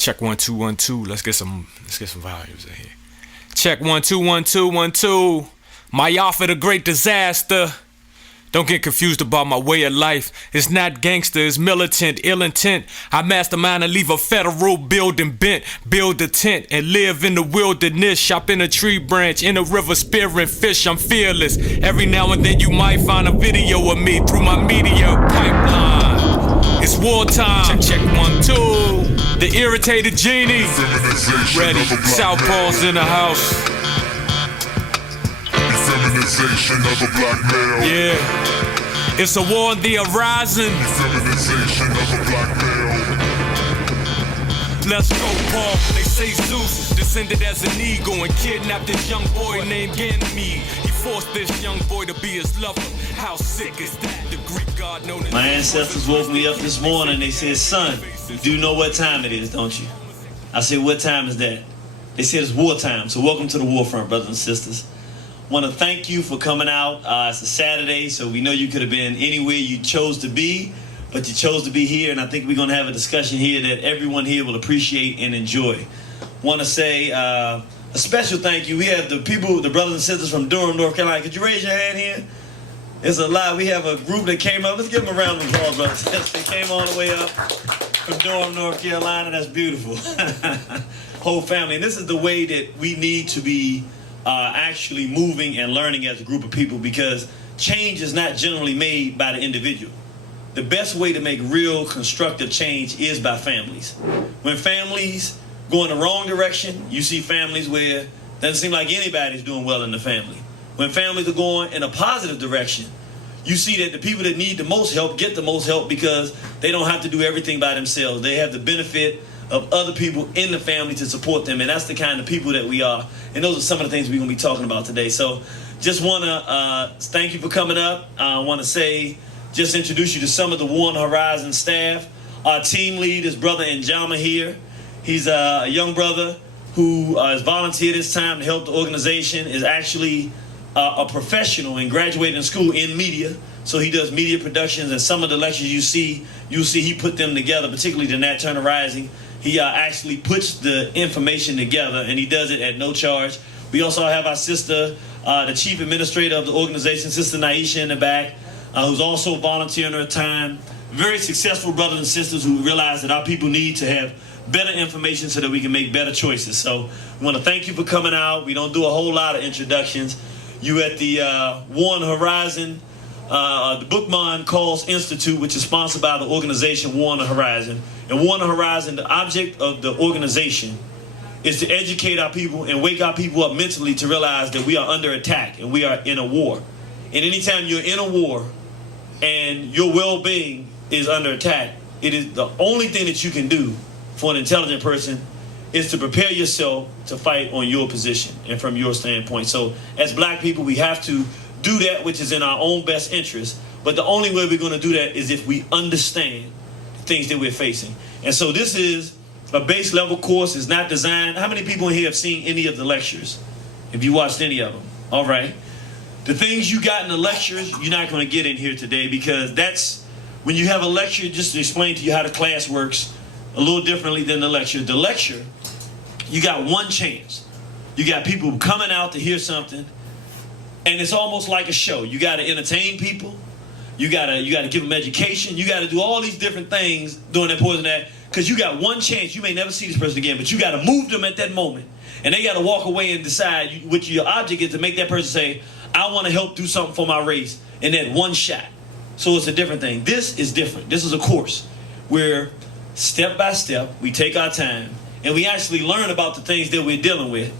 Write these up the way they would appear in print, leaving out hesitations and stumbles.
Check 1 2 1 2. Let's get some volumes in here. Check 1 2 1 2 1 2. My offer the great disaster. Don't get confused about my way of life. It's not gangster, it's militant, ill intent. I mastermind and leave a federal building bent. Build a tent and live in the wilderness. Shop in a tree branch, in a river spearing fish. I'm fearless. Every now and then you might find a video of me through my media pipeline. It's wartime. Check 1 2. The irritated genie. Ready. Southpaws in the house. Feminization of a black male. Yeah, it's a war on the horizon. Feminization of a black male. Let's go, Paul. They say Zeus descended as an eagle and kidnapped this young boy named Ganymede. He forced this young boy to be his lover. How sick is that? The Greek god known as... My ancestors woke me up this morning. They said, son, you do know what time it is, don't you? I said, what time is that? They said it's wartime. So welcome to the war front, brothers and sisters. Want to thank you for coming out. It's a Saturday, so we know you could have been anywhere you chose to be, but you chose to be here, and I think we're going to have a discussion here that everyone here will appreciate and enjoy. Want to say a special thank you. We have the people, the brothers and sisters from Durham, North Carolina. Could you raise your hand here? It's a lot. We have a group that came up. Let's give them a round of applause, brothers and sisters. They came all the way up from Durham, North Carolina. That's beautiful. Whole family. And this is the way that we need to be actually moving and learning as a group of people, because change is not generally made by the individual. The best way to make real constructive change is by families. When families go in the wrong direction, you see families where it doesn't seem like anybody's doing well in the family. When families are going in a positive direction, you see that the people that need the most help get the most help because they don't have to do everything by themselves. They have the benefit of other people in the family to support them, and that's the kind of people that we are. And those are some of the things we're going to be talking about today. So just want to thank you for coming up. I want to say, just introduce you to some of the War on the Horizon staff. Our team lead is Brother Njama here. He's a young brother who has volunteered his time to help the organization, is actually a professional and graduated in school in media. So he does media productions, and some of the lectures you'll see he put them together, particularly the Nat Turner Rising. He actually puts the information together, and he does it at no charge. We also have our sister, the chief administrator of the organization, Sister Naisha in the back, who's also volunteering her time. Very successful brothers and sisters who realize that our people need to have better information so that we can make better choices. So we want to thank you for coming out. We don't do a whole lot of introductions. You at the War on the Horizon, the Bookman Calls Institute, which is sponsored by the organization War on the Horizon. And War on the Horizon, the object of the organization is to educate our people and wake our people up mentally to realize that we are under attack and we are in a war. And anytime you're in a war and your well-being is under attack, it is the only thing that you can do for an intelligent person is to prepare yourself to fight on your position and from your standpoint. So as black people, we have to do that which is in our own best interest. But the only way we're going to do that is if we understand the things that we're facing. And so this is a base level course. It's not designed. How many people in here have seen any of the lectures? Have you watched any of them? All right. The things you got in the lectures, you're not going to get in here today, because that's when you have a lecture, just to explain to you how the class works a little differently than the lecture. The lecture, you got one chance. You got people coming out to hear something, and it's almost like a show. You got to entertain people. You gotta give them education. You got to do all these different things during that portion of that, because you got one chance. You may never see this person again, but you got to move them at that moment, and they got to walk away and decide what your object is, to make that person say, I want to help do something for my race in that one shot. So it's a different thing. This is different. This is a course where step by step we take our time and we actually learn about the things that we're dealing with.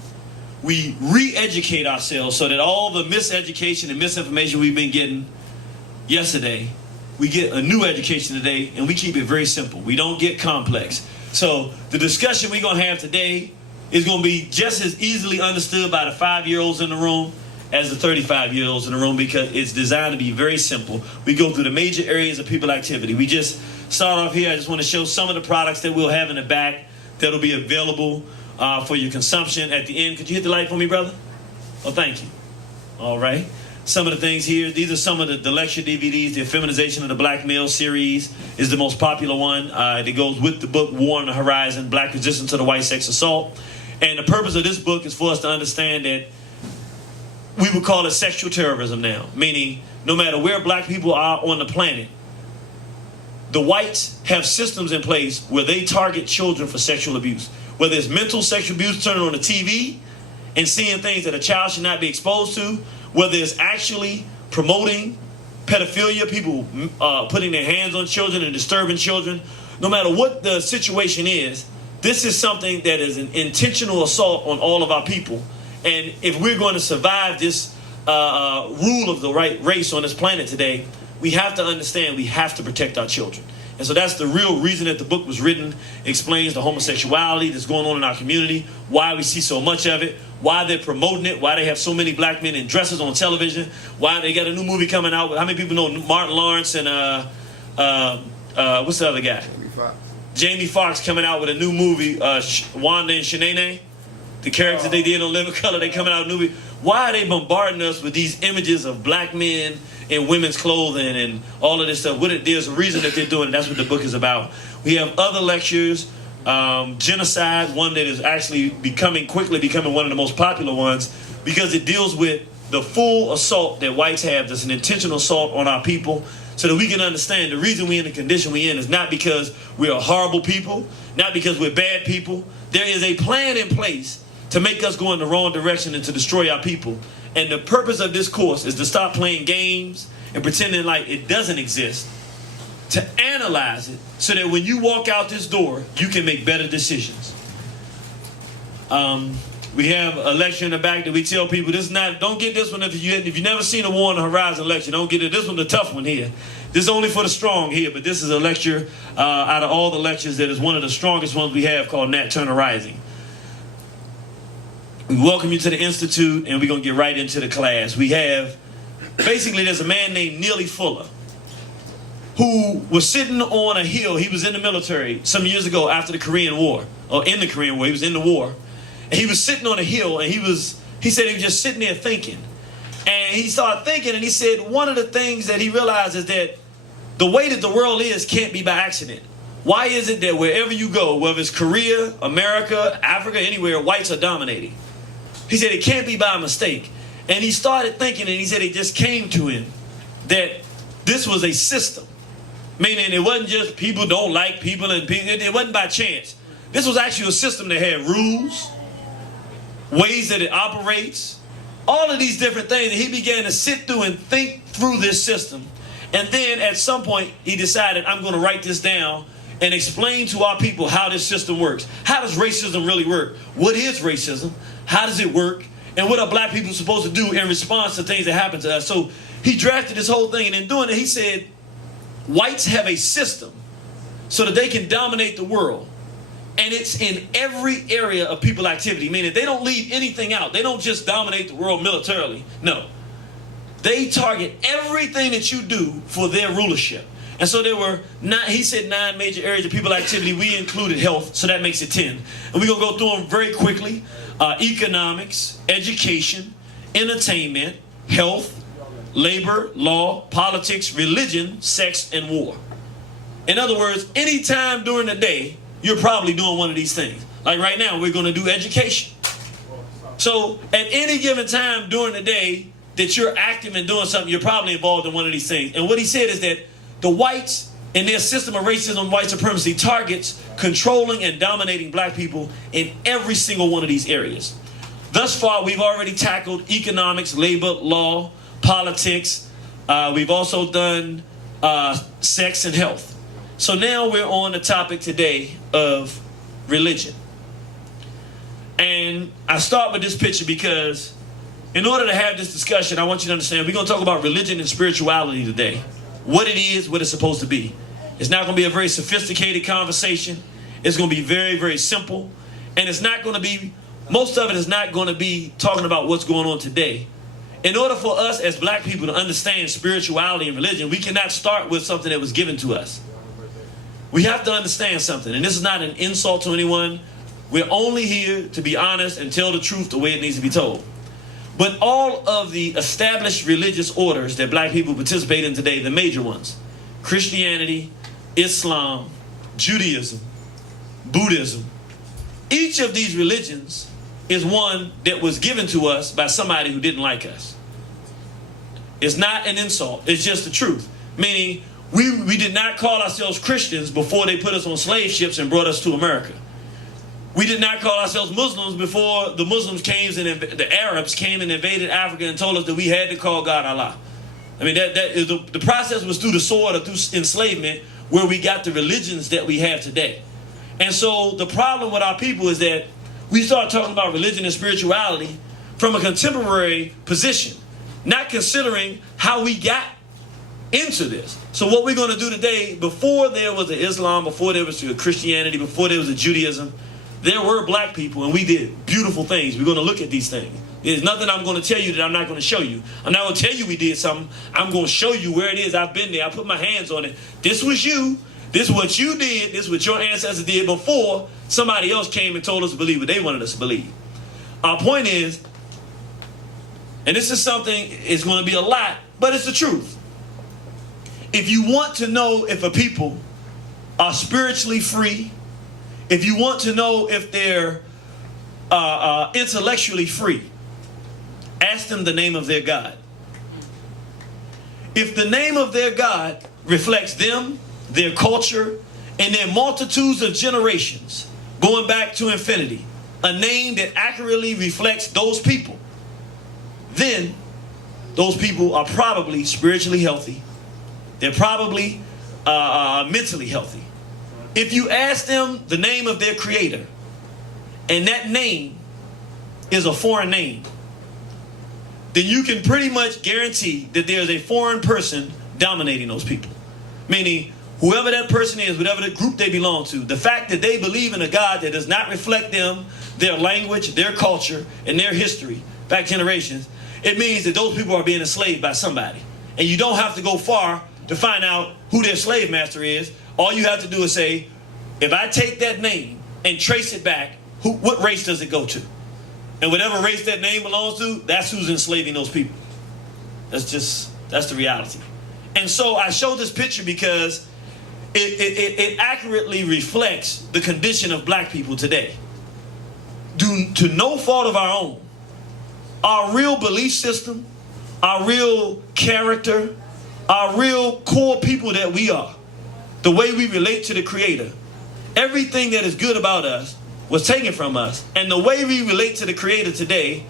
We re-educate ourselves so that all the miseducation and misinformation we've been getting yesterday, we get a new education today, and we keep it very simple. We don't get complex. So the discussion we're going to have today is going to be just as easily understood by the 5-year-olds in the room as the 35-year-olds in the room, because it's designed to be very simple. We go through the major areas of people activity. We just start off here. I just want to show some of the products that we'll have in the back that'll be available for your consumption at the end. Could you hit the light for me, brother? Oh, thank you. All right. some of the things here. These are some of the lecture DVDs. The Feminization of the Black Male series is the most popular one. It goes with the book War on the Horizon, Black Resistance to the White Sex Assault. And the purpose of this book is for us to understand that we would call it sexual terrorism now, meaning no matter where black people are on the planet, the whites have systems in place where they target children for sexual abuse. Whether it's mental sexual abuse, turning on the TV and seeing things that a child should not be exposed to, whether it's actually promoting pedophilia, people putting their hands on children and disturbing children, no matter what the situation is, this is something that is an intentional assault on all of our people. And if we're going to survive this rule of the right race on this planet today, we have to understand we have to protect our children. And so that's the real reason that the book was written. It explains the homosexuality that's going on in our community, why we see so much of it, why they're promoting it, why they have so many black men in dresses on television, why they got a new movie coming out. How many people know Martin Lawrence and what's the other guy? Jamie Foxx coming out with a new movie, Wanda and Shanae. The characters they did on Living Color, they coming out with a new movie. Why are they bombarding us with these images of black men in women's clothing and all of this stuff? There's a reason that they're doing it. That's what the book is about. We have other lectures, genocide, one that is actually quickly becoming one of the most popular ones because it deals with the full assault that whites have. That's an intentional assault on our people, so that we can understand the reason we're in the condition we're in is not because we are horrible people, not because we're bad people. There is a plan in place to make us go in the wrong direction and to destroy our people. And the purpose of this course is to stop playing games and pretending like it doesn't exist, to analyze it so that when you walk out this door, you can make better decisions. We have a lecture in the back that we tell people, don't get this one if you've never seen a War on the Horizon lecture, don't get it. This one's the tough one here. This is only for the strong here, but this is a lecture out of all the lectures that is one of the strongest ones we have, called Nat Turner Rising. We welcome you to the Institute, and we're going to get right into the class. We have, basically, there's a man named Neely Fuller who was sitting on a hill. He was in the military some years ago after the Korean War, or in the Korean War. He was in the war. And he was sitting on a hill, and he said he was just sitting there thinking. And he started thinking, and he said one of the things that he realized is that the way that the world is can't be by accident. Why is it that wherever you go, whether it's Korea, America, Africa, anywhere, whites are dominating? He said it can't be by mistake. And he started thinking, and he said it just came to him that this was a system. Meaning it wasn't just people don't like people, and it wasn't by chance. This was actually a system that had rules, ways that it operates, all of these different things. And he began to sit through and think through this system. And then at some point, he decided, I'm going to write this down and explain to our people how this system works. How does racism really work? What is racism? How does it work? And what are black people supposed to do in response to things that happen to us? So he drafted this whole thing, and in doing it, he said, whites have a system so that they can dominate the world. And it's in every area of people activity, meaning they don't leave anything out. They don't just dominate the world militarily. No. They target everything that you do for their rulership. And so there were, he said 9 major areas of people activity. We included health, so that makes it 10. And we're going to go through them very quickly. Economics, education, entertainment, health, labor, law, politics, religion, sex, and war. In other words, any time during the day, you're probably doing one of these things. Like right now, we're going to do education. So at any given time during the day that you're active and doing something, you're probably involved in one of these things. And what he said is that the whites and their system of racism, white supremacy, targets controlling and dominating black people in every single one of these areas. Thus far, we've already tackled economics, labor, law, politics. We've also done sex and health. So now we're on the topic today of religion. And I start with this picture because in order to have this discussion, I want you to understand we're going to talk about religion and spirituality today. What it is, what it's supposed to be. It's not going to be a very sophisticated conversation. It's going to be very, very simple. And it's not going to be, most of it is not going to be talking about what's going on today. In order for us as black people to understand spirituality and religion, we cannot start with something that was given to us. We have to understand something, and this is not an insult to anyone. We're only here to be honest and tell the truth the way it needs to be told. But all of the established religious orders that black people participate in today, the major ones, Christianity, Islam, Judaism, Buddhism, each of these religions is one that was given to us by somebody who didn't like us. It's not an insult. It's just the truth. Meaning, we did not call ourselves Christians before they put us on slave ships and brought us to America. We did not call ourselves Muslims before the Muslims came and the Arabs came and invaded Africa and told us that we had to call God Allah. I mean, the process was through the sword or through enslavement where we got the religions that we have today. And so the problem with our people is that we start talking about religion and spirituality from a contemporary position, not considering how we got into this. So what we're going to do today, before there was an Islam, before there was a Christianity, before there was a Judaism, there were black people and we did beautiful things. We're going to look at these things. There's nothing I'm going to tell you that I'm not going to show you. I'm not going to tell you we did something. I'm going to show you where it is. I've been there. I put my hands on it. This was you. This is what you did. This is what your ancestors did before somebody else came and told us to believe what they wanted us to believe. Our point is, and this is something, it's going to be a lot, but it's the truth. If you want to know if a people are spiritually free, if you want to know if they're intellectually free, ask them the name of their God. If the name of their God reflects them, their culture, and their multitudes of generations, going back to infinity, a name that accurately reflects those people, then those people are probably spiritually healthy. They're probably mentally healthy. If you ask them the name of their creator, and that name is a foreign name, then you can pretty much guarantee that there's a foreign person dominating those people. Meaning, whoever that person is, whatever the group they belong to, the fact that they believe in a God that does not reflect them, their language, their culture, and their history, back generations, it means that those people are being enslaved by somebody. And you don't have to go far to find out who their slave master is. All you have to do is say, if I take that name and trace it back, what race does it go to? And whatever race that name belongs to, that's who's enslaving those people. That's the reality. And so I show this picture because it accurately reflects the condition of black people today. Due to no fault of our own, our real belief system, our real character, our real core people that we are, the way we relate to the Creator, everything that is good about us was taken from us. And the way we relate to the Creator today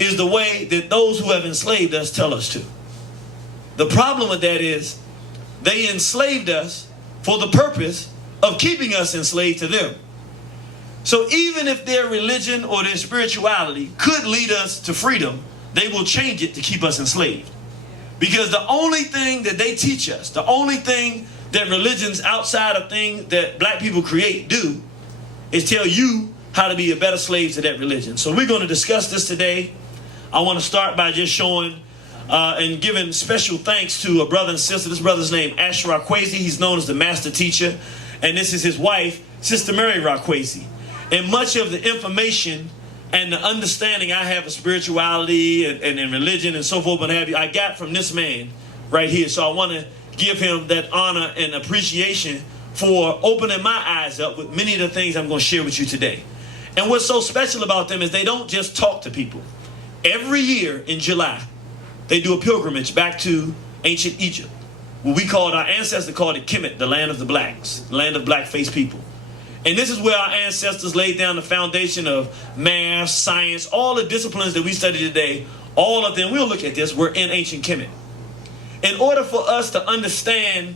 is the way that those who have enslaved us tell us to. The problem with that is they enslaved us for the purpose of keeping us enslaved to them. So even if their religion or their spirituality could lead us to freedom, they will change it to keep us enslaved. Because the only thing that they teach us, the only thing that religions outside of things that black people create do, is tell you how to be a better slave to that religion. So we're going to discuss this today. I want to start by just showing and giving special thanks to a brother and sister. This brother's name Ash Rakwesi. He's known as the master teacher. And this is his wife, Sister Mary Rakwesi. And much of the information and the understanding I have of spirituality and religion and so forth, I got from this man right here. So I want to give him that honor and appreciation for opening my eyes up with many of the things I'm going to share with you today. And what's so special about them is they don't just talk to people. Every year in July, they do a pilgrimage back to ancient Egypt. What we called, our ancestors called it Kemet, the land of the blacks, the land of black-faced people. And this is where our ancestors laid down the foundation of math, science, all the disciplines that we study today. All of them, we'll look at this, were in ancient Kemet. In order for us to understand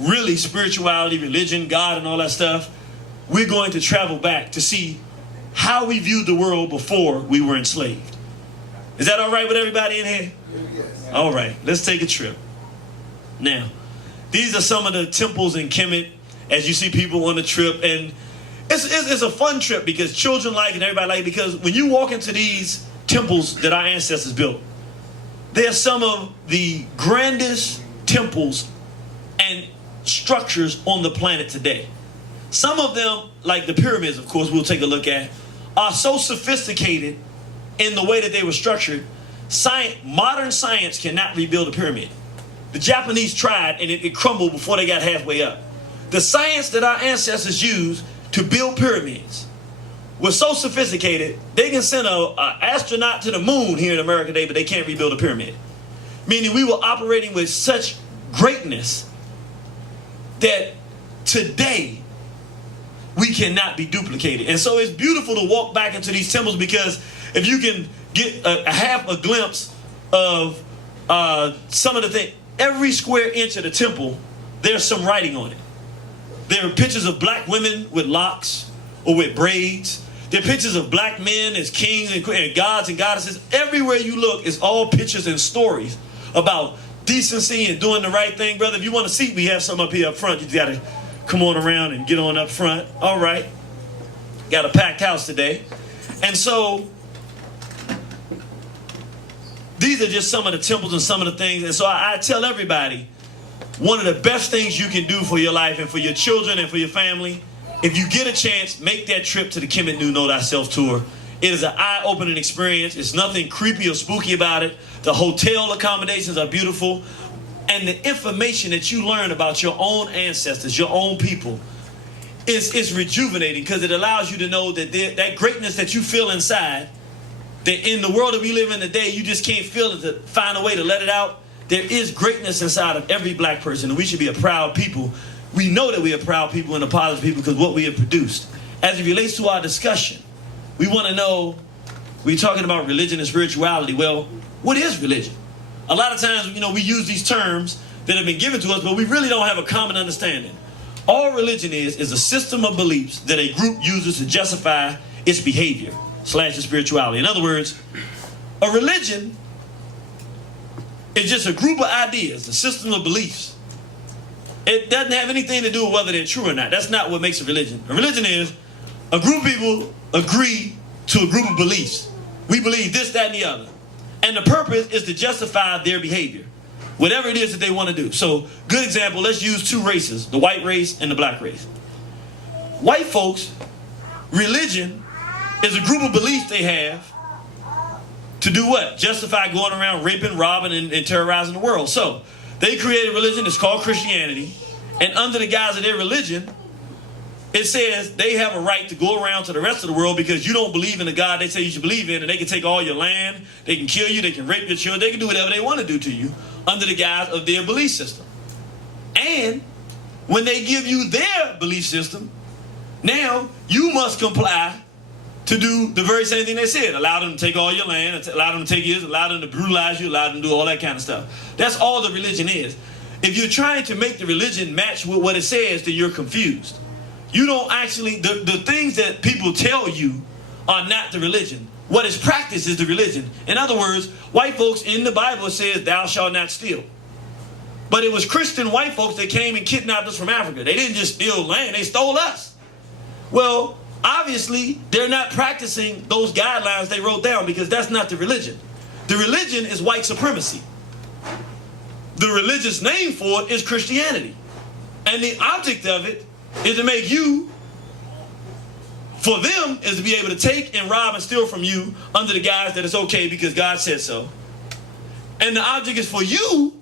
really spirituality, religion, God, and all that stuff, we're going to travel back to see how we viewed the world before we were enslaved. Is that all right with everybody in here? Yes. All right, let's take a trip. Now, these are some of the temples in Kemet as you see people on the trip. And it's a fun trip because children like it and everybody like it, because when you walk into these temples that our ancestors built, they're some of the grandest temples and structures on the planet today. Some of them, like the pyramids, of course, we'll take a look at, are so sophisticated in the way that they were structured modern science cannot rebuild a pyramid. The Japanese tried and it crumbled before they got halfway up. The science that our ancestors used to build pyramids was so sophisticated, they can send an astronaut to the moon here in America today, but they can't rebuild a pyramid. Meaning we were operating with such greatness that today we cannot be duplicated. And so it's beautiful to walk back into these temples, because if you can get half a glimpse of some of the things, every square inch of the temple, there's some writing on it. There are pictures of black women with locks or with braids. There are pictures of black men as kings and gods and goddesses. Everywhere you look is all pictures and stories about decency and doing the right thing. Brother, if you want a seat, we have some up here up front. You got to come on around and get on up front. All right. Got a packed house today. And so these are just some of the temples and some of the things. And so I tell everybody, one of the best things you can do for your life and for your children and for your family, if you get a chance, make that trip to the Kemet New Know Thyself tour. It is an eye-opening experience. It's nothing creepy or spooky about it. The hotel accommodations are beautiful. And the information that you learn about your own ancestors, your own people, is rejuvenating, because it allows you to know that that greatness that you feel inside, that in the world that we live in today, you just can't feel it, to find a way to let it out. There is greatness inside of every black person, and we should be a proud people. We know that we are proud people and a positive people because what we have produced. As it relates to our discussion, we want to know, we're talking about religion and spirituality. Well, what is religion? A lot of times, we use these terms that have been given to us, but we really don't have a common understanding. All religion is a system of beliefs that a group uses to justify its behavior / its spirituality. In other words, a religion is just a group of ideas, a system of beliefs. It doesn't have anything to do with whether they're true or not. That's not what makes a religion. A religion is a group of people agree to a group of beliefs. We believe this, that, and the other. And the purpose is to justify their behavior, whatever it is that they want to do. So, good example, let's use two races, the white race and the black race. White folks, religion is a group of beliefs they have to do what? Justify going around raping, robbing, and terrorizing the world. So, they created a religion that's called Christianity, and under the guise of their religion, it says they have a right to go around to the rest of the world because you don't believe in the God they say you should believe in, and they can take all your land, they can kill you, they can rape your children, they can do whatever they want to do to you under the guise of their belief system. And when they give you their belief system, now you must comply to do the very same thing they said. Allow them to take all your land, allow them to take yours, allow them to brutalize you, allow them to do all that kind of stuff. That's all the religion is. If you're trying to make the religion match with what it says, then you're confused. You don't actually, the things that people tell you are not the religion. What is practiced is the religion. In other words, white folks in the Bible says, thou shalt not steal. But it was Christian white folks that came and kidnapped us from Africa. They didn't just steal land, they stole us. Well, obviously, they're not practicing those guidelines they wrote down, because that's not the religion. The religion is white supremacy. The religious name for it is Christianity. And the object of it is to make you, for them, is to be able to take and rob and steal from you under the guise that it's okay because God said so. And the object is for you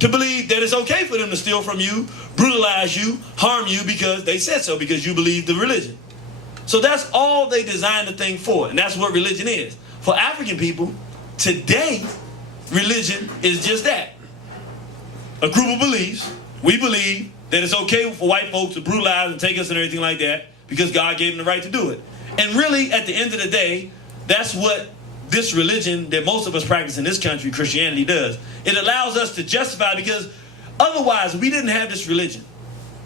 to believe that it's okay for them to steal from you, brutalize you, harm you because they said so, because you believe the religion. So that's all they designed the thing for, and that's what religion is. For African people, today, religion is just that. A group of beliefs. We believe that it's okay for white folks to brutalize and take us and everything like that because God gave them the right to do it. And really, at the end of the day, that's what this religion that most of us practice in this country, Christianity, does. It allows us to justify, because otherwise, if we didn't have this religion,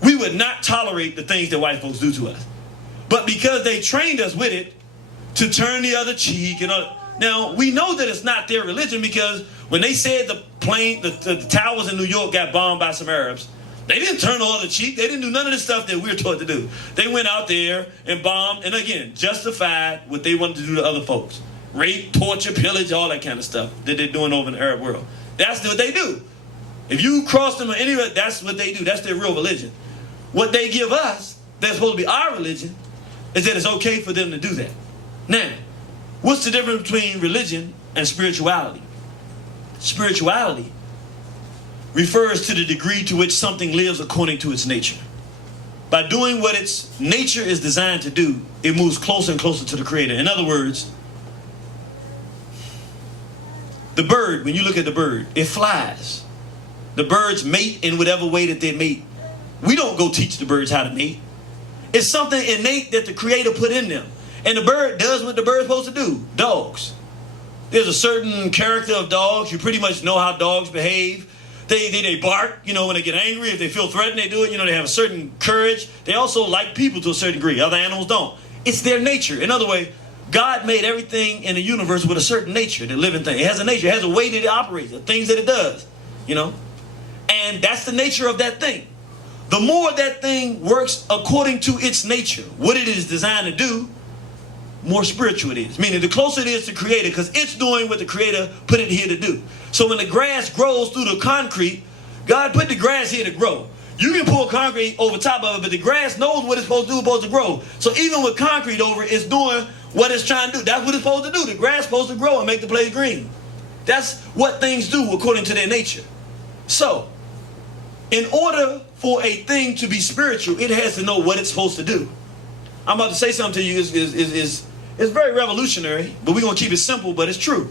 we would not tolerate the things that white folks do to us. But because they trained us with it to turn the other cheek, now we know that it's not their religion, because when they said the towers in New York got bombed by some Arabs, they didn't turn the other cheek. They didn't do none of the stuff that we're taught to do. They went out there and bombed, and again, justified what they wanted to do to other folks. Rape, torture, pillage, all that kind of stuff that they're doing over in the Arab world. That's what they do. If you cross them or anywhere, that's what they do. That's their real religion. What they give us, that's supposed to be our religion, is that it's okay for them to do that. Now, what's the difference between religion and spirituality? spirituality refers to the degree to which something lives according to its nature. By doing what its nature is designed to do, it moves closer and closer to the Creator. In other words, the bird, when you look at the bird, it flies. The birds mate in whatever way that they mate. We don't go teach the birds how to mate. It's something innate that the Creator put in them. And the bird does what the bird's supposed to do. Dogs. There's a certain character of dogs. You pretty much know how dogs behave. They bark, you know, when they get angry. If they feel threatened, they do it. You know, they have a certain courage. They also like people to a certain degree. Other animals don't. It's their nature. In other words, God made everything in the universe with a certain nature, the living thing. It has a nature. It has a way that it operates, the things that it does, you know. And that's the nature of that thing. The more that thing works according to its nature, what it is designed to do, more spiritual it is. Meaning the closer it is to Creator, because it's doing what the Creator put it here to do. So when the grass grows through the concrete, God put the grass here to grow. You can pour concrete over top of it, but the grass knows what it's supposed to do, it's supposed to grow. So even with concrete over it, it's doing what it's trying to do. That's what it's supposed to do. The grass is supposed to grow and make the place green. That's what things do according to their nature. So, in order for a thing to be spiritual, it has to know what it's supposed to do. I'm about to say something to you. It's very revolutionary, but we're going to keep it simple, but it's true.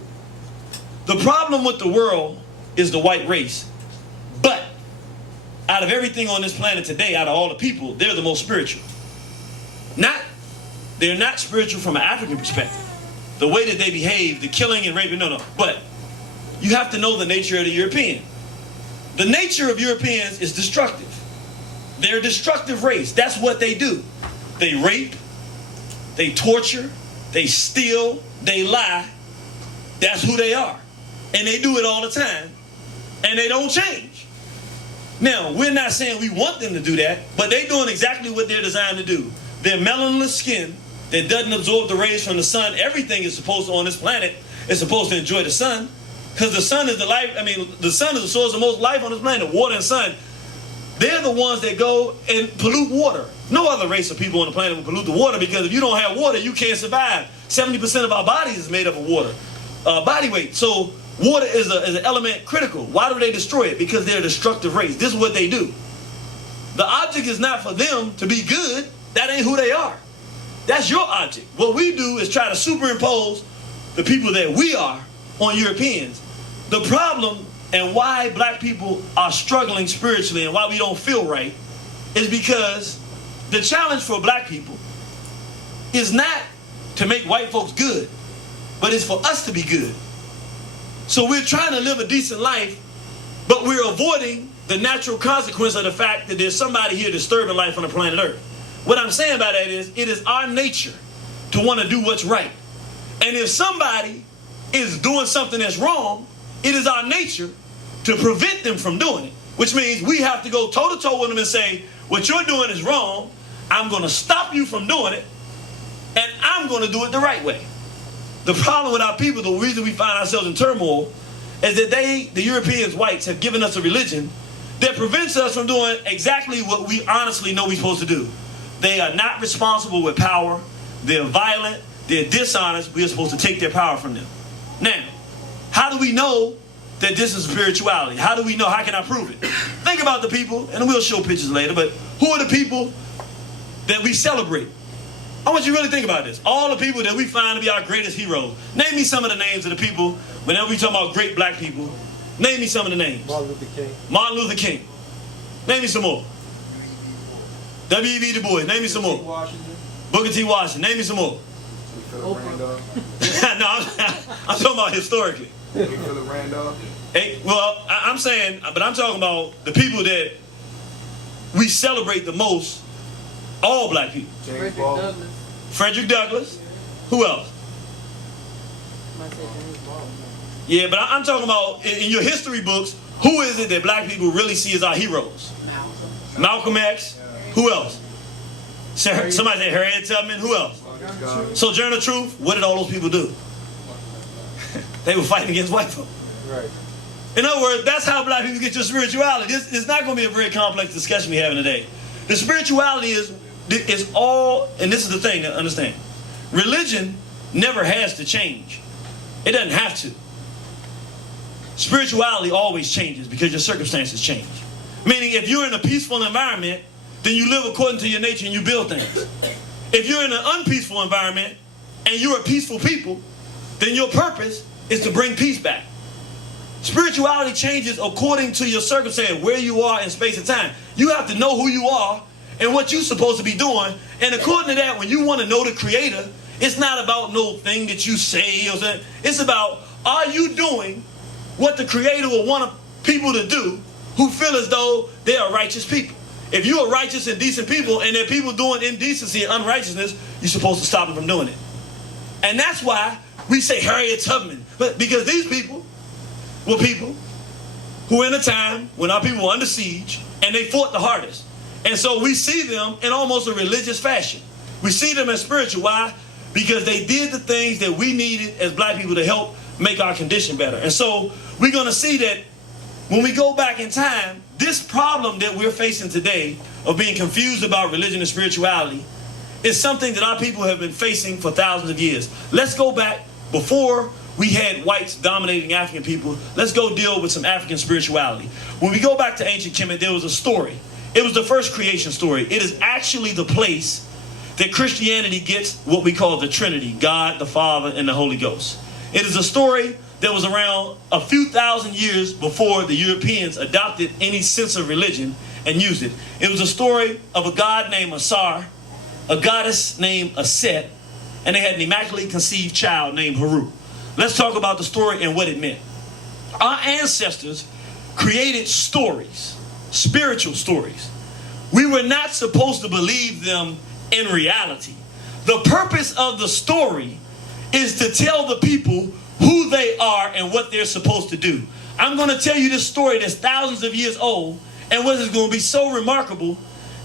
The problem with the world is the white race. But out of everything on this planet today, out of all the people, they're the most spiritual. They're not spiritual from an African perspective. The way that they behave, the killing and raping, no. But you have to know the nature of the European. The nature of Europeans is destructive. They're a destructive race. That's what they do. They rape, they torture, they steal, they lie. That's who they are. And they do it all the time. And they don't change. Now, we're not saying we want them to do that, but they're doing exactly what they're designed to do. Their melaninless skin that doesn't absorb the rays from the sun, everything is supposed to, on this planet, is supposed to enjoy the sun. Because the sun is the life, the sun is the source of most life on this planet, water and sun. They're the ones that go and pollute water. No other race of people on the planet will pollute the water, because if you don't have water, you can't survive. 70% of our bodies is made up of water. Body weight. So water is an element critical. Why do they destroy it? Because they're a destructive race. This is what they do. The object is not for them to be good. That ain't who they are. That's your object. What we do is try to superimpose the people that we are on Europeans. The problem and why black people are struggling spiritually and why we don't feel right is because the challenge for black people is not to make white folks good, but it's for us to be good. So we're trying to live a decent life, but we're avoiding the natural consequence of the fact that there's somebody here disturbing life on the planet Earth. What I'm saying by that is, it is our nature to want to do what's right. And if somebody is doing something that's wrong, it is our nature to prevent them from doing it. Which means we have to go toe-to-toe with them and say, what you're doing is wrong, I'm going to stop you from doing it, and I'm going to do it the right way. The problem with our people, the reason we find ourselves in turmoil, is that the Europeans, whites, have given us a religion that prevents us from doing exactly what we honestly know we're supposed to do. They are not responsible with power. They're violent. They're dishonest. We are supposed to take their power from them. Now, how do we know that this is spirituality? How do we know? How can I prove it? Think about the people, and we'll show pictures later, but who are the people that we celebrate? I want you to really think about this. All the people that we find to be our greatest heroes. Name me some of the names of the people. Whenever we talk about great black people, name me some of the names. Martin Luther King. Martin Luther King. Name me some more. W.E.B. Du Bois. Name me some more. Booker T. Washington. Name me some more. No, I'm talking about historically. Hey, well, I'm saying, but I'm talking about the people that we celebrate the most. All black people. Frederick Douglass. Who else? Yeah, but I'm talking about in your history books, who is it that black people really see as our heroes? Malcolm X. Who else? Somebody said Harriet Tubman. Who else? Sojourner Truth. What did all those people do? They were fighting against white folk. Right. In other words, that's how black people get your spirituality. This is not going to be a very complex discussion we're having today. The spirituality is all, and this is the thing to understand. Religion never has to change. It doesn't have to. Spirituality always changes because your circumstances change. Meaning if you're in a peaceful environment, then you live according to your nature and you build things. If you're in an unpeaceful environment and you're a peaceful people, then your purpose is to bring peace back. Spirituality changes according to your circumstance, where you are in space and time. You have to know who you are and what you're supposed to be doing. And according to that, when you want to know the Creator, it's not about no thing that you say or something. It's about, are you doing what the Creator will want people to do who feel as though they are righteous people? If you are righteous and decent people and there are people doing indecency and unrighteousness, you're supposed to stop them from doing it. And that's why we say Harriet Tubman. But because these people were people who were in a time when our people were under siege and they fought the hardest. And so we see them in almost a religious fashion. We see them as spiritual. Why? Because they did the things that we needed as black people to help make our condition better. And so we're going to see that when we go back in time, this problem that we're facing today of being confused about religion and spirituality is something that our people have been facing for thousands of years. Let's go back before we had whites dominating African people. Let's go deal with some African spirituality. When we go back to ancient Kemet, there was a story. It was the first creation story. It is actually the place that Christianity gets what we call the Trinity, God, the Father, and the Holy Ghost. It is a story that was around a few thousand years before the Europeans adopted any sense of religion and used it. It was a story of a god named Asar, a goddess named Aset, and they had an immaculately conceived child named Haru. Let's talk about the story and what it meant. Our ancestors created stories, spiritual stories. We were not supposed to believe them in reality. The purpose of the story is to tell the people who they are and what they're supposed to do. I'm going to tell you this story that's thousands of years old, and what is going to be so remarkable,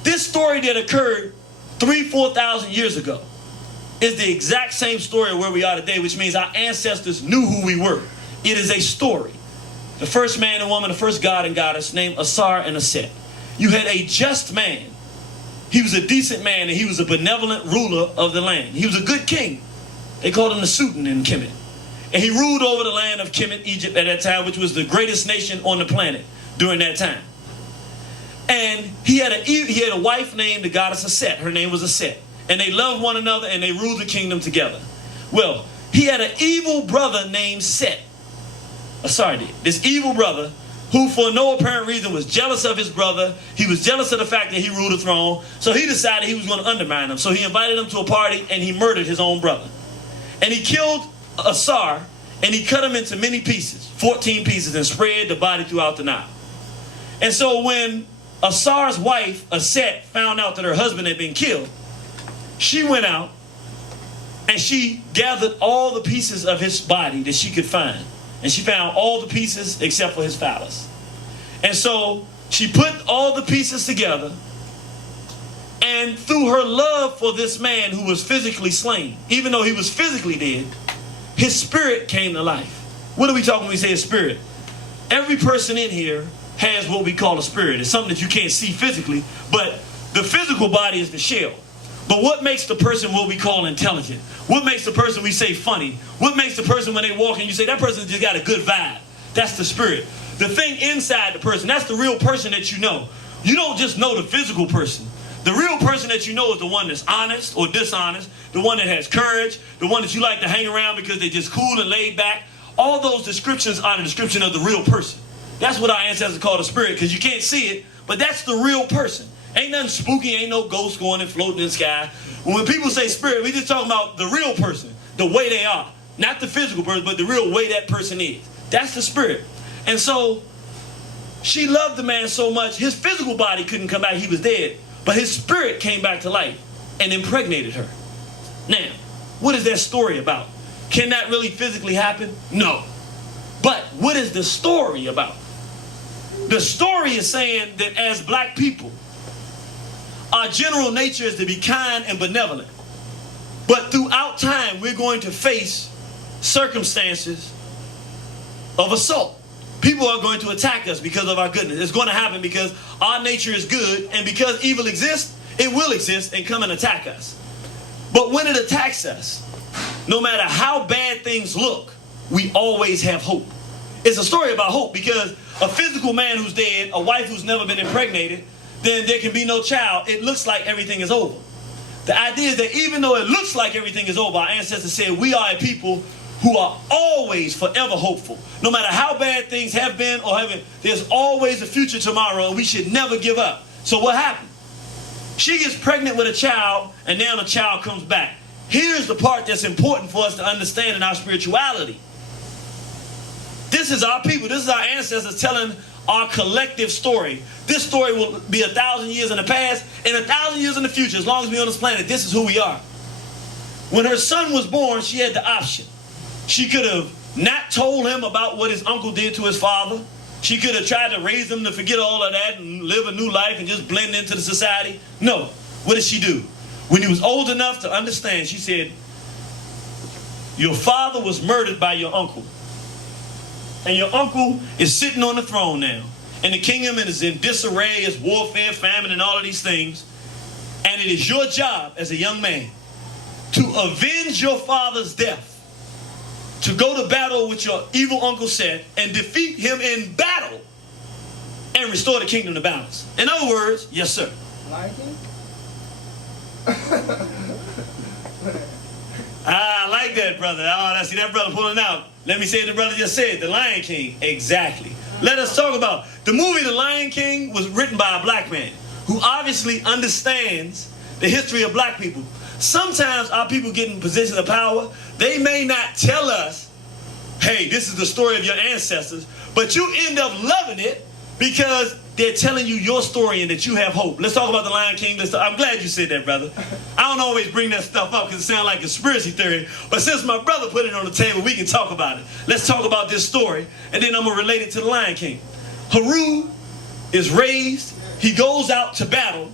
this story that occurred 3,000-4,000 years ago is the exact same story of where we are today, which means our ancestors knew who we were. It is a story. The first man and woman, the first god and goddess named Asar and Aset. You had a just man. He was a decent man and he was a benevolent ruler of the land. He was a good king. They called him the Sultan in Kemet. And he ruled over the land of Kemet, Egypt at that time, which was the greatest nation on the planet during that time. And he had a wife named the goddess Aset. Her name was Aset. And they loved one another and they ruled the kingdom together. Well, he had an evil brother named Set. Asar did. This evil brother who for no apparent reason was jealous of his brother. He was jealous of the fact that he ruled the throne. So he decided he was going to undermine him. So he invited him to a party and he murdered his own brother. And he killed Asar and he cut him into many pieces, 14 pieces, and spread the body throughout the Nile. And so when Asar's wife, Aset, found out that her husband had been killed, she went out and she gathered all the pieces of his body that she could find. And she found all the pieces except for his phallus. And so she put all the pieces together, and through her love for this man who was physically slain, even though he was physically dead, his spirit came to life. What are we talking when we say a spirit? Every person in here has what we call a spirit. It's something that you can't see physically, but the physical body is the shell. But what makes the person what we call intelligent? What makes the person we say funny? What makes the person when they walk and you say that person just got a good vibe? That's the spirit. The thing inside the person, that's the real person that you know. You don't just know the physical person. The real person that you know is the one that's honest or dishonest, the one that has courage, the one that you like to hang around because they're just cool and laid back. All those descriptions are the description of the real person. That's what our ancestors called a spirit, because you can't see it, but that's the real person. Ain't nothing spooky, ain't no ghost going and floating in the sky. When people say spirit, we just talking about the real person, the way they are. Not the physical person, but the real way that person is. That's the spirit. And so, she loved the man so much, his physical body couldn't come back, he was dead. But his spirit came back to life and impregnated her. Now, what is that story about? Can that really physically happen? No. But what is the story about? The story is saying that as black people, our general nature is to be kind and benevolent. But throughout time, we're going to face circumstances of assault. People are going to attack us because of our goodness. It's going to happen because our nature is good, and because evil exists, it will exist and come and attack us. But when it attacks us, no matter how bad things look, we always have hope. It's a story about hope, because a physical man who's dead, a wife who's never been impregnated, then there can be no child. It looks like everything is over. The idea is that even though it looks like everything is over, our ancestors said we are a people who are always forever hopeful. No matter how bad things have been or haven't, there's always a future tomorrow, and we should never give up. So what happened? She gets pregnant with a child, and now the child comes back. Here's the part that's important for us to understand in our spirituality. This is our people. This is our ancestors telling our collective story. This story will be 1,000 years in the past and 1,000 years in the future. As long as we're on this planet, this is who we are. When her son was born, she had the option. She could have not told him about what his uncle did to his father. She could have tried to raise him to forget all of that and live a new life and just blend into the society. No. What did she do? When he was old enough to understand, she said, your father was murdered by your uncle. And your uncle is sitting on the throne now. And the kingdom is in disarray, it's warfare, famine, and all of these things. And it is your job as a young man to avenge your father's death. To go to battle with your evil Uncle Seth and defeat him in battle and restore the kingdom to balance. In other words, yes, sir. Lion King? I like that, brother. Oh, I see that brother pulling out. Let me say the brother just said, the Lion King. Exactly. Let us talk about the movie The Lion King was written by a black man who obviously understands the history of black people. Sometimes our people get in positions of power. They may not tell us, hey, this is the story of your ancestors, but you end up loving it because they're telling you your story and that you have hope. Let's talk about The Lion King. I'm glad you said that, brother. I don't always bring that stuff up because it sounds like conspiracy theory, but since my brother put it on the table, we can talk about it. Let's talk about this story, and then I'm going to relate it to The Lion King. Haru is raised. He goes out to battle.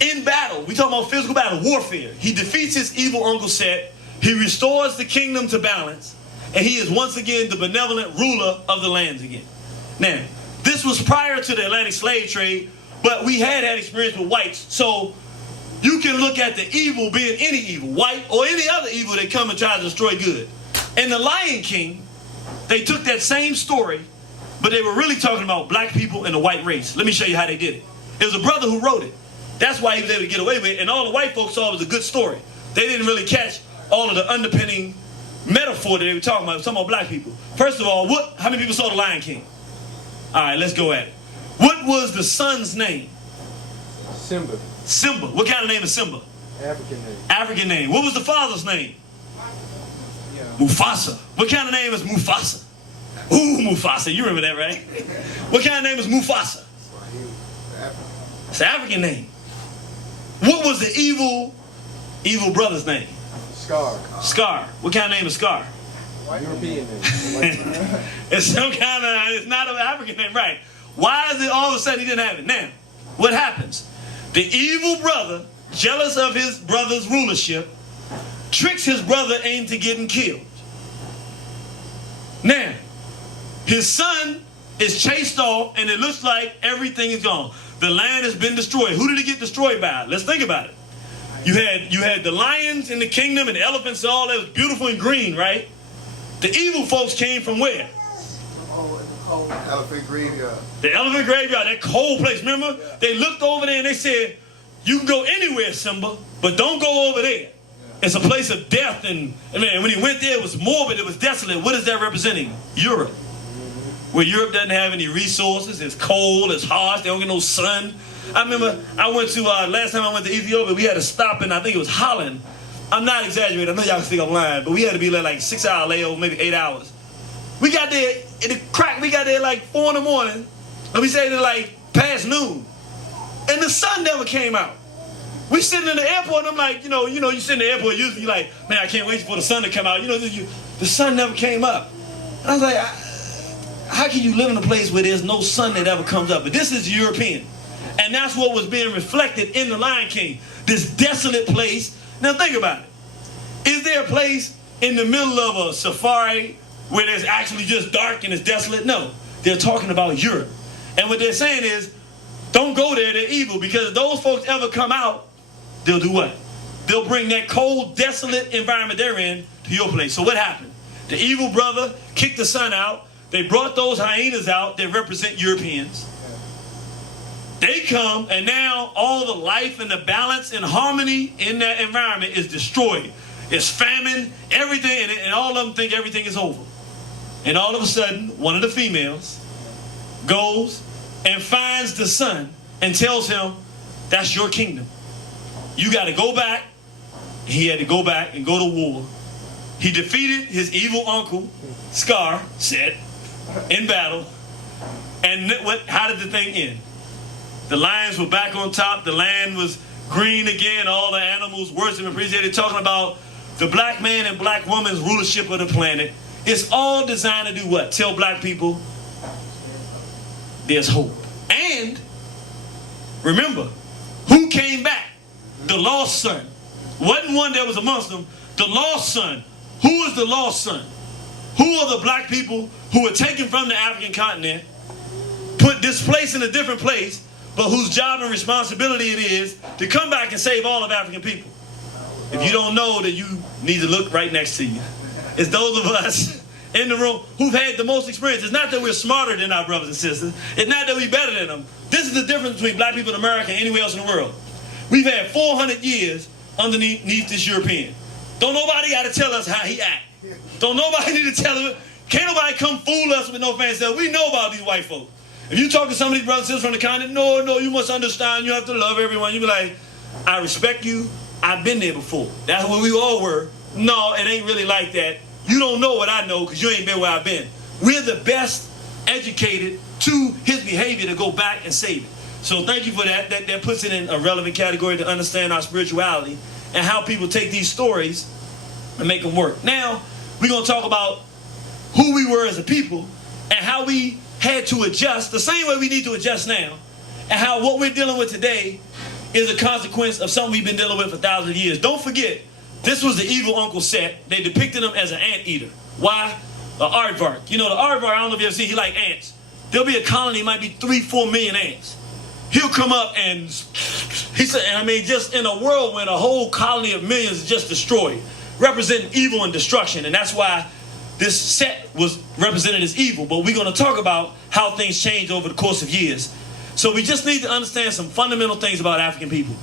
In battle, we talking about physical battle, warfare. He defeats his evil Uncle Seth. He restores the kingdom to balance. And he is once again the benevolent ruler of the lands again. Now, this was prior to the Atlantic slave trade, but we had experience with whites. So you can look at the evil being any evil, white or any other evil that come and try to destroy good. In The Lion King, they took that same story, but they were really talking about black people and the white race. Let me show you how they did it. It was a brother who wrote it. That's why he was able to get away with it. And all the white folks saw it was a good story. They didn't really catch all of the underpinning metaphor that they were talking about. It was talking about black people. First of all, how many people saw The Lion King? All right, let's go at it. What was the son's name? Simba. Simba. What kind of name is Simba? African name. African name. What was the father's name? Yeah. Mufasa. What kind of name is Mufasa? Ooh, Mufasa. You remember that, right? What kind of name is Mufasa? It's an African name. What was the evil brother's name? Scar. Scar. What kind of name is Scar? European name. It's some kind of, it's not an African name, right? Why is it all of a sudden he didn't have it? Now, what happens? The evil brother, jealous of his brother's rulership, tricks his brother into getting killed. Now, his son is chased off and it looks like everything is gone. The land has been destroyed. Who did it get destroyed by? Let's think about it. You had the lions in the kingdom and the elephants and all that was beautiful and green, right? The evil folks came from where? Elephant graveyard. The elephant graveyard, that cold place, remember? Yeah. They looked over there and they said, you can go anywhere, Simba, but don't go over there. Yeah. It's a place of death. And when he went there, it was morbid, it was desolate. What is that representing? Europe. Where Europe doesn't have any resources, it's cold, it's harsh, they don't get no sun. I remember I went to, last time I went to Ethiopia, we had to stop in, I think it was Holland. I'm not exaggerating, I know y'all can think I'm lying, but we had to be like 6 hour layover, maybe 8 hours. We got there, in the crack, we got there like 4 in the morning, and we stayed there like past noon. And the sun never came out. We sitting in the airport, and I'm like, you sit in the airport, usually you're like, man, I can't wait for the sun to come out. The sun never came up. And I was like, how can you live in a place where there's no sun that ever comes up? But this is European. And that's what was being reflected in The Lion King. This desolate place. Now think about it. Is there a place in the middle of a safari where there's actually just dark and it's desolate? No. They're talking about Europe. And what they're saying is, don't go there, they're evil. Because if those folks ever come out, they'll do what? They'll bring that cold, desolate environment they're in to your place. So what happened? The evil brother kicked the son out. They brought those hyenas out that represent Europeans. They come, and now all the life and the balance and harmony in that environment is destroyed. It's famine, everything, and all of them think everything is over. And all of a sudden, one of the females goes and finds the son and tells him, that's your kingdom. You got to go back. He had to go back and go to war. He defeated his evil uncle, Scar, Set, in battle. And how did the thing end? The lions were back on top. The land was green again. All the animals worshiped and appreciated. Talking about the black man and black woman's rulership of the planet. It's all designed to do what? Tell black people there's hope. And remember, who came back? The lost son. Wasn't one that was amongst them. The lost son. Who is the lost son? Who are the black people who were taken from the African continent, put displaced in a different place, but whose job and responsibility it is to come back and save all of African people? If you don't know, then you need to look right next to you. It's those of us in the room who've had the most experience. It's not that we're smarter than our brothers and sisters. It's not that we're better than them. This is the difference between black people in America and anywhere else in the world. We've had 400 years underneath this European. Don't nobody got to tell us how he act. Don't nobody need to tell him. Can't nobody come fool us with no fancy stuff. We know about these white folks. If you talk to some of these brothers and sisters from the continent, no, you must understand. You have to love everyone. You be like, I respect you. I've been there before. That's where we all were. No, it ain't really like that. You don't know what I know because you ain't been where I've been. We're the best educated to his behavior to go back and save it. So thank you for that. That puts it in a relevant category to understand our spirituality and how people take these stories and make them work. Now, we're going to talk about who we were as a people and how we had to adjust the same way we need to adjust now, and how what we're dealing with today is a consequence of something we've been dealing with for thousands of years. Don't forget, this was the evil Uncle Set. They depicted him as an anteater. Why? The aardvark. You know, the aardvark, I don't know if you ever seen, he like ants. There'll be a colony, might be 3-4 million ants. He'll come up and he said, I mean, just in a world when a whole colony of millions is just destroyed, representing evil and destruction. And that's why this Set was represented as evil. But we're going to talk about how things changed over the course of years. So we just need to understand some fundamental things about African people.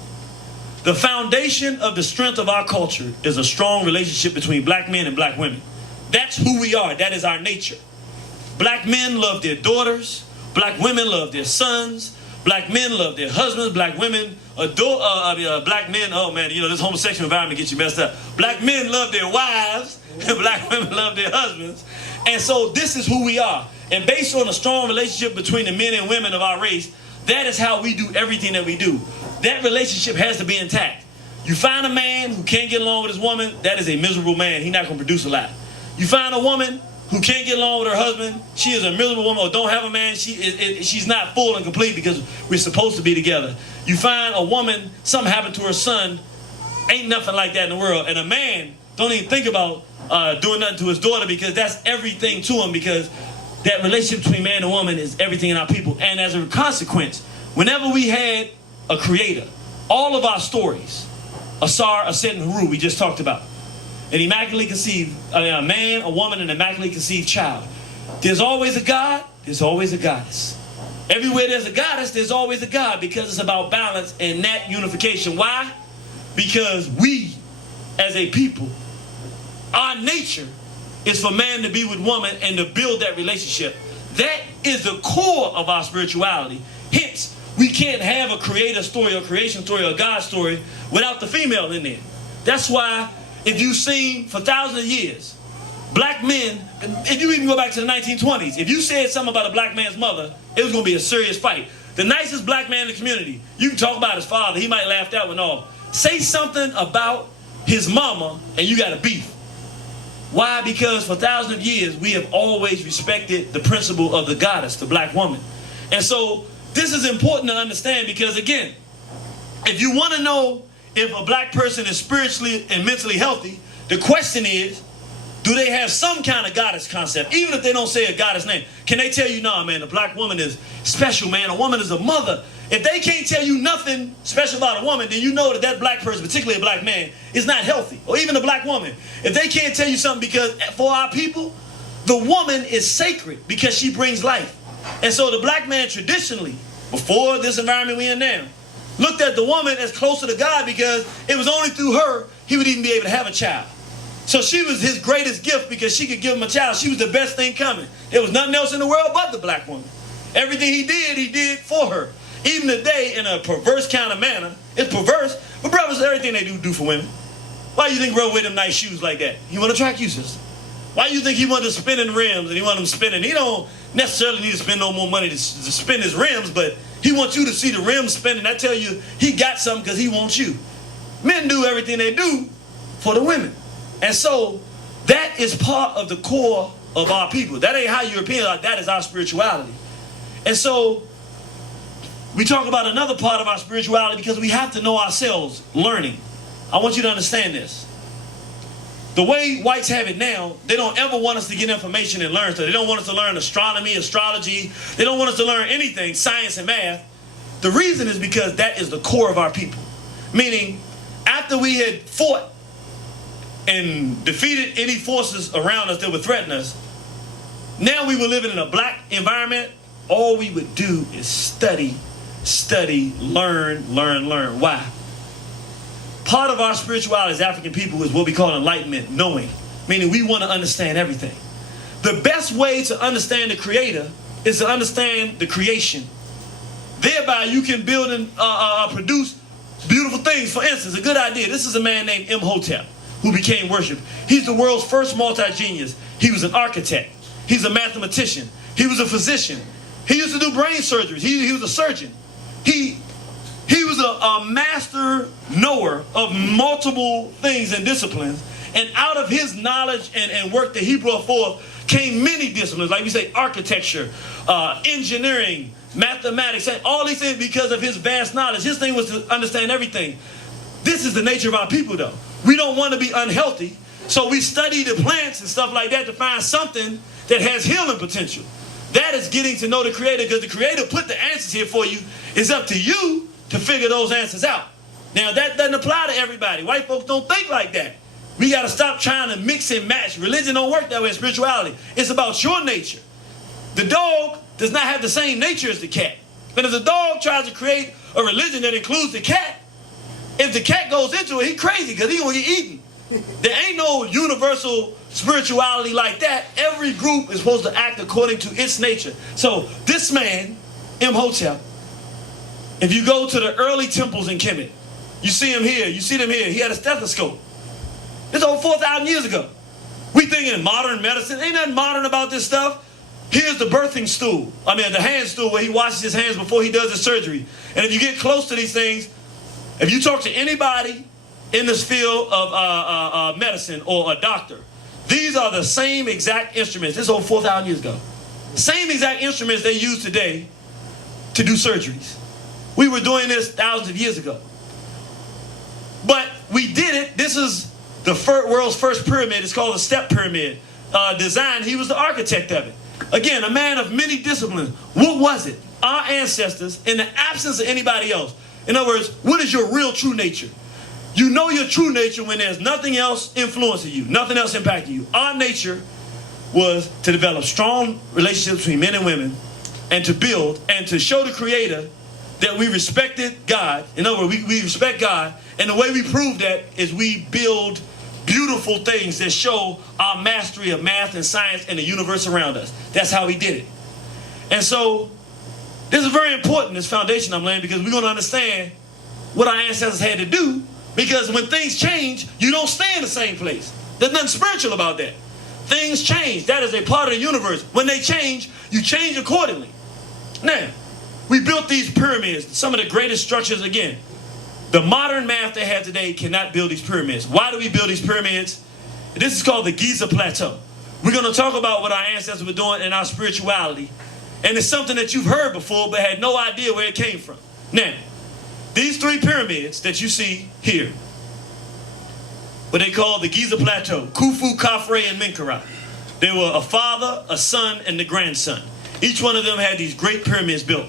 The foundation of the strength of our culture is a strong relationship between black men and black women. That's who we are. That is our nature. Black men love their daughters. Black women love their sons. Black men love their husbands. Black women adore, black men, oh man, you know, this homosexual environment gets you messed up. Black men love their wives, and black women love their husbands. And so this is who we are. And based on a strong relationship between the men and women of our race, that is how we do everything that we do. That relationship has to be intact. You find a man who can't get along with his woman, that is a miserable man. He's not going to produce a lot. You find a woman who can't get along with her husband, she is a miserable woman, or don't have a man, she's not full and complete because we're supposed to be together. You find a woman, something happened to her son, ain't nothing like that in the world. And a man don't even think about doing nothing to his daughter because that's everything to him, because that relationship between man and woman is everything in our people. And as a consequence, whenever we had a creator, all of our stories, Asar, Aset, and Haru, we just talked about, an immaculately conceived, a man, a woman, an immaculately conceived child. There's always a God, there's always a goddess. Everywhere there's a goddess, there's always a God, because it's about balance and that unification. Why? Because we, as a people, our nature is for man to be with woman and to build that relationship. That is the core of our spirituality. Hence, we can't have a creator story or creation story or God story without the female in there. That's why if you've seen for thousands of years, black men, if you even go back to the 1920s, if you said something about a black man's mother, it was going to be a serious fight. The nicest black man in the community, you can talk about his father, he might laugh that one off. Say something about his mama and you got a beef. Why? Because for thousands of years, we have always respected the principle of the goddess, the black woman. And so this is important to understand because, again, if you want to know if a black person is spiritually and mentally healthy, the question is, do they have some kind of goddess concept? Even if they don't say a goddess name, can they tell you, nah, man, the black woman is special, man. A woman is a mother. If they can't tell you nothing special about a woman, then you know that that black person, particularly a black man, is not healthy. Or even a black woman. If they can't tell you something, because for our people, the woman is sacred because she brings life. And so the black man traditionally, before this environment we're in now, looked at the woman as closer to God because it was only through her he would even be able to have a child. So she was his greatest gift because she could give him a child. She was the best thing coming. There was nothing else in the world but the black woman. Everything he did for her. Even today, in a perverse kind of manner. It's perverse, but brothers, everything they do for women. Why do you think bro wear them nice shoes like that? He want to attract you, sister. Why do you think he wanted to spinning rims and he want them spinning? He don't necessarily need to spend no more money to spin his rims, but he wants you to see the rims spinning. I tell you, he got something because he wants you. Men do everything they do for the women. And so, that is part of the core of our people. That ain't how Europeans are. That is our spirituality. And so, we talk about another part of our spirituality because we have to know ourselves, learning. I want you to understand this. The way whites have it now, they don't ever want us to get information and learn. So they don't want us to learn astronomy, astrology. They don't want us to learn anything, science and math. The reason is because that is the core of our people. Meaning, after we had fought and defeated any forces around us that would threaten us, now we were living in a black environment. All we would do is study, learn. Why? Part of our spirituality as African people is what we call enlightenment, knowing. Meaning we want to understand everything. The best way to understand the Creator is to understand the creation. Thereby you can build and produce beautiful things. For instance, a good idea. This is a man named Imhotep who became worship. He's the world's first multi-genius. He was an architect. He's a mathematician. He was a physician. He used to do brain surgeries. He was a surgeon. He was a master knower of multiple things and disciplines. And out of his knowledge and work that he brought forth came many disciplines, like we say architecture, engineering, mathematics, all these things because of his vast knowledge. His thing was to understand everything. This is the nature of our people, though. We don't want to be unhealthy, so we study the plants and stuff like that to find something that has healing potential. That is getting to know the Creator, because the Creator put the answers here for you. It's up to you to figure those answers out. Now, that doesn't apply to everybody. White folks don't think like that. We got to stop trying to mix and match. Religion don't work that way in spirituality. It's about your nature. The dog does not have the same nature as the cat. But if the dog tries to create a religion that includes the cat, if the cat goes into it, he's crazy because he's going to get eaten. There ain't no universal spirituality like that. Every group is supposed to act according to its nature. So this man, Imhotep, if you go to the early temples in Kemet, you see him here, you see them here. He had a stethoscope. It's over 4,000 years ago. We thinking modern medicine. Ain't nothing modern about this stuff. Here's the birthing stool. I mean, the hand stool where he washes his hands before he does the surgery. And if you get close to these things, if you talk to anybody in this field of medicine or a doctor, these are the same exact instruments. This is over 4,000 years ago. Same exact instruments they use today to do surgeries. We were doing this thousands of years ago. But we did it. This is the world's first pyramid. It's called the step pyramid. Design. He was the architect of it. Again, a man of many disciplines. What was it? Our ancestors, in the absence of anybody else. In other words, what is your real true nature? You know your true nature when there's nothing else influencing you, nothing else impacting you. Our nature was to develop strong relationships between men and women, and to build and to show the Creator that we respected God. In other words, we respect God, and the way we prove that is we build beautiful things that show our mastery of math and science and the universe around us. That's how we did it. And so, this is very important, this foundation I'm laying, because we're going to understand what our ancestors had to do, because when things change, you don't stay in the same place. There's nothing spiritual about that. Things change. That is a part of the universe. When they change, you change accordingly. Now, we built these pyramids, some of the greatest structures again. The modern math they have today cannot build these pyramids. Why do we build these pyramids? This is called the Giza Plateau. We're going to talk about what our ancestors were doing in our spirituality. And it's something that you've heard before but had no idea where it came from. Now, these three pyramids that you see here, what they call the Giza Plateau, Khufu, Khafre, and Menkaure. They were a father, a son, and the grandson. Each one of them had these great pyramids built.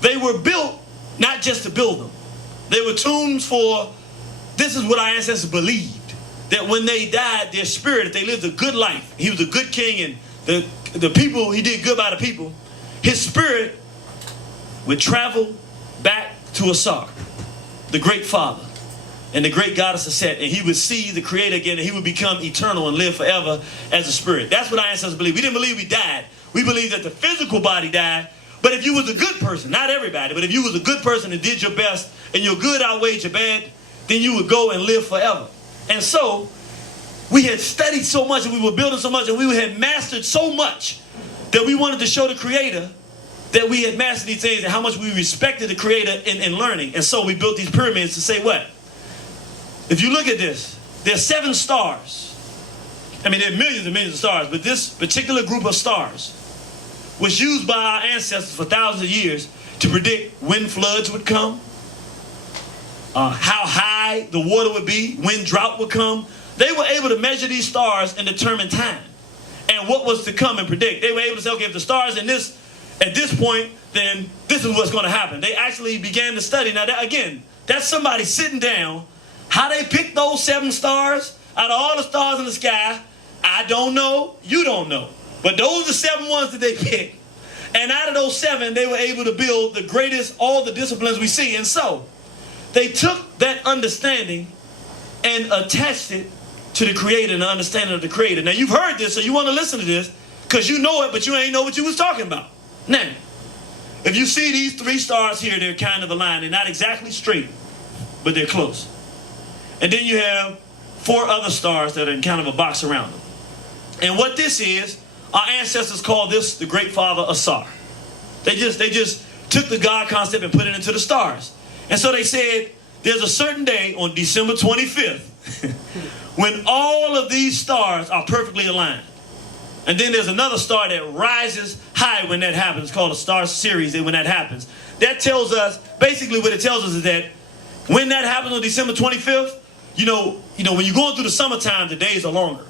they were built not just to build them. They were tombs for, this is what our ancestors believed, that when they died, their spirit, if they lived a good life, he was a good king and the people, he did good by the people, his spirit would travel back to Asar, the great father, and the great goddess of Set, and he would see the creator again, and he would become eternal and live forever as a spirit. That's what our ancestors believed. We didn't believe we died. We believed that the physical body died, but if you was a good person, not everybody, but if you was a good person and did your best, and your good outweighed your bad, then you would go and live forever. And so, we had studied so much, and we were building so much, and we had mastered so much, that we wanted to show the creator that we had mastered these things and how much we respected the creator in learning. And so we built these pyramids to say what? If you look at this, there's 7 stars. I mean, there are millions and millions of stars, but this particular group of stars was used by our ancestors for thousands of years to predict when floods would come, how high the water would be, when drought would come. They were able to measure these stars and determine time and what was to come and predict. They were able to say, okay, if the stars at this point, then this is what's going to happen. They actually began to study. Now, again, that's somebody sitting down. How they picked those 7 stars out of all the stars in the sky, I don't know. You don't know. But those are the 7 ones that they picked. And out of those 7, they were able to build the greatest, all the disciplines we see. And so, they took that understanding and attached it to the creator and the understanding of the creator. Now, you've heard this, so you want to listen to this because you know it, but you ain't know what you was talking about. Now, if you see these 3 stars here, they're kind of aligned. They're not exactly straight, but they're close. And then you have 4 other stars that are in kind of a box around them. And what this is, our ancestors called this the Great Father Asar. They just took the God concept and put it into the stars. And so they said, there's a certain day on December 25th when all of these stars are perfectly aligned. And then there's another star that rises high when that happens. It's called a star series when that happens. That tells us, basically what it tells us is that when that happens on December 25th, you know, when you're going through the summertime, the days are longer.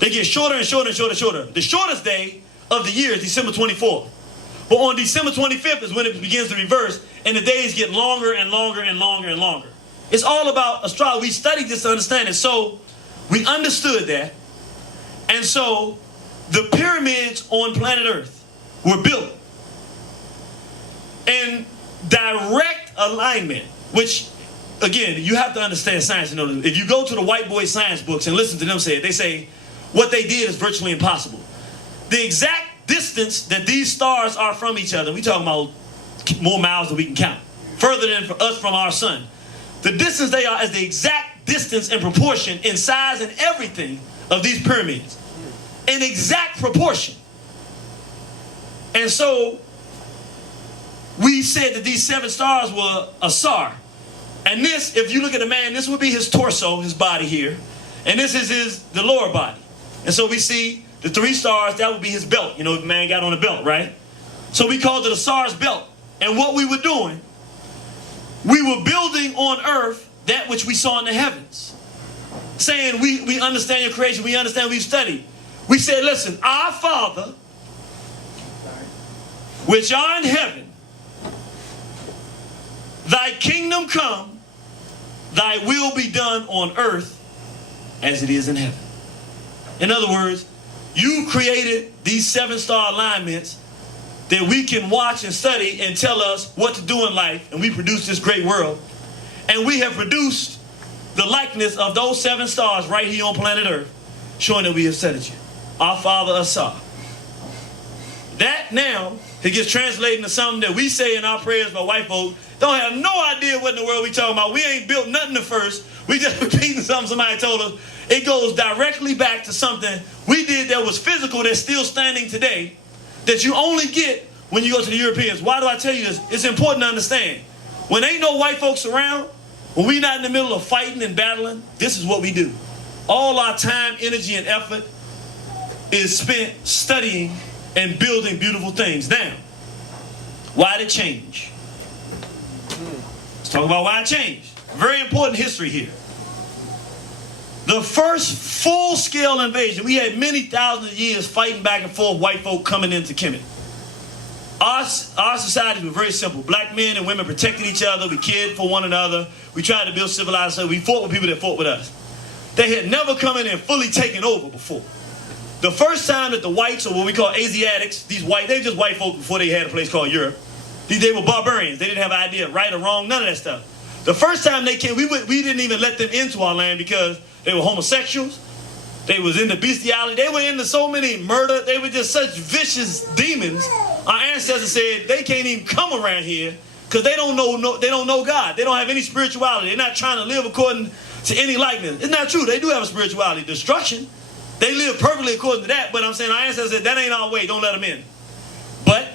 They get shorter and shorter and shorter and shorter. The shortest day of the year is December 24th. But on December 25th is when it begins to reverse, and the days get longer and longer and longer and longer. It's all about astrology. We studied this to understand it. So we understood that. And so the pyramids on planet Earth were built in direct alignment, which, again, you have to understand science. You know, if you go to the white boy science books and listen to them say it, they say what they did is virtually impossible. The exact distance that these stars are from each other, we talking about more miles than we can count, further than for us from our sun. The distance they are is the exact distance and proportion in size and everything of these pyramids. In exact proportion. And so we said that these 7 stars were Asar. And this, if you look at the man, this would be his torso, his body here. And this is the lower body. And so we see the 3 stars, that would be his belt. You know, the man got on a belt, right? So we called it Asar's belt. And what we were doing, we were building on earth that which we saw in the heavens. Saying, we understand your creation, we understand, we've studied. We said, listen, our Father, which art in heaven, thy kingdom come, thy will be done on earth as it is in heaven. In other words, you created these 7-star alignments that we can watch and study and tell us what to do in life, and we produce this great world. And we have produced the likeness of those 7 stars right here on planet Earth, showing that we have studied you. Our Father Asar. That now, it gets translated into something that we say in our prayers by white folk, don't have no idea what in the world we talking about. We ain't built nothing at first. We just repeating something somebody told us. It goes directly back to something we did that was physical that's still standing today that you only get when you go to the Europeans. Why do I tell you this? It's important to understand. When ain't no white folks around, when we not in the middle of fighting and battling, this is what we do. All our time, energy, and effort is spent studying and building beautiful things. Now, why did it change? Let's talk about why it changed. Very important history here. The first full-scale invasion, we had many thousands of years fighting back and forth, white folk coming into Kemet. Our societies were very simple. Black men and women protected each other. We cared for one another. We tried to build civilized society. We fought with people that fought with us. They had never come in and fully taken over before. The first time that the whites, or what we call Asiatics, they were just white folk before they had a place called Europe. They were barbarians. They didn't have an idea of right or wrong, none of that stuff. The first time they came, we didn't even let them into our land because they were homosexuals. They was into bestiality. They were into so many murder. They were just such vicious demons. Our ancestors said they can't even come around here because they don't know God. They don't have any spirituality. They're not trying to live according to any likeness. It's not true. They do have a spirituality. Destruction. They live perfectly according to that. But I'm saying our ancestors said that ain't our way. Don't let them in. But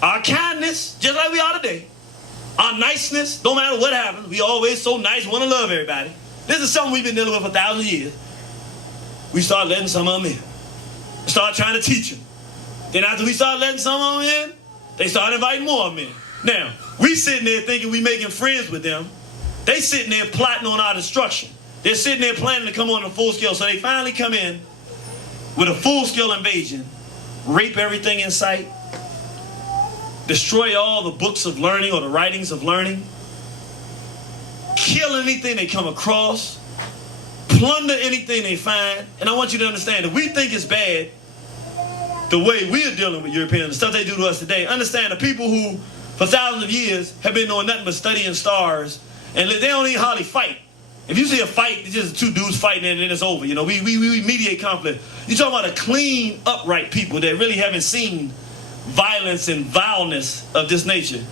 our kindness, just like we are today, our niceness, no matter what happens, we always so nice, want to love everybody. This is something we've been dealing with for 1,000 years. We start letting some of them in. We start trying to teach them. Then after we start letting some of them in, they start inviting more of them in. Now, we sitting there thinking we making friends with them. They sitting there plotting on our destruction. They're sitting there planning to come on a full scale. So they finally come in with a full scale invasion, rape everything in sight, destroy all the books of learning or the writings of learning, kill anything they come across, plunder anything they find. And I want you to understand, if we think it's bad the way we are dealing with Europeans, the stuff they do to us today, understand the people who for thousands of years have been doing nothing but studying stars, and they don't even hardly fight. If you see a fight, it's just two dudes fighting and then it's over. You know, we mediate conflict. You're talking about a clean, upright people that really haven't seen violence and vileness of this nature.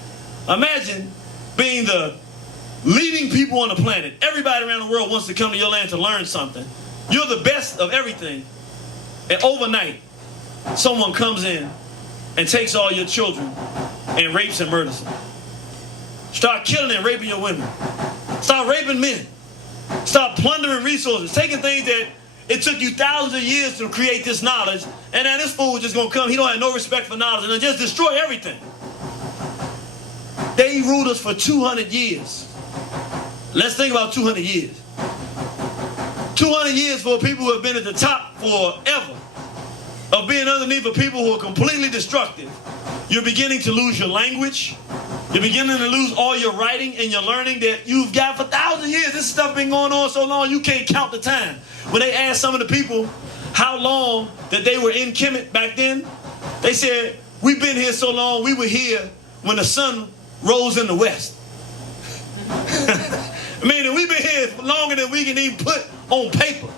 Imagine being the leading people on the planet. Everybody around the world wants to come to your land to learn something. You're the best of everything. And overnight, someone comes in and takes all your children and rapes and murders them. Start killing and raping your women. Start raping men. Start plundering resources, taking things that it took you thousands of years to create this knowledge, and now this fool is just going to come. He don't have no respect for knowledge, and just destroy everything. They ruled us for 200 years. Let's think about 200 years. 200 years for people who have been at the top forever, of being underneath of people who are completely destructive. You're beginning to lose your language. You're beginning to lose all your writing and your learning that you've got for thousands of years. This stuff been going on so long you can't count the time. When they asked some of the people how long that they were in Kemet back then, they said, we've been here so long, we were here when the sun rose in the west. I mean, we've been here longer than we can even put on paper.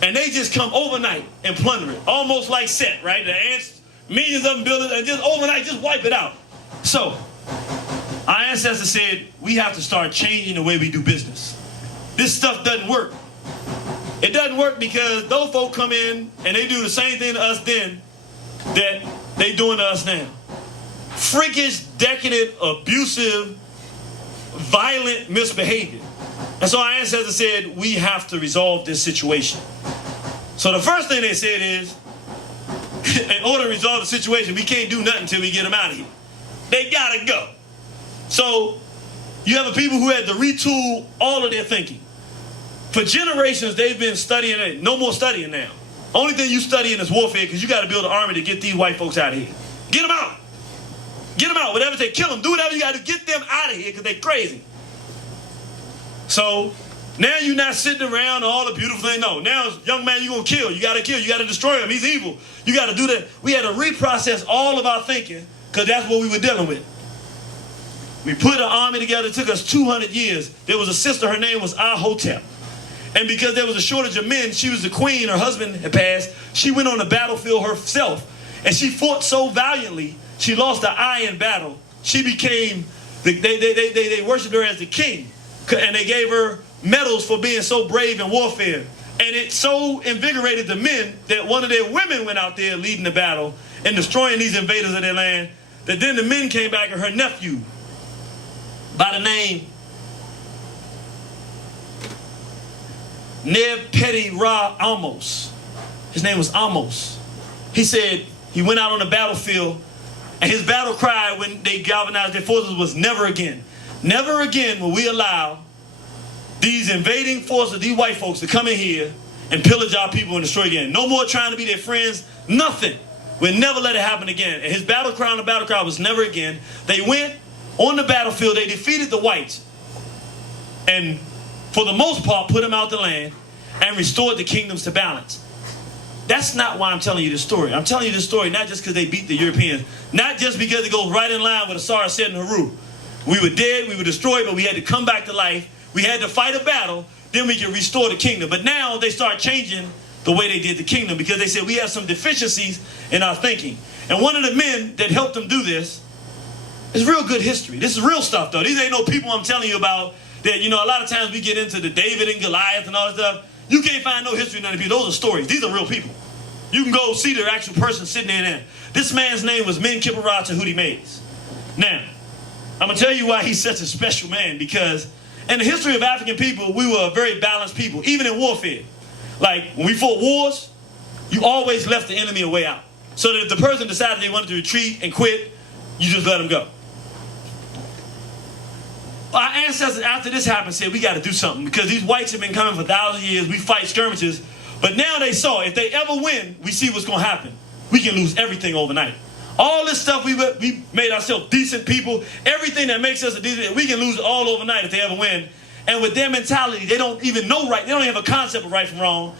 And they just come overnight and plunder it. Almost like Set, right? The ants, millions of them build it, and just overnight just wipe it out. So, our ancestors said, we have to start changing the way we do business. This stuff doesn't work. It doesn't work because those folk come in and they do the same thing to us then that they doing to us now. Freakish, decadent, abusive, violent misbehavior. And so our ancestors said, we have to resolve this situation. So the first thing they said is, in order to resolve the situation, we can't do nothing until we get them out of here. They gotta go. So you have a people who had to retool all of their thinking. For generations, they've been studying it. No more studying now. Only thing you studying is warfare because you got to build an army to get these white folks out of here. Get them out. Get them out. Whatever they kill them, do whatever you got to get them out of here because they're crazy. So now you're not sitting around and all the beautiful things. No, now, young man, you're going to kill. You got to kill. You got to destroy him. He's evil. You got to do that. We had to reprocess all of our thinking because that's what we were dealing with. We put an army together. It took us 200 years. There was a sister. Her name was Ahotep. And because there was a shortage of men, she was the queen. Her husband had passed. She went on the battlefield herself. And she fought so valiantly, she lost an eye in battle. She became, they worshipped her as the king. And they gave her medals for being so brave in warfare. And it so invigorated the men that one of their women went out there leading the battle and destroying these invaders of their land, that then the men came back and her nephew, by the name Neb Petty Ra Amos. His name was Amos. He said he went out on the battlefield and his battle cry when they galvanized their forces was never again. Never again will we allow these invading forces, these white folks, to come in here and pillage our people and destroy again. No more trying to be their friends, nothing. We'll never let it happen again. And his battle cry was never again. They went on the battlefield. They defeated the whites. And for the most part, put them out the land and restored the kingdoms to balance. That's not why I'm telling you this story. I'm telling you this story not just because they beat the Europeans. Not just because it goes right in line with Asara said in Haru. We were dead, we were destroyed, but we had to come back to life. We had to fight a battle, then we could restore the kingdom. But now they start changing the way they did the kingdom because they said we have some deficiencies in our thinking. And one of the men that helped them do this is real good history. This is real stuff, though. These ain't no people I'm telling you about that, you know, a lot of times we get into the David and Goliath and all that stuff. You can't find no history in none of people. Those are stories. These are real people. You can go see the actual person sitting there. This man's name was Men Kipparat Tahuti Mays. Now, I'm going to tell you why he's such a special man, because in the history of African people, we were a very balanced people, even in warfare. Like, when we fought wars, you always left the enemy a way out. So that if the person decided they wanted to retreat and quit, you just let them go. Our ancestors, after this happened, said we got to do something because these whites have been coming for thousands of years. We fight skirmishes. But now they saw if they ever win, we see what's going to happen. We can lose everything overnight. All this stuff, we made ourselves decent people. Everything that makes us a decent, we can lose it all overnight if they ever win. And with their mentality, they don't even know right. They don't even have a concept of right from wrong.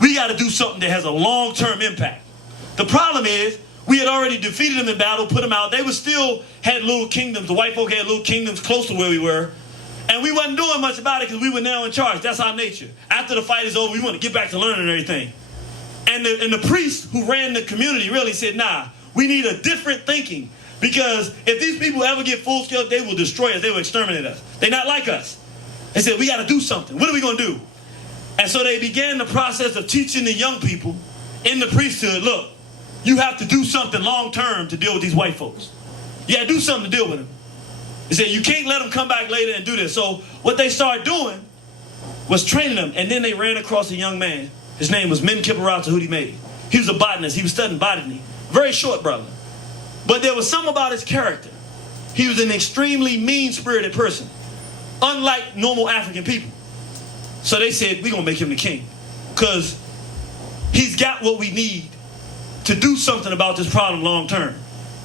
We got to do something that has a long-term impact. The problem is, we had already defeated them in battle, put them out. They still had little kingdoms. The white folk had little kingdoms close to where we were. And we wasn't doing much about it because we were now in charge. That's our nature. After the fight is over, we want to get back to learning everything. And the priest who ran the community really said, nah, we need a different thinking. Because if these people ever get full scale, they will destroy us. They will exterminate us. They're not like us. They said, we got to do something. What are we going to do? And so they began the process of teaching the young people in the priesthood, look, you have to do something long term to deal with these white folks. You got to do something to deal with them. They said, you can't let them come back later and do this. So what they started doing was training them. And then they ran across a young man. His name was Men Kipparat Tahuti Mays. He was a botanist. He was studying botany. Very short brother. But there was something about his character. He was an extremely mean-spirited person, unlike normal African people. So they said, we're going to make him the king because he's got what we need to do something about this problem long term.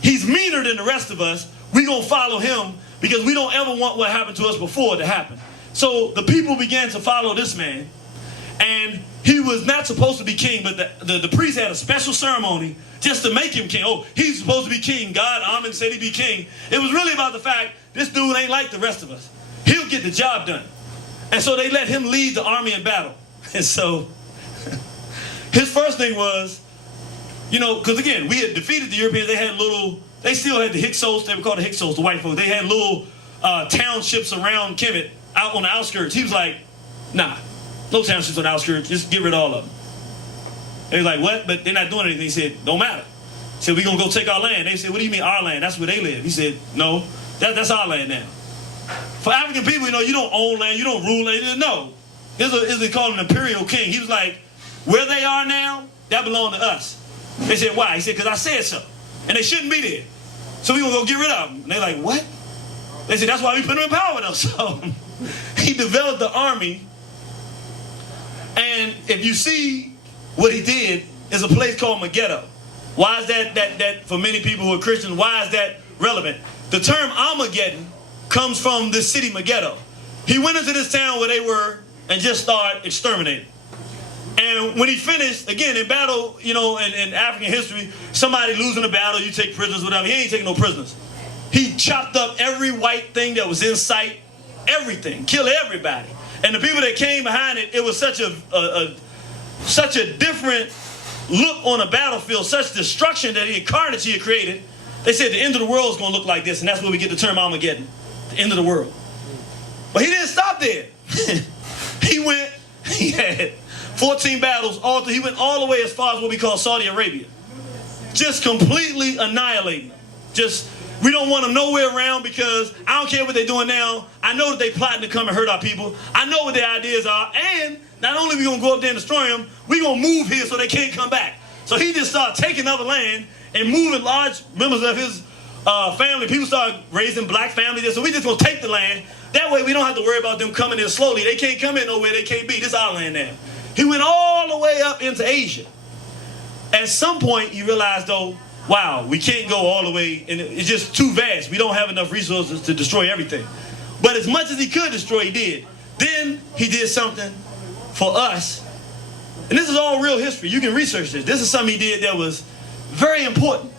He's meaner than the rest of us. We're going to follow him because we don't ever want what happened to us before to happen. So the people began to follow this man. And he was not supposed to be king, but the priest had a special ceremony just to make him king. Oh, he's supposed to be king. God, Amen, said he'd be king. It was really about the fact this dude ain't like the rest of us. He'll get the job done. And so they let him lead the army in battle. And so his first thing was, you know, because again, we had defeated the Europeans. They still had the Hyksos. They were called the Hyksos, the white folks. They had little townships around Kemet out on the outskirts. He was like, nah, no townships on the outskirts. Just get rid of all of them. They was like, what? But they're not doing anything. He said, don't matter. He said, we're going to go take our land. They said, what do you mean our land? That's where they live. He said, no, that's our land now. For African people, you know, you don't own land, you don't rule land. No. They call him an imperial king. He was like, where they are now, that belongs to us. They said, why? He said, because I said so. And they shouldn't be there. So we're going to go get rid of them. And they're like, what? They said, that's why we put them in power with us. So he developed the army. And if you see what he did, is a place called Megiddo. Why is that for many people who are Christians, why is that relevant? The term Armageddon comes from the city Megiddo. He went into this town where they were and just started exterminating. And when he finished, again, in battle, you know, in African history, somebody losing a battle, you take prisoners, whatever. He ain't taking no prisoners. He chopped up every white thing that was in sight, everything, killed everybody. And the people that came behind it, it was such a different look on a battlefield, such destruction that carnage he had created. They said the end of the world is going to look like this, and that's where we get the term Armageddon, the end of the world. But he didn't stop there. He had 14 battles, he went all the way as far as what we call Saudi Arabia. Just completely annihilating them. We don't want them nowhere around because I don't care what they're doing now. I know that they're plotting to come and hurt our people. I know what their ideas are. And not only are we going to go up there and destroy them, we're going to move here so they can't come back. So he just started taking other land and moving large members of his family. People started raising black families there. So we just going to take the land. That way we don't have to worry about them coming in slowly. They can't come in nowhere they can't be. This is our land now. He went all the way up into Asia. At some point, you realize, though, wow, we can't go all the way, and it's just too vast. We don't have enough resources to destroy everything. But as much as he could destroy, he did. Then he did something for us. And this is all real history. You can research this. This is something he did that was very important.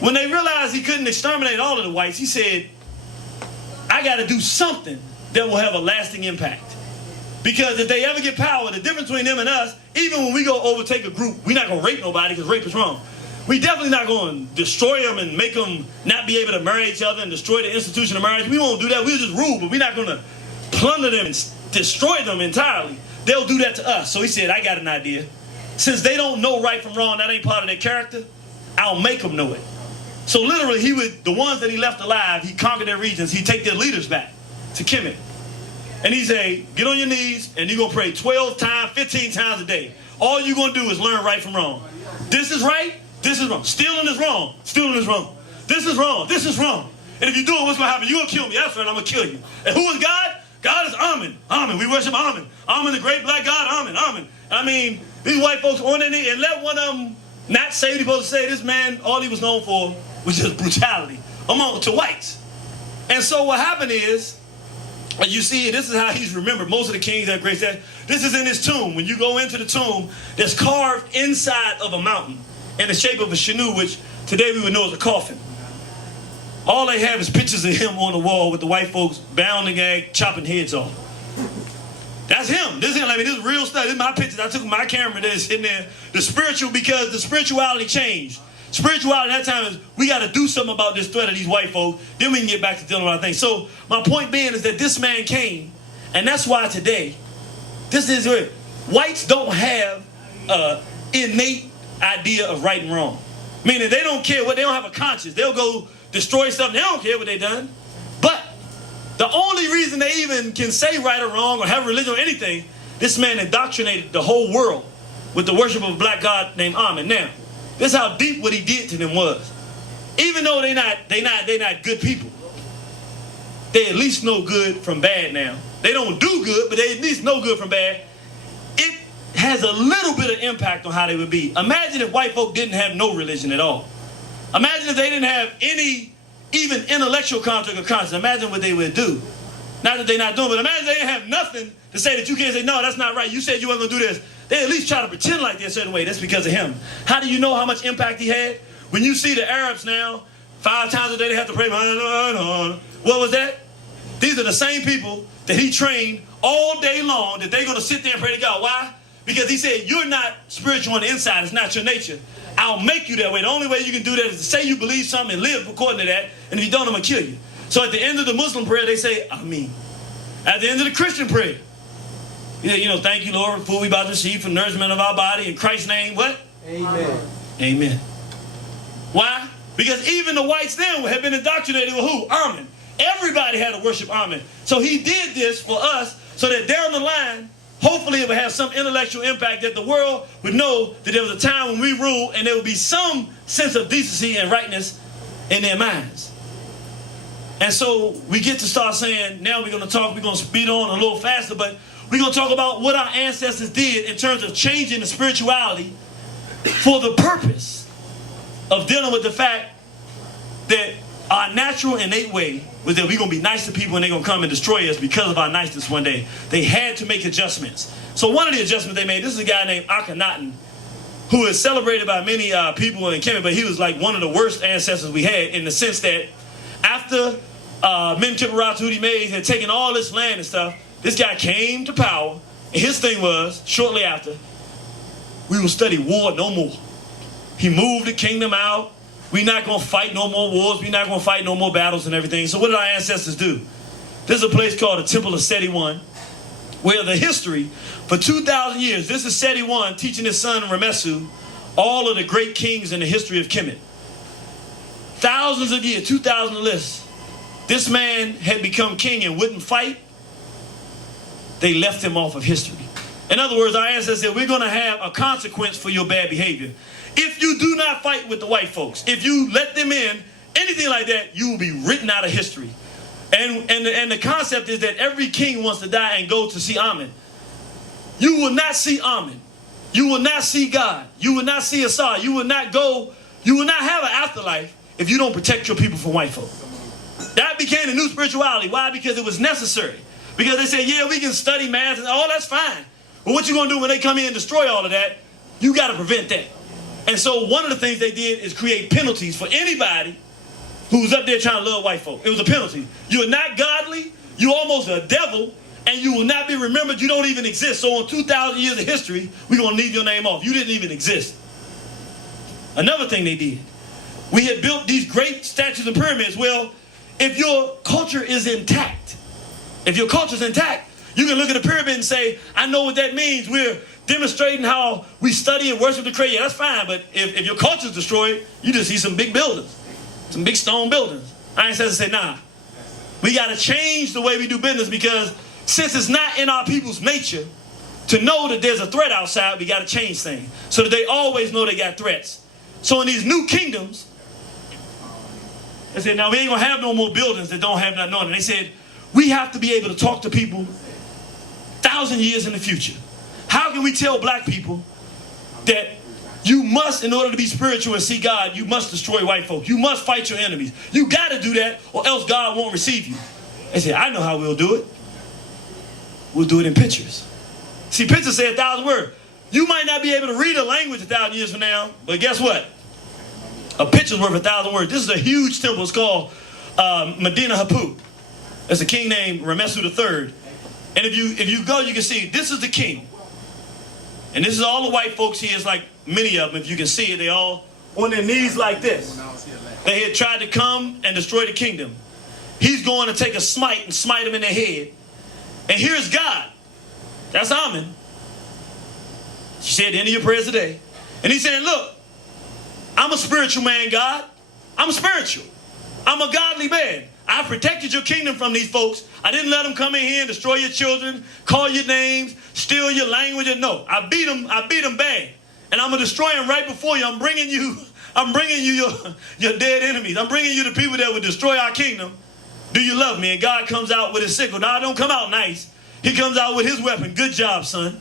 When they realized he couldn't exterminate all of the whites, he said, I got to do something that will have a lasting impact. Because if they ever get power, the difference between them and us, even when we go overtake a group, we're not going to rape nobody because rape is wrong. We definitely not going to destroy them and make them not be able to marry each other and destroy the institution of marriage. We won't do that. We'll just rule, but we're not going to plunder them and destroy them entirely. They'll do that to us. So he said, I got an idea. Since they don't know right from wrong, that ain't part of their character, I'll make them know it. So literally, the ones that he left alive, he conquered their regions. He'd take their leaders back to Kemet. And he'd say, get on your knees, and you're going to pray 12 times, 15 times a day. All you're going to do is learn right from wrong. This is right, this is wrong. Stealing is wrong, stealing is wrong. This is wrong, this is wrong. And if you do it, what's going to happen? You're going to kill me. That's right, I'm going to kill you. And who is God? God is Amen. Amen. We worship Amen. Amen, the great black God. Amen. Amen. I mean, these white folks on their knee, and let one of them not say what he's supposed to say. This man, all he was known for was just brutality to whites. And so what happened is, you see, this is how he's remembered. Most of the kings have great stature. This is in his tomb. When you go into the tomb, that's carved inside of a mountain in the shape of a canoe, which today we would know as a coffin. All they have is pictures of him on the wall with the white folks bound and gagged, chopping heads off. That's him. This is him. I mean, this is real stuff. This is my pictures. I took my camera that's in there. The spiritual, because the spirituality changed. Spirituality at that time is we got to do something about this threat of these white folks. Then we can get back to dealing with our things. So my point being is that this man came, and that's why today, this is where whites don't have an innate idea of right and wrong. Meaning they don't care what, they don't have a conscience. They'll go destroy something. They don't care what they done. But the only reason they even can say right or wrong or have religion or anything, this man indoctrinated the whole world with the worship of a black god named Amen. Now, this is how deep what he did to them was. Even though they not good people, they at least know good from bad now. They don't do good, but they at least know good from bad. It has a little bit of impact on how they would be. Imagine if white folk didn't have no religion at all. Imagine if they didn't have any even intellectual conflict or conscience. Imagine what they would do. Not that they're not doing, but imagine they didn't have nothing to say that you can't say, no, that's not right. You said you weren't going to do this. They at least try to pretend like they're a certain way. That's because of him. How do you know how much impact he had? When you see the Arabs now, 5 times a day they have to pray. What was that? These are the same people that he trained all day long that they're going to sit there and pray to God. Why? Because he said, you're not spiritual on the inside. It's not your nature. I'll make you that way. The only way you can do that is to say you believe something and live according to that. And if you don't, I'm going to kill you. So at the end of the Muslim prayer, they say, Ameen. At the end of the Christian prayer, you know, thank you, Lord, for food we about to receive from nourishment of our body. In Christ's name, what? Amen. Amen. Why? Because even the whites then have been indoctrinated with who? Amen. Everybody had to worship Amen. So he did this for us so that down the line, hopefully it would have some intellectual impact that the world would know that there was a time when we ruled and there would be some sense of decency and rightness in their minds. And so we get to start saying, now we're going to talk, we're going to speed on a little faster, but we're going to talk about what our ancestors did in terms of changing the spirituality for the purpose of dealing with the fact that our natural innate way was that we're going to be nice to people and they're going to come and destroy us because of our niceness one day. They had to make adjustments. So one of the adjustments they made, this is a guy named Akhenaten, who is celebrated by many people in Kemet, but he was like one of the worst ancestors we had in the sense that after Menkaure Tuti Mays had taken all this land and stuff, this guy came to power, and his thing was, shortly after, we will study war no more. He moved the kingdom out. We're not going to fight no more wars. We're not going to fight no more battles and everything. So what did our ancestors do? There's a place called the Temple of Seti I, where the history, for 2,000 years, this is Seti I teaching his son Ramesu all of the great kings in the history of Kemet. Thousands of years, 2,000 lists. This man had become king and wouldn't fight. They left him off of history. In other words, our ancestors said, we're going to have a consequence for your bad behavior. If you do not fight with the white folks, if you let them in, anything like that, you will be written out of history. And the concept is that every king wants to die and go to see Amen. You will not see Amen. You will not see God. You will not see a star. You will not have an afterlife if you don't protect your people from white folk. That became the new spirituality. Why? Because it was necessary. Because they said, yeah, we can study math and all that's fine. But what you going to do when they come in and destroy all of that? You got to prevent that. And so one of the things they did is create penalties for anybody who was up there trying to love white folk. It was a penalty. You are not godly. You almost a devil. And you will not be remembered. You don't even exist. So on 2,000 years of history, we're going to leave your name off. You didn't even exist. Another thing they did. We had built these great statues and pyramids. Well, if your culture is intact, you can look at the pyramid and say, I know what that means. We're demonstrating how we study and worship the Creator. Yeah, that's fine. But if your culture is destroyed, you just see some big buildings, some big stone buildings. Einstein said, nah, we got to change the way we do business, because since it's not in our people's nature to know that there's a threat outside, we got to change things so that they always know they got threats. So in these new kingdoms, they said, now we ain't going to have no more buildings that don't have nothing on it. They said, we have to be able to talk to people 1,000 years in the future. How can we tell black people that you must, in order to be spiritual and see God, you must destroy white folk. You must fight your enemies. You got to do that or else God won't receive you. They said, I know how we'll do it. We'll do it in pictures. See, pictures say 1,000 words. You might not be able to read a language 1,000 years from now, but guess what? A picture's worth 1,000 words. This is a huge temple. It's called Medina Hapu. There's a king named Ramesu III. And if you go, you can see this is the king. And this is all the white folks here. It's like many of them. If you can see it, they all on their knees like this. They had tried to come and destroy the kingdom. He's going to take a smite and smite them in their head. And here's God. That's Amen. She said the end of your prayers today. And he's saying, look, I'm a spiritual man, God. I'm spiritual. I'm a godly man. I protected your kingdom from these folks. I didn't let them come in here and destroy your children, call your names, steal your language. And no, I beat them bad. And I'm going to destroy them right before you. I'm bringing you your dead enemies. I'm bringing you the people that would destroy our kingdom. Do you love me? And God comes out with his sickle. Now, I don't come out nice. He comes out with his weapon. Good job, son.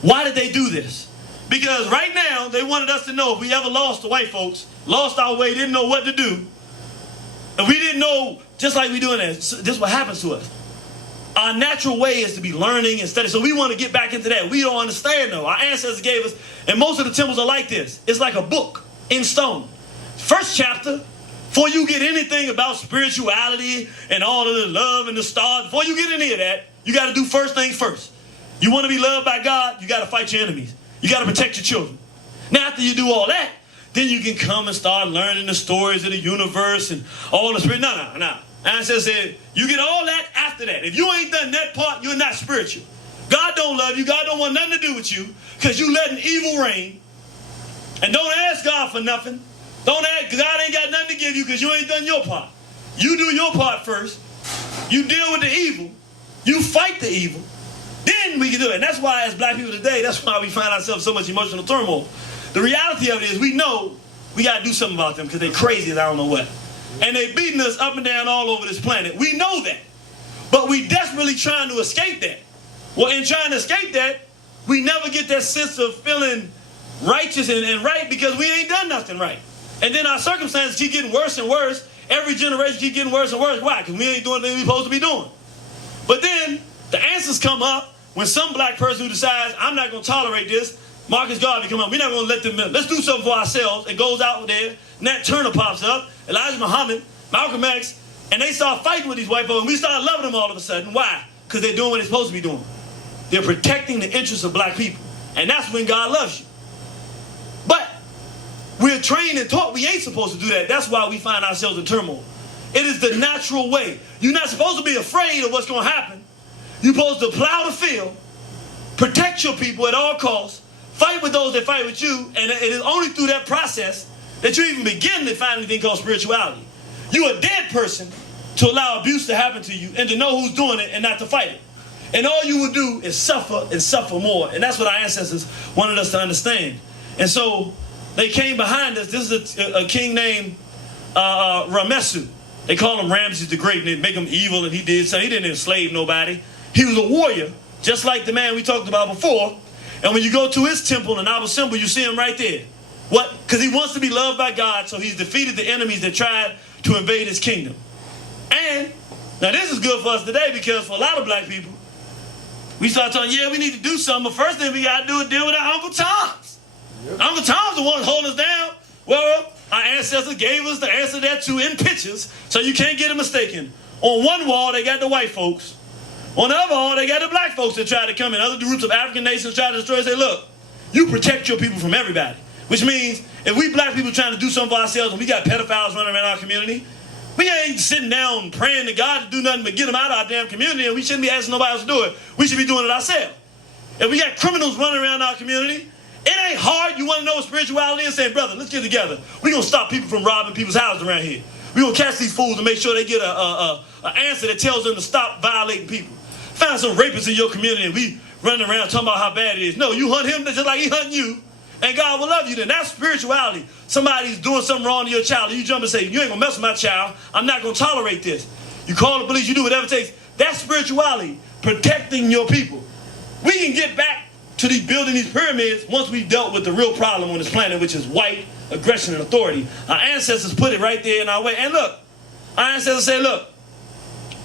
Why did they do this? Because right now, they wanted us to know if we ever lost the white folks, lost our way, didn't know what to do, and we didn't know, just like we doing this is what happens to us. Our natural way is to be learning and studying. So we want to get back into that. We don't understand, though. Our ancestors gave us, and most of the temples are like this. It's like a book in stone. First chapter, before you get anything about spirituality and all of the love and the stars, before you get any of that, you got to do first things first. You want to be loved by God, you got to fight your enemies. You got to protect your children. Now, after you do all that, then you can come and start learning the stories of the universe and all the spirit. No. Ancestors said, you get all that after that. If you ain't done that part, you're not spiritual. God don't love you. God don't want nothing to do with you because you letting evil reign. And don't ask God for nothing. Don't ask. God ain't got nothing to give you because you ain't done your part. You do your part first. You deal with the evil. You fight the evil. Then we can do it. And that's why, as black people today, that's why we find ourselves so much emotional turmoil. The reality of it is we know we got to do something about them because they're crazy as I don't know what. And they beating us up and down all over this planet. We know that. But we desperately trying to escape that. Well, in trying to escape that, we never get that sense of feeling righteous and right because we ain't done nothing right. And then our circumstances keep getting worse and worse. Every generation keep getting worse and worse. Why? Because we ain't doing the things we're supposed to be doing. But then the answers come up when some black person who decides, I'm not going to tolerate this, Marcus Garvey come up, we're not going to let them, let's do something for ourselves, and goes out there, Nat Turner pops up, Elijah Muhammad, Malcolm X, and they start fighting with these white folks, and we start loving them all of a sudden. Why? Because they're doing what they're supposed to be doing. They're protecting the interests of black people, and that's when God loves you. But we're trained and taught we ain't supposed to do that. That's why we find ourselves in turmoil. It is the natural way. You're not supposed to be afraid of what's going to happen. You're supposed to plow the field, protect your people at all costs, fight with those that fight with you, and it is only through that process that you even begin to find anything called spirituality. You're a dead person to allow abuse to happen to you and to know who's doing it and not to fight it. And all you will do is suffer and suffer more. And that's what our ancestors wanted us to understand. And so they came behind us. This is a king named Ramesu. They call him Ramses the Great, and they make him evil, and he did so. He didn't enslave nobody. He was a warrior, just like the man we talked about before. And when you go to his temple and our symbol, you see him right there. What? Because he wants to be loved by God, so he's defeated the enemies that tried to invade his kingdom. And now this is good for us today, because for a lot of black people, we start talking, yeah, we need to do something, but first thing we got to do is deal with our Uncle Toms. Yep. Uncle Tom's the one holding us down. Well, our ancestors gave us the answer there too in pictures, so you can't get it mistaken. On one wall, they got the white folks. On the other wall, they got the black folks that try to come in. Other groups of African nations try to destroy and say, look, you protect your people from everybody. Which means, if we black people trying to do something for ourselves and we got pedophiles running around our community, we ain't sitting down praying to God to do nothing but get them out of our damn community, and we shouldn't be asking nobody else to do it. We should be doing it ourselves. If we got criminals running around our community, it ain't hard. You want to know what spirituality is? Say, brother, let's get together. We're going to stop people from robbing people's houses around here. We're going to catch these fools and make sure they get an answer that tells them to stop violating people. Find some rapists in your community and we running around talking about how bad it is. No, you hunt him just like he hunting you, and God will love you then. That's spirituality. Somebody's doing something wrong to your child, and you jump and say, you ain't going to mess with my child. I'm not going to tolerate this. You call the police, you do whatever it takes. That's spirituality, protecting your people. We can get back to building these pyramids once we've dealt with the real problem on this planet, which is white aggression and authority. Our ancestors put it right there in our way. And look, our ancestors say, look,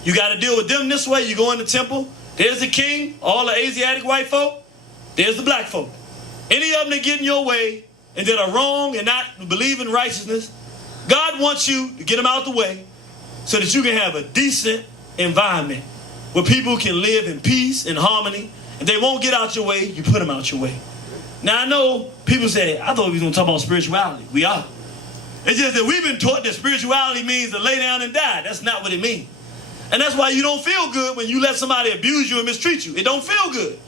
you got to deal with them this way. You go in the temple, there's the king, all the Asiatic white folk, there's the black folk. Any of them that get in your way and that are wrong and not believe in righteousness, God wants you to get them out the way so that you can have a decent environment where people can live in peace and harmony. If they won't get out your way, you put them out your way. Now, I know people say, I thought we was going to talk about spirituality. We are. It's just that we've been taught that spirituality means to lay down and die. That's not what it means. And that's why you don't feel good when you let somebody abuse you and mistreat you. It don't feel good.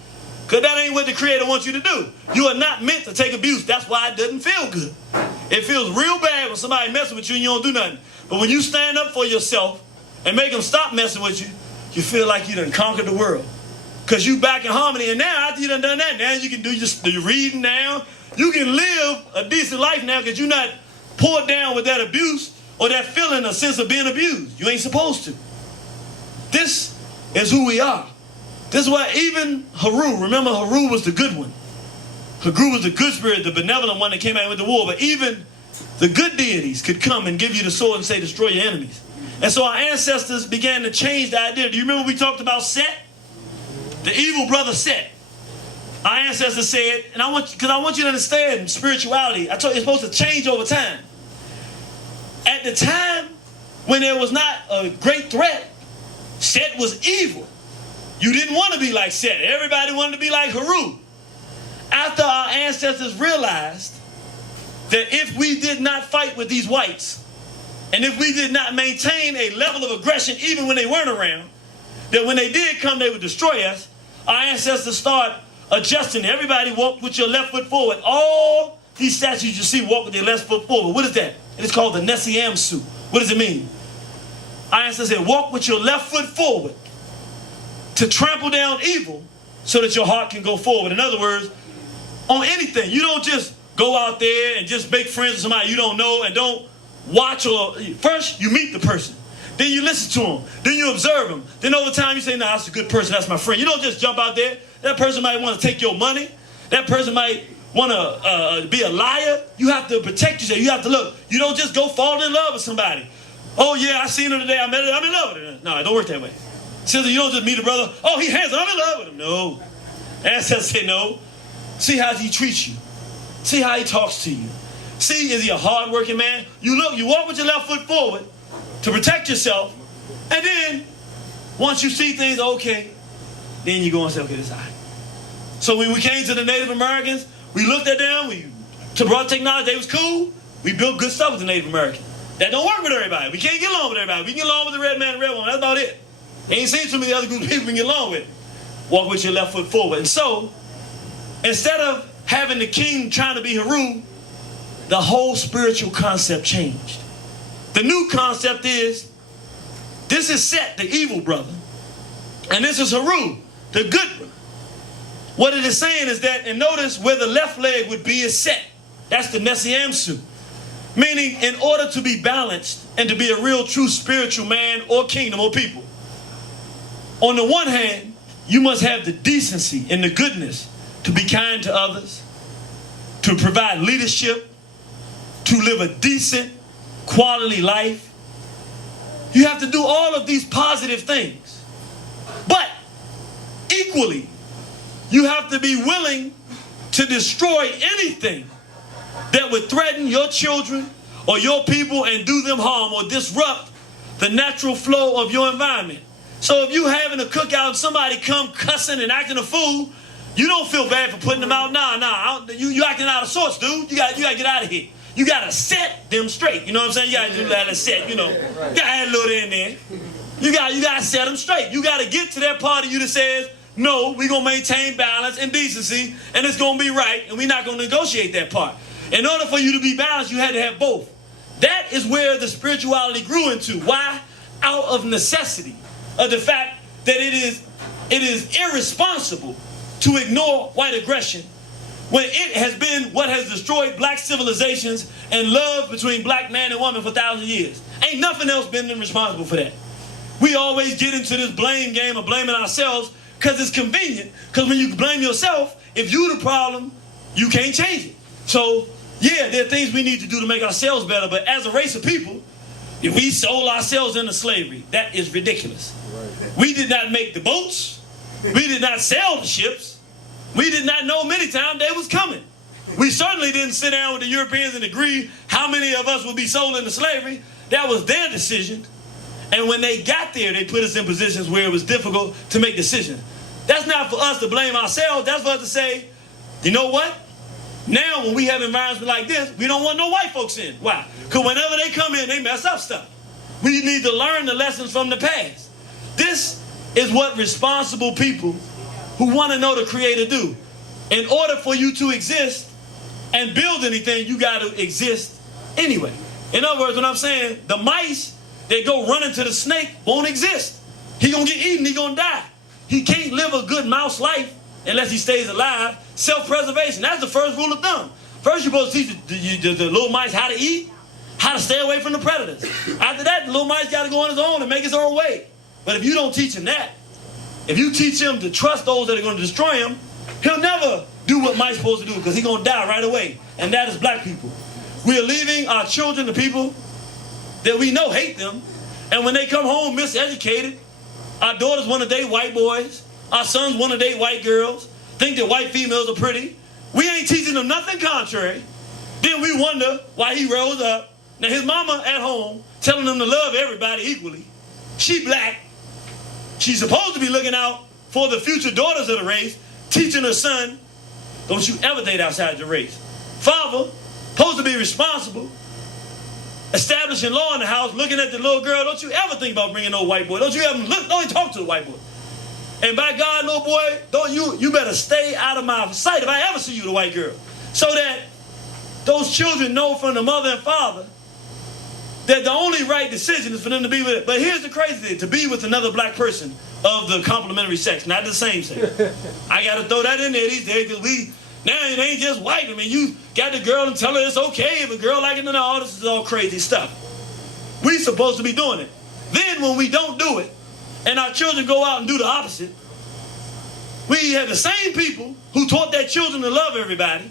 Because that ain't what the Creator wants you to do. You are not meant to take abuse. That's why it doesn't feel good. It feels real bad when somebody messes with you and you don't do nothing. But when you stand up for yourself and make them stop messing with you, you feel like you done conquered the world. Because you back in harmony. And now, after you done that, now you can do your reading now. You can live a decent life now because you're not poured down with that abuse or that feeling, a sense of being abused. You ain't supposed to. This is who we are. This is why even Haru, remember Haru was the good one. Haru was the good spirit, the benevolent one that came out with the war. But even the good deities could come and give you the sword and say, destroy your enemies. And so our ancestors began to change the idea. Do you remember we talked about Set? The evil brother Set. Our ancestors said, and I want you to understand spirituality. I told you it's supposed to change over time. At the time when there was not a great threat, Set was evil. You didn't want to be like Set. Everybody wanted to be like Haru. After our ancestors realized that if we did not fight with these whites, and if we did not maintain a level of aggression even when they weren't around, that when they did come, they would destroy us, our ancestors start adjusting. Everybody walk with your left foot forward. All these statues you see walk with their left foot forward. What is that? It's called the Nesiamsu. What does it mean? Our ancestors said, walk with your left foot forward to trample down evil so that your heart can go forward. In other words, on anything, you don't just go out there and just make friends with somebody you don't know and don't watch or... First, you meet the person. Then you listen to them. Then you observe them. Then over time you say, nah, that's a good person. That's my friend. You don't just jump out there. That person might want to take your money. That person might want to be a liar. You have to protect yourself. You have to look. You don't just go fall in love with somebody. Oh, yeah, I seen her today. I met her. I'm in love with her. No, it don't work that way. Sister, you don't just meet a brother. Oh, he handsome. I'm in love with him. No. Ancestors say no. See how he treats you. See how he talks to you. See, is he a hard-working man? You look, you walk with your left foot forward to protect yourself, and then once you see things okay, then you go and say, okay, this is all right. So when we came to the Native Americans, we looked at them, we brought technology, they was cool, we built good stuff with the Native Americans. That don't work with everybody. We can't get along with everybody. We can get along with the red man and red woman, that's about it. Ain't seen too many other groups of people we can get along with. Walk with your left foot forward. And so, instead of having the king trying to be Haru, the whole spiritual concept changed. The new concept is, this is Set, the evil brother, and this is Haru, the good brother. What it is saying is that, and notice where the left leg would be is Set. That's the Nesiamsu. Meaning, in order to be balanced and to be a real true spiritual man or kingdom or people, on the one hand, you must have the decency and the goodness to be kind to others, to provide leadership, to live a decent, quality life. You have to do all of these positive things. But equally, you have to be willing to destroy anything that would threaten your children or your people and do them harm or disrupt the natural flow of your environment. So if you having a cookout and somebody come cussing and acting a fool, you don't feel bad for putting them out. Nah, you acting out of sorts, dude. You gotta get out of here. You gotta set them straight. You know what I'm saying? You gotta do that and set, you know. You gotta add a little in there. You gotta set them straight. You gotta get to that part of you that says, no, we're gonna maintain balance and decency, and it's gonna be right, and we're not gonna negotiate that part. In order for you to be balanced, you had to have both. That is where the spirituality grew into. Why? Out of necessity, of the fact that it is irresponsible to ignore white aggression when it has been what has destroyed black civilizations and love between black man and woman for thousands of years. Ain't nothing else been responsible for that. We always get into this blame game of blaming ourselves because it's convenient. Because when you blame yourself, if you the problem, you can't change it. So, yeah, there are things we need to do to make ourselves better, but as a race of people, if we sold ourselves into slavery, that is ridiculous. Right. We did not make the boats. We did not sail the ships. We did not know many times they was coming. We certainly didn't sit down with the Europeans and agree how many of us would be sold into slavery. That was their decision. And when they got there, they put us in positions where it was difficult to make decisions. That's not for us to blame ourselves. That's for us to say, you know what? Now when we have environments like this, we don't want no white folks in. Why? Because whenever they come in, they mess up stuff. We need to learn the lessons from the past. This is what responsible people who want to know the Creator do. In order for you to exist and build anything, you got to exist anyway. In other words, what I'm saying, the mice that go running to the snake won't exist. He gonna get eaten, he gonna die. He can't live a good mouse life unless he stays alive. Self-preservation, that's the first rule of thumb. First you're supposed to teach the little mice how to eat, how to stay away from the predators. After that, the little mice got to go on his own and make his own way. But if you don't teach him that, if you teach him to trust those that are going to destroy him, he'll never do what mice supposed to do because he's going to die right away. And that is black people. We are leaving our children to people that we know hate them. And when they come home miseducated, our daughters want to date white boys. Our sons want to date white girls. Think that white females are pretty. We ain't teaching them nothing contrary. Then we wonder why he rose up. Now his mama at home telling him to love everybody equally. She black. She's supposed to be looking out for the future daughters of the race, teaching her son, don't you ever date outside your race. Father, supposed to be responsible, establishing law in the house, looking at the little girl, don't you ever think about bringing no white boy. Don't you ever look, don't even talk to the white boy. And by God, little boy, you better stay out of my sight if I ever see you with a white girl. So that those children know from the mother and father that the only right decision is for them to be with it. But here's the crazy thing, to be with another black person of the complementary sex, not the same sex. I got to throw that in there these days because now it ain't just white. I mean, you got the girl and tell her it's okay if a girl like it and all, this is all crazy stuff. We supposed to be doing it. Then when we don't do it, and our children go out and do the opposite, we have the same people who taught their children to love everybody,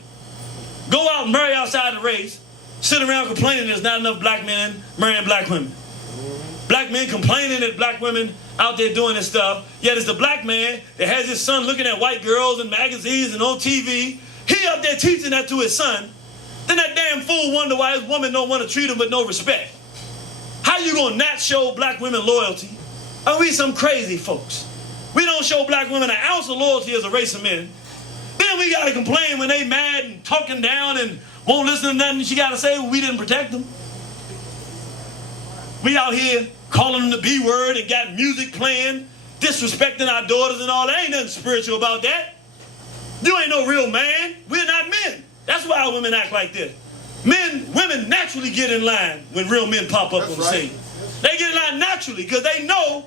go out and marry outside the race, sit around complaining there's not enough black men marrying black women. Black men complaining that black women out there doing this stuff, yet it's the black man that has his son looking at white girls in magazines and on TV. He up there teaching that to his son. Then that damn fool wonder why his woman don't want to treat him with no respect. How you gonna not show black women loyalty? Are we some crazy folks? We don't show black women an ounce of loyalty as a race of men. Then we gotta complain when they mad and talking down and won't listen to nothing she gotta say when we didn't protect them. We out here calling them the B word and got music playing, disrespecting our daughters and all. There ain't nothing spiritual about that. You ain't no real man. We're not men. That's why women act like this. Women naturally get in line when real men pop up on the scene. They get in line naturally because they know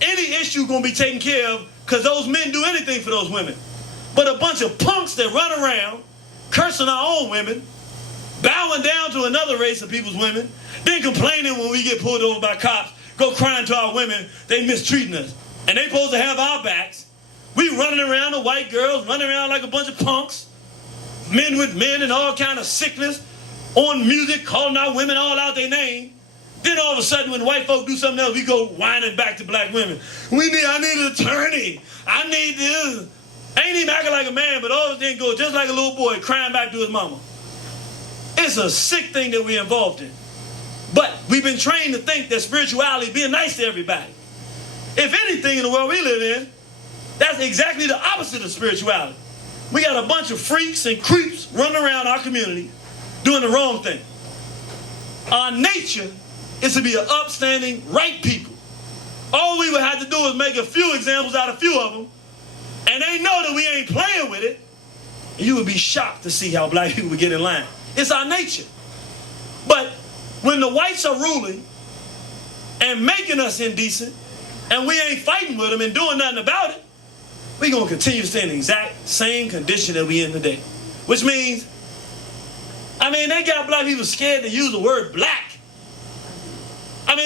any issue gonna be taken care of because those men do anything for those women. But a bunch of punks that run around cursing our own women, bowing down to another race of people's women, then complaining when we get pulled over by cops, go crying to our women, they mistreating us. And they supposed to have our backs We running around, the white girls running around like a bunch of punks, men with men and all kind of sickness, on music, calling out women all out their name. Then all of a sudden, when the white folk do something else, we go whining back to black women. I need an attorney. I need this. Ain't even acting like a man, but all of a sudden go just like a little boy crying back to his mama. It's a sick thing that we're involved in. But we've been trained to think that spirituality is being nice to everybody. If anything in the world we live in, that's exactly the opposite of spirituality. We got a bunch of freaks and creeps running around our community doing the wrong thing. Our nature is to be an upstanding, right people. All we would have to do is make a few examples out of a few of them, and they know that we ain't playing with it, and you would be shocked to see how black people would get in line. It's our nature. But when the whites are ruling and making us indecent, and we ain't fighting with them and doing nothing about it, we're going to continue to stay in the exact same condition that we in today. Which means, they got black people scared to use the word black.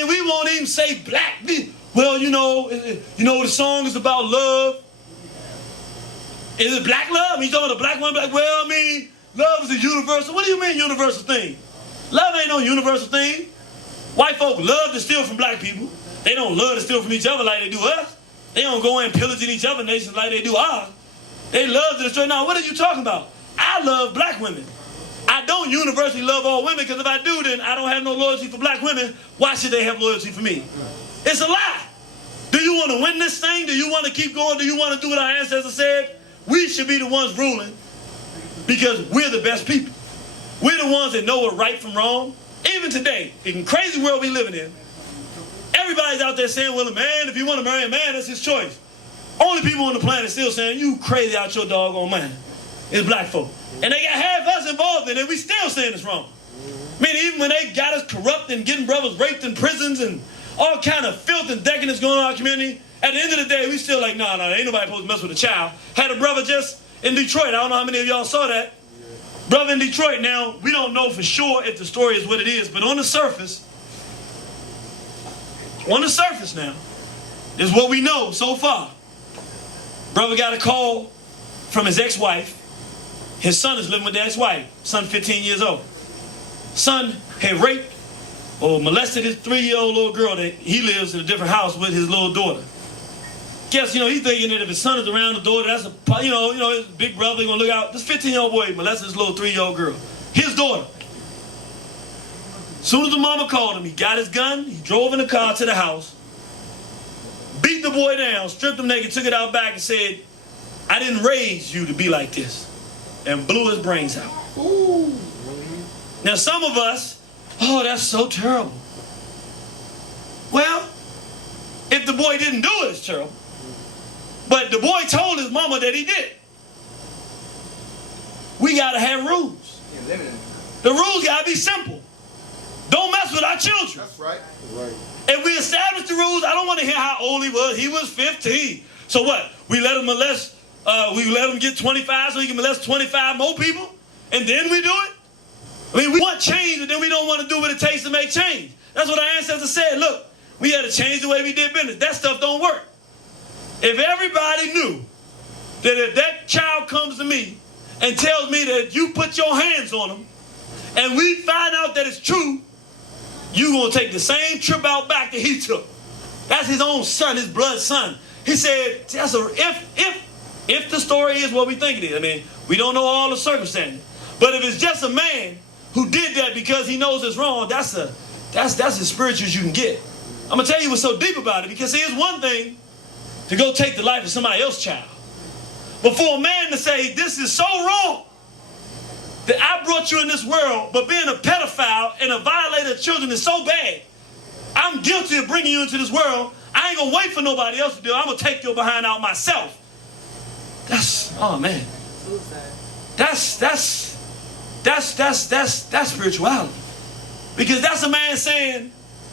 We won't even say black. Well, the song is about love. Is it black love? You talking about a black one? Black? Well, love is a universal. What do you mean universal thing? Love ain't no universal thing. White folk love to steal from black people. They don't love to steal from each other like they do us. They don't go in pillaging each other nations like they do ours. They love to destroy. Now, what are you talking about? I love black women. I don't universally love all women, because if I do, then I don't have no loyalty for black women. Why should they have loyalty for me? It's a lie. Do you want to win this thing? Do you want to keep going? Do you want to do what our ancestors said? We should be the ones ruling, because we're the best people. We're the ones that know what right from wrong. Even today, in the crazy world we living in, everybody's out there saying, well, a man, if he want to marry a man, that's his choice. Only people on the planet still saying, you crazy out your doggone mind. It's black folk. And they got half us involved in it, we still saying it's wrong. Even when they got us corrupt and getting brothers raped in prisons and all kind of filth and decadence going on in our community, at the end of the day, we still like, no, ain't nobody supposed to mess with a child. Had a brother just in Detroit. I don't know how many of y'all saw that. Brother in Detroit. Now, we don't know for sure if the story is what it is, but on the surface now, is what we know so far. Brother got a call from his ex-wife. His son is living with the ex-wife. Son 15 years old. Son had raped or molested his 3-year-old little girl that he lives in a different house with his little daughter. Guess, he's thinking that if his son is around the daughter, that's his big brother, he's going to look out. This 15-year-old boy molested his little 3-year-old girl. His daughter. As soon as the mama called him, he got his gun, he drove in the car to the house, beat the boy down, stripped him naked, took it out back and said, I didn't raise you to be like this. And blew his brains out. Ooh. Now some of us, that's so terrible. Well, if the boy didn't do it, it's terrible. But the boy told his mama that he did. We gotta have rules. The rules gotta be simple. Don't mess with our children. That's right. If we establish the rules, I don't want to hear how old he was. He was 15. So what? We let him molest. We let him get 25 so he can molest 25 more people, and then we do it? We want change, and then we don't want to do what it takes to make change. That's what our ancestors said. Look, we had to change the way we did business. That stuff don't work. If everybody knew that if that child comes to me and tells me that you put your hands on him, and we find out that it's true, you going to take the same trip out back that he took. That's his own son, his blood son. He said, if the story is what we think it is. We don't know all the circumstances. But if it's just a man who did that because he knows it's wrong, that's as spiritual as you can get. I'm going to tell you what's so deep about it, because it's one thing to go take the life of somebody else's child. But for a man to say, this is so wrong that I brought you in this world, but being a pedophile and a violator of children is so bad, I'm guilty of bringing you into this world. I ain't going to wait for nobody else to do it. I'm going to take your behind out myself. That's spirituality. Because that's a man saying,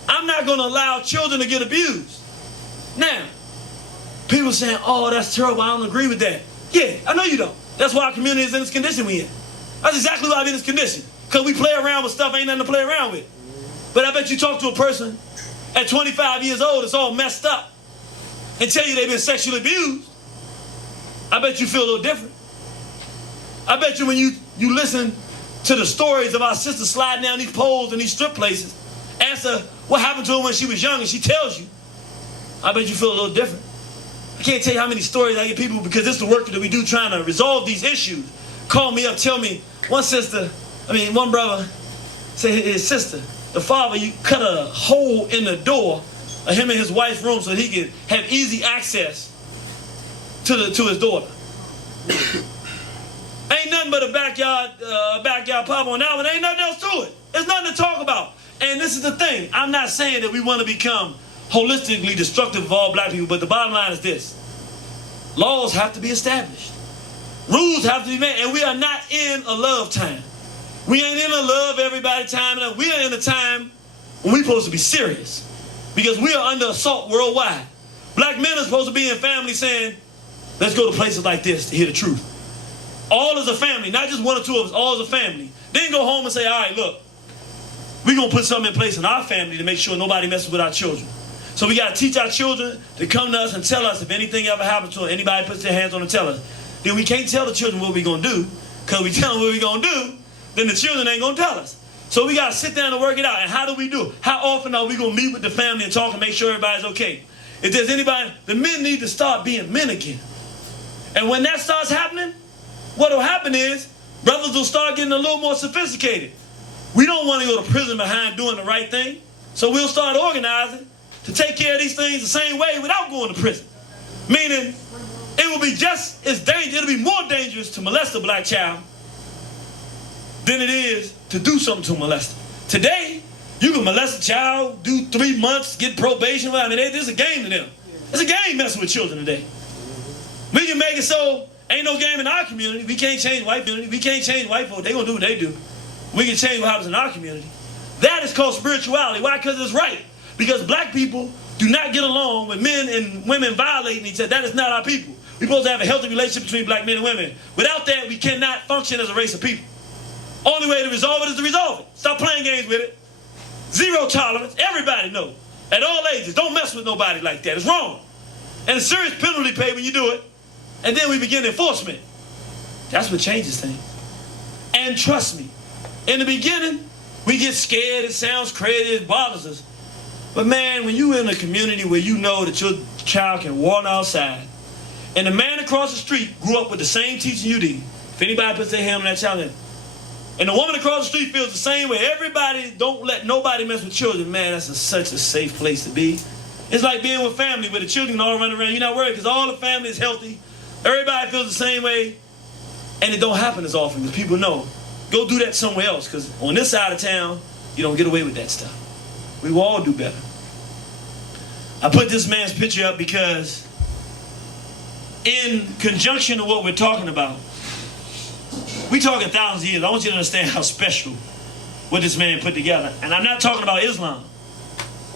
I'm not going to allow children to get abused. Now, people saying, that's terrible, I don't agree with that. Yeah, I know you don't. That's why our community is in this condition we in. That's exactly why we're in this condition. Because we play around with stuff ain't nothing to play around with. But I bet you talk to a person at 25 years old that's all messed up and tell you they've been sexually abused. I bet you feel a little different. I bet you when you listen to the stories of our sister sliding down these poles and these strip places, answer what happened to her when she was young, and she tells you, I bet you feel a little different. I can't tell you how many stories I get people, because this is the work that we do trying to resolve these issues. Call me up, tell me, one brother said his sister, the father, you cut a hole in the door of him and his wife's room so he could have easy access to his daughter. Ain't nothing but a backyard pop on that one. Ain't nothing else to it. There's nothing to talk about. And this is the thing. I'm not saying that we want to become holistically destructive of all black people, but the bottom line is this. Laws have to be established. Rules have to be made. And we are not in a love time. We ain't in a love everybody time. We are in a time when we're supposed to be serious. Because we are under assault worldwide. Black men are supposed to be in family saying, let's go to places like this to hear the truth. All as a family, not just one or two of us, all as a family. Then go home and say, all right, look, we're going to put something in place in our family to make sure nobody messes with our children. So we got to teach our children to come to us and tell us if anything ever happens to them, anybody puts their hands on them and tell us. Then we can't tell the children what we're going to do, because we tell them what we're going to do, then the children ain't going to tell us. So we got to sit down and work it out. And how do we do it? How often are we going to meet with the family and talk and make sure everybody's okay? If there's anybody, the men need to start being men again. And when that starts happening, what will happen is brothers will start getting a little more sophisticated. We don't want to go to prison behind doing the right thing. So we'll start organizing to take care of these things the same way without going to prison. Meaning, it will be just as dangerous, it'll be more dangerous to molest a black child than it is to do something to molest them. Today, you can molest a child, do 3 months, get probation. I mean, this is a game to them. It's a game messing with children today. We can make it so ain't no game in our community. We can't change white community. We can't change white folks. They gonna do what they do. We can change what happens in our community. That is called spirituality. Why? Because it's right. Because black people do not get along with men and women violating each other. That is not our people. We're supposed to have a healthy relationship between black men and women. Without that, we cannot function as a race of people. Only way to resolve it is to resolve it. Stop playing games with it. Zero tolerance. Everybody knows. At all ages, don't mess with nobody like that. It's wrong. And a serious penalty paid when you do it. And then we begin enforcement. That's what changes things. And trust me, in the beginning, we get scared. It sounds crazy. It bothers us. But man, when you're in a community where you know that your child can walk outside, and the man across the street grew up with the same teaching you did. If anybody puts their hand on that child, and the woman across the street feels the same way. Everybody, don't let nobody mess with children. Man, that's such a safe place to be. It's like being with family where the children all run around. You're not worried because all the family is healthy. Everybody feels the same way. And it don't happen as often because people know. Go do that somewhere else, because on this side of town, you don't get away with that stuff. We will all do better. I put this man's picture up because in conjunction to what we're talking about, we talking thousands of years. I want you to understand how special what this man put together. And I'm not talking about Islam.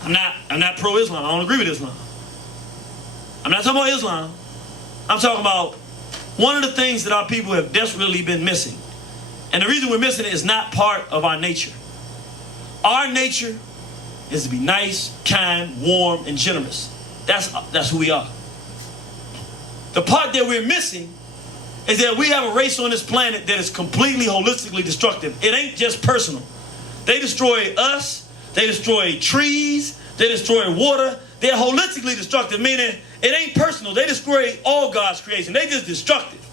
I'm not pro-Islam. I don't agree with Islam. I'm not talking about Islam. I'm talking about one of the things that our people have desperately been missing. And the reason we're missing it is not part of our nature. Our nature is to be nice, kind, warm, and generous. That's who we are. The part that we're missing is that we have a race on this planet that is completely holistically destructive. It ain't just personal. They destroy us. They destroy trees. They destroy water. They're holistically destructive, meaning it ain't personal. They destroy all God's creation. They just destructive.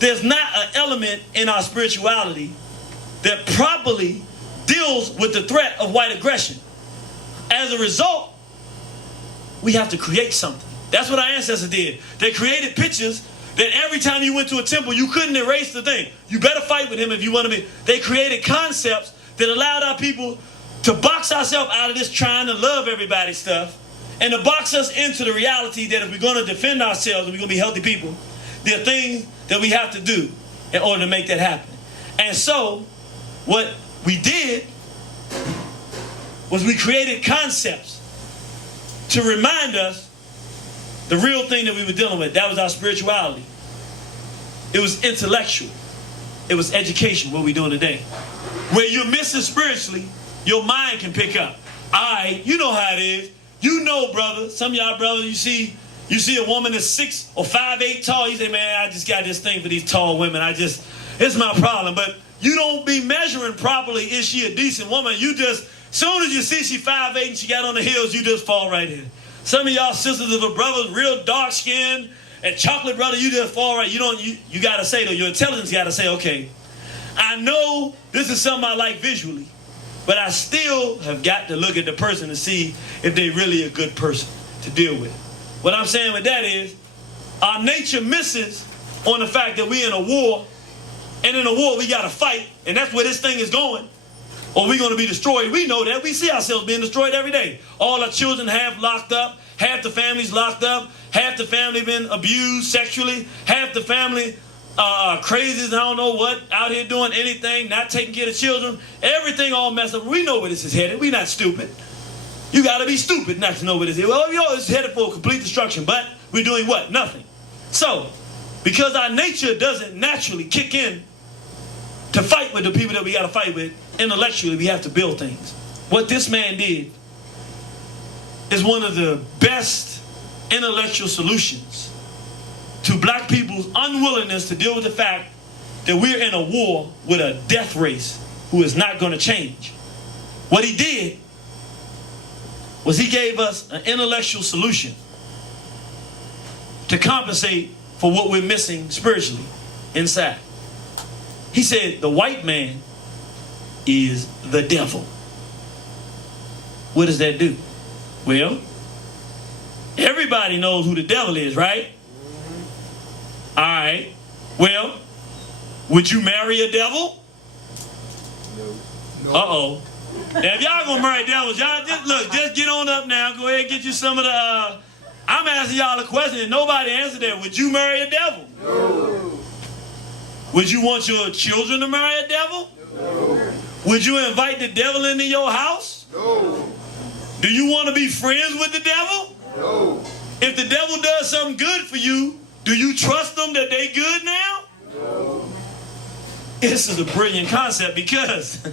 There's not an element in our spirituality that properly deals with the threat of white aggression. As a result, we have to create something. That's what our ancestors did. They created pictures that every time you went to a temple, you couldn't erase the thing. You better fight with him if you want to be. They created concepts that allowed our people to box ourselves out of this trying to love everybody stuff and to box us into the reality that if we're going to defend ourselves and we're going to be healthy people, there are things that we have to do in order to make that happen. And so what we did was we created concepts to remind us the real thing that we were dealing with. That was our spirituality. It was intellectual. It was education, what we're doing today. Where you're missing spiritually, your mind can pick up. All right, you know how it is. You know, brother, some of y'all brothers, you see You see a woman that's 6 or 5'8" tall, you say, man, I just got this thing for these tall women. It's my problem. But you don't be measuring properly, is she a decent woman? You just, soon as you see she 5'8" and she got on the heels, you just fall right in. Some of y'all sisters of a brother, real dark skin and chocolate brother, you just fall right. You got to say, though, your intelligence got to say, okay, I know this is something I like visually, but I still have got to look at the person to see if they're really a good person to deal with. What I'm saying with that is, our nature misses on the fact that we're in a war, and in a war we got to fight, and that's where this thing is going, or we're going to be destroyed. We know that. We see ourselves being destroyed every day. All our children half locked up, half the family's locked up, half the family been abused sexually, half the family crazies, I don't know what, out here doing anything, not taking care of children, everything all messed up. We know where this is headed. We're not stupid. You got to be stupid not to know where this is. Well, it's headed for complete destruction, but we're doing what? Nothing. So, because our nature doesn't naturally kick in to fight with the people that we got to fight with, intellectually we have to build things. What this man did is one of the best intellectual solutions to black people's unwillingness to deal with the fact that we're in a war with a death race who is not going to change. What he did was he gave us an intellectual solution to compensate for what we're missing spiritually inside. He said the white man is the devil. What does that do? Well, everybody knows who the devil is, right? All right. Well, would you marry a devil? No. Uh-oh. Now, if y'all gonna marry devils, y'all just get on up now. Go ahead and get you some of the, I'm asking y'all a question and nobody answered that. Would you marry a devil? No. Would you want your children to marry a devil? No. Would you invite the devil into your house? No. Do you want to be friends with the devil? No. If the devil does something good for you, do you trust them that they good now? No. This is a brilliant concept because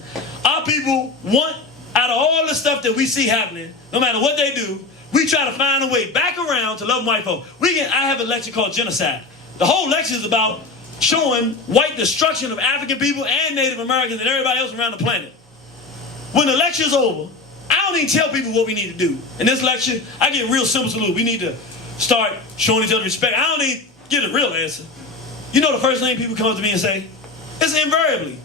our people want, out of all the stuff that we see happening, no matter what they do, we try to find a way back around to love white folk. I have a lecture called Genocide. The whole lecture is about showing white destruction of African people and Native Americans and everybody else around the planet. When the lecture's over, I don't even tell people what we need to do. In this lecture, I get real simple solution. We need to start showing each other respect. I don't even get a real answer. You know the first thing people come up to me and say? It's invariably,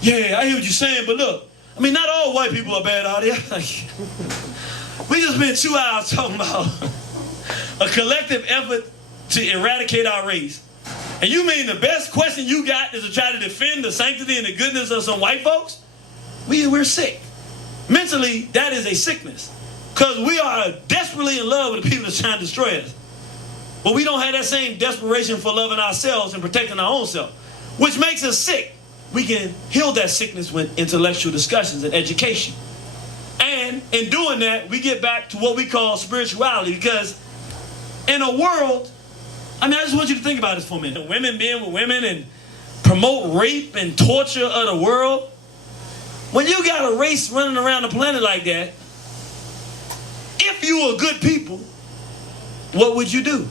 yeah, I hear what you're saying, but look, I mean, not all white people are bad out here. We just spent 2 hours talking about a collective effort to eradicate our race. And you mean the best question you got is to try to defend the sanctity and the goodness of some white folks? We're sick. Mentally, that is a sickness. Because we are desperately in love with the people that's trying to destroy us. But we don't have that same desperation for loving ourselves and protecting our own self, which makes us sick. We can heal that sickness with intellectual discussions and education. And in doing that, we get back to what we call spirituality, because in a world, I mean, I just want you to think about this for a minute. Women being with women and promote rape and torture of the world. When you got a race running around the planet like that, if you were good people, what would you do?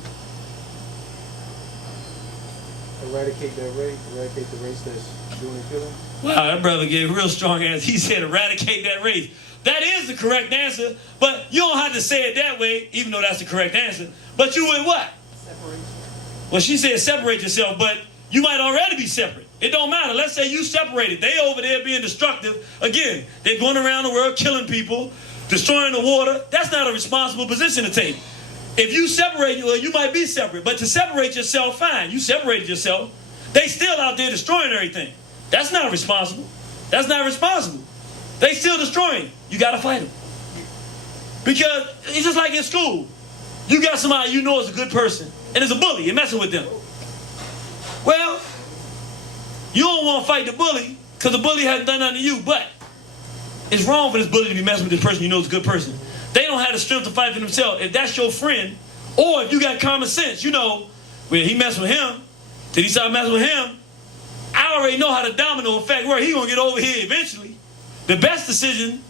Eradicate that race. Eradicate the race that's doing the killing. Wow, that brother gave a real strong answer. He said eradicate that race. That is the correct answer, but you don't have to say it that way, even though that's the correct answer. But you would what? Separation. Well, she said separate yourself, but you might already be separate. It don't matter. Let's say you separated. They over there being destructive. Again, they're going around the world killing people, destroying the water. That's not a responsible position to take. If you separate, well, you might be separate. But to separate yourself, fine. You separated yourself. They still out there destroying everything. That's not responsible. That's not responsible. They still destroying. You got to fight them. Because it's just like in school. You got somebody you know is a good person, and is a bully. You're messing with them. Well, you don't want to fight the bully because the bully hasn't done nothing to you, but it's wrong for this bully to be messing with this person you know is a good person. They don't have the strength to fight for themselves. If that's your friend, or if you got common sense, you know, well, he messed with him, did he start messing with him? I already know how the domino effect works. He gonna get over here eventually. The best decision,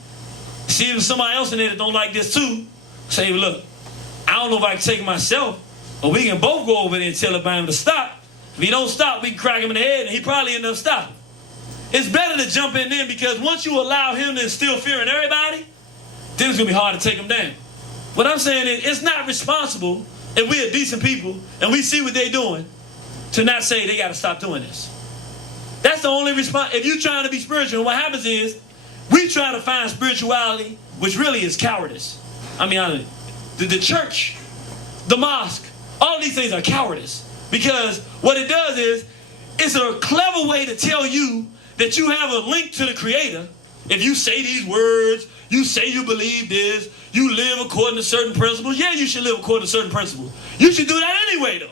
see if there's somebody else in there that don't like this too, say, look, I don't know if I can take him myself, or we can both go over there and tell him to stop. If he don't stop, we can crack him in the head, and he probably end up stopping. It's better to jump in there, because once you allow him to instill fear in everybody, then it's going to be hard to take him down. What I'm saying is, it's not responsible if we're decent people and we see what they're doing to not say they got to stop doing this. That's the only response. If you're trying to be spiritual, what happens is we try to find spirituality, which really is cowardice. I mean, the church, the mosque, all these things are cowardice. Because what it does is, it's a clever way to tell you that you have a link to the Creator. If you say these words, you say you believe this, you live according to certain principles. Yeah, you should live according to certain principles. You should do that anyway, though.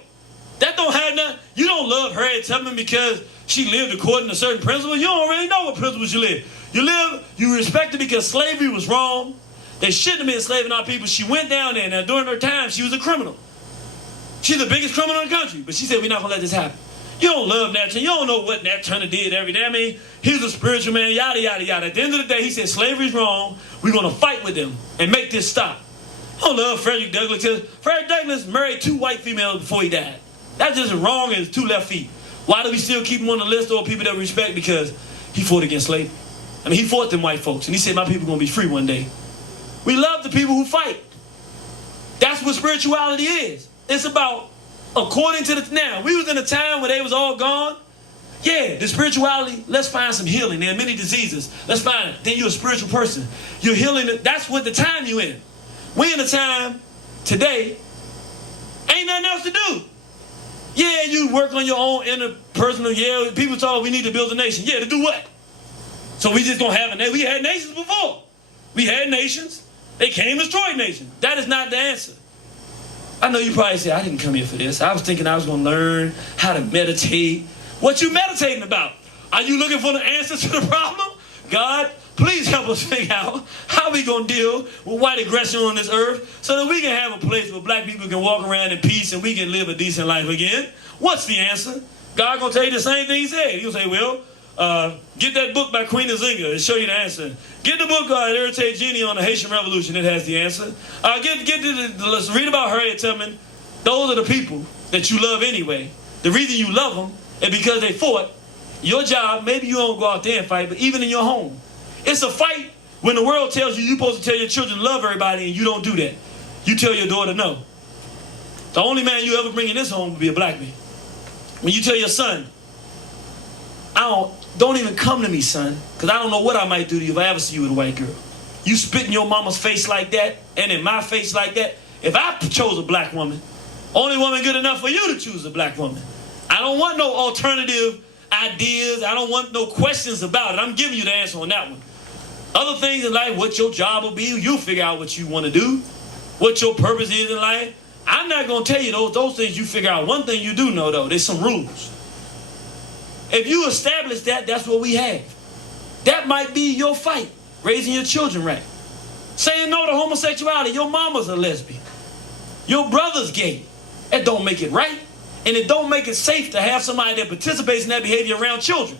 That don't have nothing. You don't love Harriet Tubman because she lived according to certain principles. You don't really know what principles you live. You respect her because slavery was wrong. They shouldn't have been enslaving our people. She went down there. Now, during her time, she was a criminal. She's the biggest criminal in the country. But she said, we're not going to let this happen. You don't love Nat Turner. You don't know what Nat Turner did every day. I mean, he was a spiritual man, yada, yada, yada. At the end of the day, he said, slavery's wrong. We're going to fight with them and make this stop. I don't love Frederick Douglass. Frederick Douglass married 2 white females before he died. That's just as wrong as 2 left feet. Why do we still keep him on the list of people that we respect? Because he fought against slavery. I mean, he fought them white folks. And he said, my people are going to be free one day. We love the people who fight. That's what spirituality is. It's about according to the... Now, we was in a time where they was all gone. Yeah, the spirituality, let's find some healing. There are many diseases. Let's find it. Then you're a spiritual person. You're healing. That's what the time you're in. We in a time today, ain't nothing else to do. Yeah, you work on your own interpersonal. Yeah, people talk, we need to build a nation. Yeah, to do what? So we just gonna have a nation. We had nations before. We had nations. They came to destroy nations. That is not the answer. I know you probably say, I didn't come here for this. I was thinking I was gonna learn how to meditate. What you meditating about? Are you looking for the answer to the problem? God, please help us figure out how we gonna deal with white aggression on this earth so that we can have a place where black people can walk around in peace and we can live a decent life again. What's the answer? God gonna tell you the same thing he said. He'll say, well, get that book by Queen Nzinga. It'll show you the answer. Get the book Irritate Genie on the Haitian Revolution. It has the answer. Let's read about Harriet Tubman. Those are the people that you love anyway. The reason you love them is because they fought. Your job, maybe you don't go out there and fight, but even in your home. It's a fight when the world tells you you're supposed to tell your children to love everybody and you don't do that. You tell your daughter no. The only man you ever bring in this home will be a black man. When you tell your son, don't even come to me, son, because I don't know what I might do to you if I ever see you with a white girl. You spit in your mama's face like that and in my face like that. If I chose a black woman, only woman good enough for you to choose a black woman. I don't want no alternative ideas. I don't want no questions about it. I'm giving you the answer on that one. Other things in life, what your job will be, you'll figure out what you want to do, what your purpose is in life. I'm not going to tell you those things you figure out. One thing you do know, though, there's some rules. If you establish that, that's what we have. That might be your fight, raising your children right. Saying no to homosexuality. Your mama's a lesbian. Your brother's gay. That don't make it right. And it don't make it safe to have somebody that participates in that behavior around children.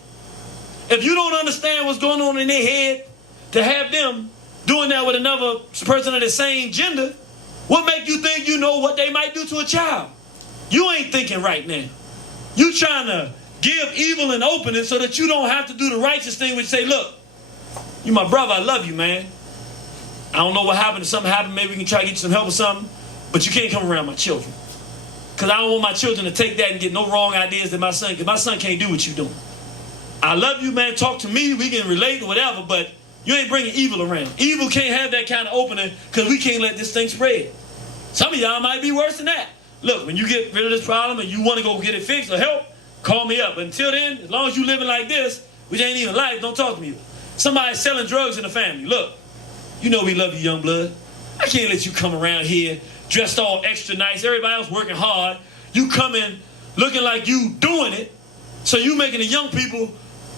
If you don't understand what's going on in their head, to have them doing that with another person of the same gender, what make you think you know what they might do to a child? You ain't thinking right now. You trying to give evil an opening so that you don't have to do the righteous thing, which say, look, you my brother, I love you, man. I don't know what happened. If something happened, maybe we can try to get you some help or something, but you can't come around my children. Because I don't want my children to take that and get no wrong ideas to my son, because my son can't do what you're doing. I love you, man. Talk to me. We can relate or whatever, but you ain't bringing evil around. Evil can't have that kind of opening because we can't let this thing spread. Some of y'all might be worse than that. Look, when you get rid of this problem and you want to go get it fixed or help, call me up. But until then, as long as you living like this, which ain't even life, don't talk to me. Somebody selling drugs in the family. Look, you know we love you, young blood. I can't let you come around here dressed all extra nice. Everybody else working hard. You come in looking like you doing it. So you making the young people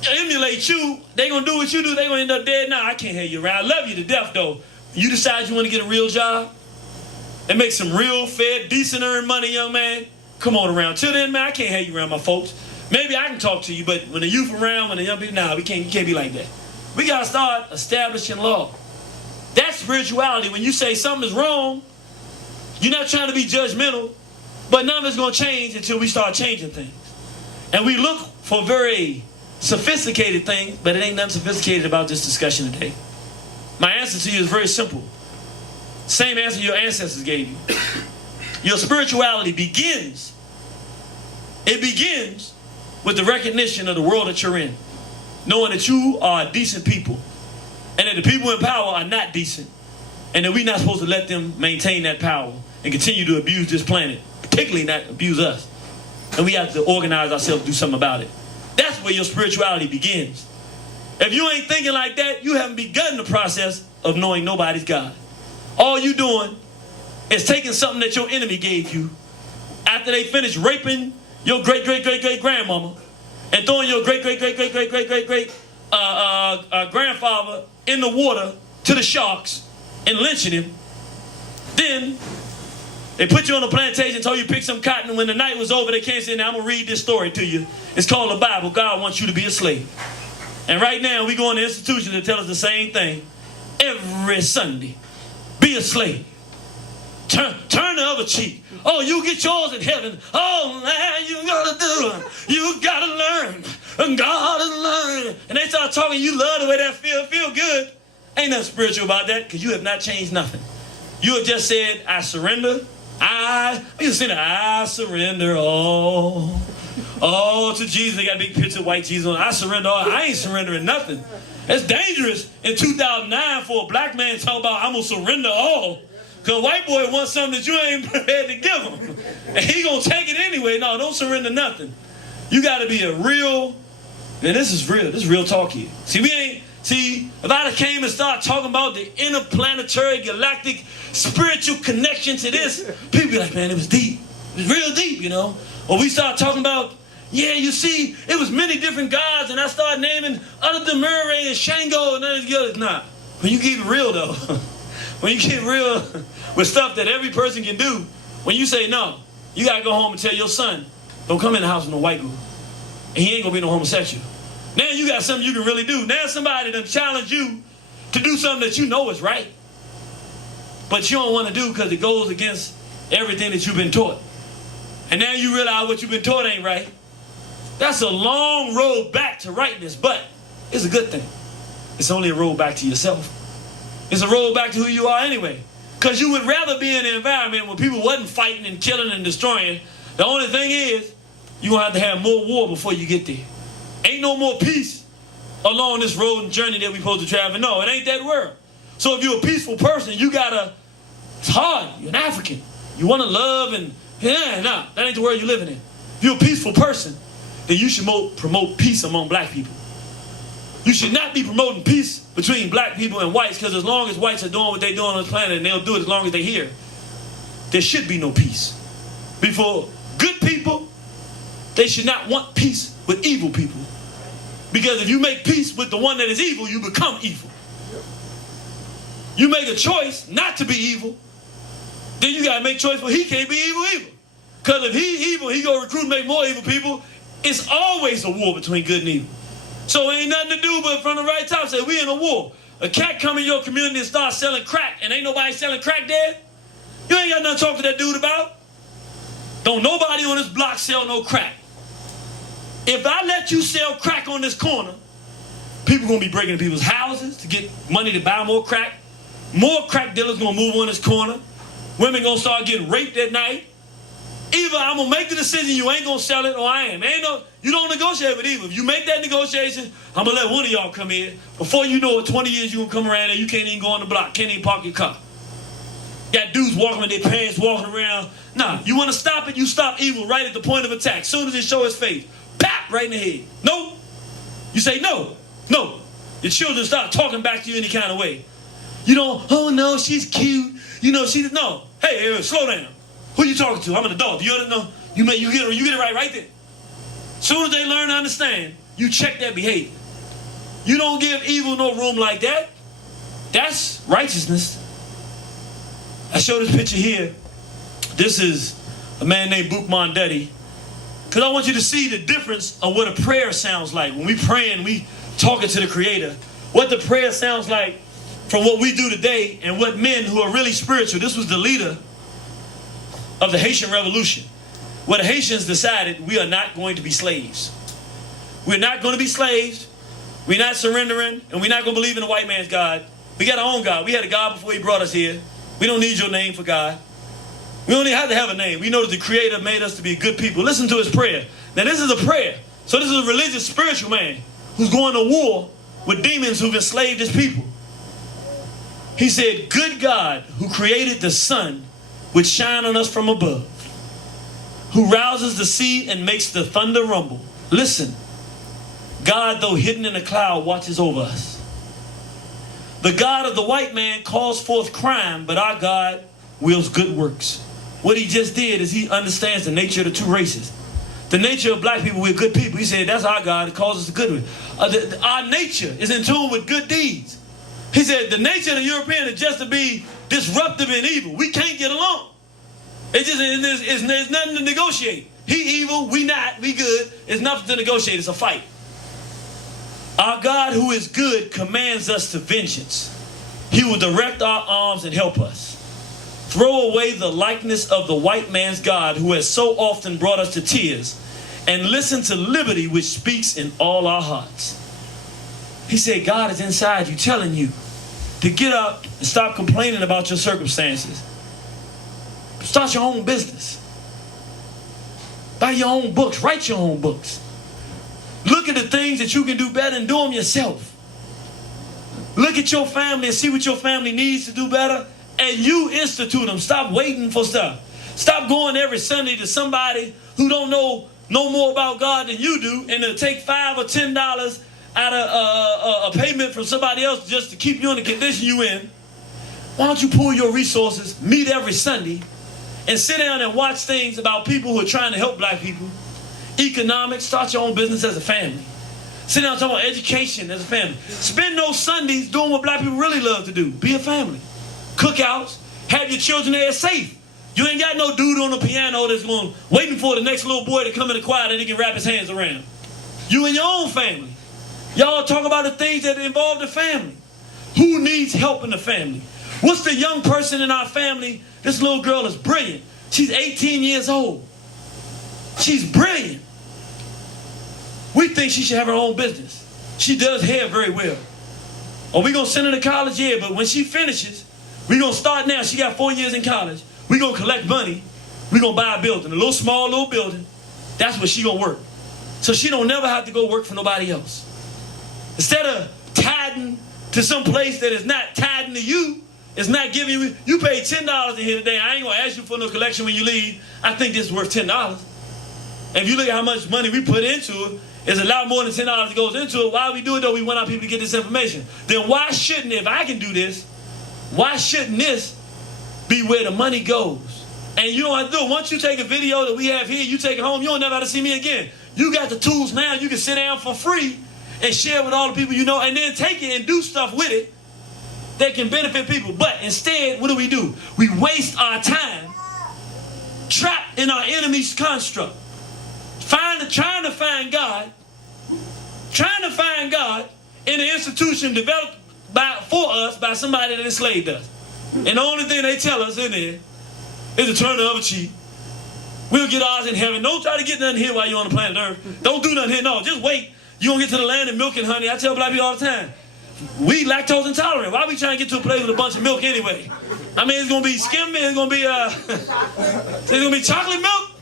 emulate you. They gonna do what you do. They gonna end up dead. Nah, I can't have you around. I love you to death though. You decide you want to get a real job and make some real, fair, decent earned money, young man. Come on around. Till then, man, I can't have you around my folks. Maybe I can talk to you, but when the youth around, when the young people, nah, you can't be like that. We gotta start establishing law. That's spirituality. When you say something is wrong, You're not trying to be judgmental, but none of it's going to change until we start changing things. And we look for very sophisticated things, but it ain't nothing sophisticated about this discussion today. My answer to you is very simple. Same answer your ancestors gave you. Your spirituality begins. It begins with the recognition of the world that you're in. Knowing that you are decent people. And that the people in power are not decent. And that we're not supposed to let them maintain that power and continue to abuse this planet. Particularly not abuse us. And we have to organize ourselves to do something about it. That's where your spirituality begins. If you ain't thinking like that, you haven't begun the process of knowing nobody's God. All you doing is taking something that your enemy gave you after they finished raping your great-great-great-great-grandmama and throwing your great-great-great-great-great-great-grandfather in the water to the sharks and lynching him. Then they put you on a plantation, told you to pick some cotton, and when the night was over, they came and said, now I'm going to read this story to you. It's called the Bible. God wants you to be a slave. And right now, we go into institutions that tell us the same thing every Sunday. Be a slave. Turn the other cheek. Oh, you get yours in heaven. Oh, man, you got to do it. You got to learn. And God is learning. And they start talking, you love the way that feel good. Ain't nothing spiritual about that because you have not changed nothing. You have just said, I surrender. I surrender all to Jesus. They got a big picture of white Jesus on it. I surrender all. I ain't surrendering nothing. It's dangerous in 2009 for a black man to talk about I'm going to surrender all. Because a white boy wants something that you ain't prepared to give him. And he going to take it anyway. No, don't surrender nothing. You got to be a real, and this is real. This is real talk here. See, if I came and started talking about the interplanetary, galactic, spiritual connection to this, people be like, man, it was deep. It was real deep, you know. Or we start talking about, yeah, you see, it was many different gods, and I started naming other than Murray and Shango and none of the others. Nah, when you keep it real, though, when you get real with stuff that every person can do, when you say no, you got to go home and tell your son, don't come in the house with no white girl. And he ain't going to be no homosexual. Now you got something you can really do. Now somebody done challenge you to do something that you know is right. But you don't want to do because it goes against everything that you've been taught. And now you realize what you've been taught ain't right. That's a long road back to rightness, but it's a good thing. It's only a road back to yourself. It's a road back to who you are anyway. Because you would rather be in an environment where people wasn't fighting and killing and destroying. The only thing is, you're going to have more war before you get there. Ain't no more peace along this road and journey that we're supposed to travel. No, it ain't that world. So if you're a peaceful person, you gotta, it's hard. You're an African. You want to love and, that ain't the world you're living in. If you're a peaceful person, then you should promote peace among black people. You should not be promoting peace between black people and whites, because as long as whites are doing what they're doing on this planet, and they'll do it as long as they're here, there should be no peace. Before good people, they should not want peace with evil people. Because if you make peace with the one that is evil, you become evil. You make a choice not to be evil, then you got to make a choice, well, he can't be evil either. Because if he evil, he go recruit and make more evil people. It's always a war between good and evil. So it ain't nothing to do but from the right top say, we in a war. A cat come in your community and start selling crack, and ain't nobody selling crack there? You ain't got nothing to talk to that dude about. Don't nobody on this block sell no crack. If I let you sell crack on this corner, people going to be breaking into people's houses to get money to buy more crack. More crack dealers going to move on this corner. Women going to start getting raped at night. Either I'm going to make the decision you ain't going to sell it, or I am. You don't negotiate with evil. If you make that negotiation, I'm going to let one of y'all come in. Before you know it, 20 years you going to come around and you can't even go on the block. Can't even park your car. Got dudes walking with their pants, walking around. Nah, you want to stop it, you stop evil right at the point of attack. Soon as it show its face. Pap! Right in the head. No. You say no. No. Your children start talking back to you any kind of way. You don't, oh no, she's cute. You know, no. Hey, slow down. Who you talking to? I'm an adult. You know, you get it right there. Soon as they learn to understand, you check their behavior. You don't give evil no room like that. That's righteousness. I show this picture here. This is a man named Book Mondetti. Because I want you to see the difference of what a prayer sounds like. When we praying, we talking to the Creator. What the prayer sounds like from what we do today and what men who are really spiritual. This was the leader of the Haitian Revolution, where the Haitians decided we are not going to be slaves. We're not going to be slaves. We're not surrendering, and we're not going to believe in the white man's God. We got our own God. We had a God before he brought us here. We don't need your name for God. We only have to have a name. We know that the Creator made us to be good people. Listen to his prayer. Now this is a prayer. So this is a religious, spiritual man who's going to war with demons who've enslaved his people. He said, good God who created the sun which shine on us from above, who rouses the sea and makes the thunder rumble. Listen, God, though hidden in a cloud, watches over us. The God of the white man calls forth crime, but our God wills good works. What he just did is he understands the nature of the two races. The nature of black people, we're good people. He said, that's our God, it calls us to good. Our nature is in tune with good deeds. He said, the nature of the European is just to be disruptive and evil. We can't get along. There's nothing to negotiate. He evil, we not, we good. It's nothing to negotiate, it's a fight. Our God who is good commands us to vengeance. He will direct our arms and help us. Throw away the likeness of the white man's God who has so often brought us to tears, and listen to liberty which speaks in all our hearts. He said, God is inside you telling you to get up and stop complaining about your circumstances. Start your own business. Buy your own books. Write your own books. Look at the things that you can do better and do them yourself. Look at your family and see what your family needs to do better, and you institute them. Stop waiting for stuff. Stop going every Sunday to somebody who don't know no more about God than you do, and it'll take $5 or $10 out of a payment from somebody else just to keep you in the condition you in. Why don't you pull your resources, meet every Sunday, and sit down and watch things about people who are trying to help black people? Economics, start your own business as a family. Sit down and talk about education as a family. Spend those Sundays doing what black people really love to do. Be a family. Cookouts, have your children there safe. You ain't got no dude on the piano that's waiting for the next little boy to come in the choir that he can wrap his hands around. You and your own family. Y'all talk about the things that involve the family. Who needs help in the family? What's the young person in our family? This little girl is brilliant. She's 18 years old. She's brilliant. We think she should have her own business. She does hair very well. Are we going to send her to college? Yeah, but when she finishes, we're going to start now. She got 4 years in college. We're going to collect money. We're going to buy a building, a small little building. That's where she going to work. So she don't never have to go work for nobody else. Instead of tithing to some place that is not tithing to you, it's not giving you, you paid $10 in here today. I ain't going to ask you for no collection when you leave. I think this is worth $10. And if you look at how much money we put into it, it's a lot more than $10 that goes into it. Why we do it though? We want our people to get this information. Then why shouldn't, if I can do this, why shouldn't this be where the money goes? And you don't have to do it. Once you take a video that we have here, you take it home, you don't never have to see me again. You got the tools now. You can sit down for free and share with all the people you know, and then take it and do stuff with it that can benefit people. But instead, what do? We waste our time trapped in our enemy's construct. Trying to find God in an institution developed for us by somebody that enslaved us. And the only thing they tell us in there is to turn the other cheek. We'll get ours in heaven. Don't try to get nothing here while you're on the planet Earth. Don't do nothing here. No, just wait. You're going to get to the land of milk and honey. I tell black people all the time, we lactose intolerant. Why are we trying to get to a place with a bunch of milk anyway? I mean, it's going to be skim milk. It's going to be chocolate milk.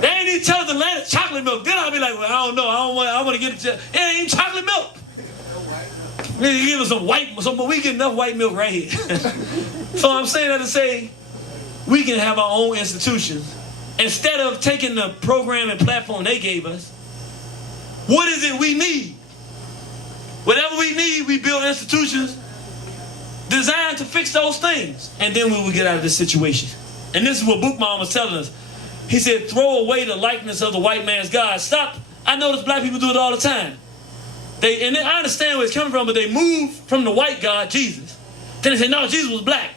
They ain't even tell us the land of chocolate milk. Then I'll be like, well, I don't know. I want to get it. It ain't chocolate milk. They give us but we get enough white milk right here. So I'm saying that to say, we can have our own institutions. Instead of taking the program and platform they gave us, what is it we need? Whatever we need, we build institutions designed to fix those things. And then we will get out of this situation. And this is what Bookman was telling us. He said, throw away the likeness of the white man's God. Stop. I notice black people do it all the time. And I understand where it's coming from, but they move from the white God, Jesus. Then they say, no, Jesus was black.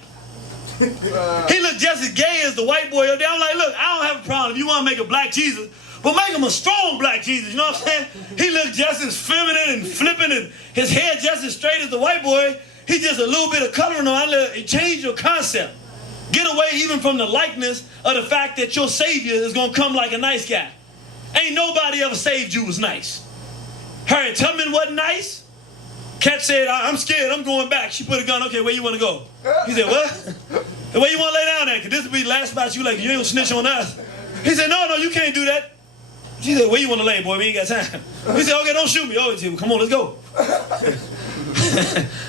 He looked just as gay as the white boy up there. I'm like, look, I don't have a problem if you want to make a black Jesus, but make him a strong black Jesus. You know what I'm saying? He looked just as feminine and flipping, and his hair just as straight as the white boy. He just a little bit of color on him. It changed your concept. Get away even from the likeness of the fact that your Savior is going to come like a nice guy. Ain't nobody ever saved you was nice. Harriet Tubman wasn't nice. Cat said, I'm scared, I'm going back. She put a gun, okay, where you want to go? He said, what? Where you want to lay down at? Because this will be the last spot you like, you ain't going to snitch on us. He said, no, you can't do that. She said, where you want to lay, boy? We ain't got time. He said, okay, don't shoot me. Oh, he said, come on, let's go.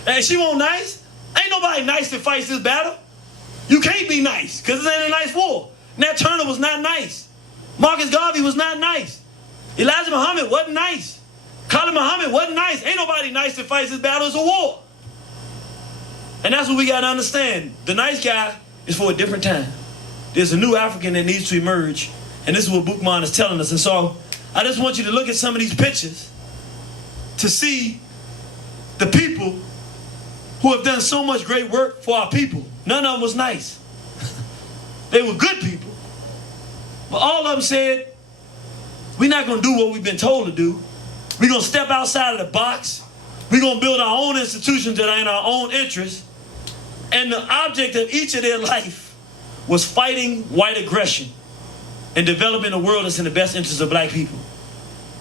And she won't nice. Ain't nobody nice that fights this battle. You can't be nice because it ain't a nice war. Nat Turner was not nice. Marcus Garvey was not nice. Elijah Muhammad wasn't nice. Khalid Muhammad wasn't nice. Ain't nobody nice that fights this battle. It's a war. And that's what we got to understand. The nice guy is for a different time. There's a new African that needs to emerge. And this is what Bookman is telling us. And so I just want you to look at some of these pictures to see the people who have done so much great work for our people. None of them was nice. They were good people. But all of them said, we're not going to do what we've been told to do. We're going to step outside of the box. We're going to build our own institutions that are in our own interest. And the object of each of their life was fighting white aggression and developing a world that's in the best interest of black people.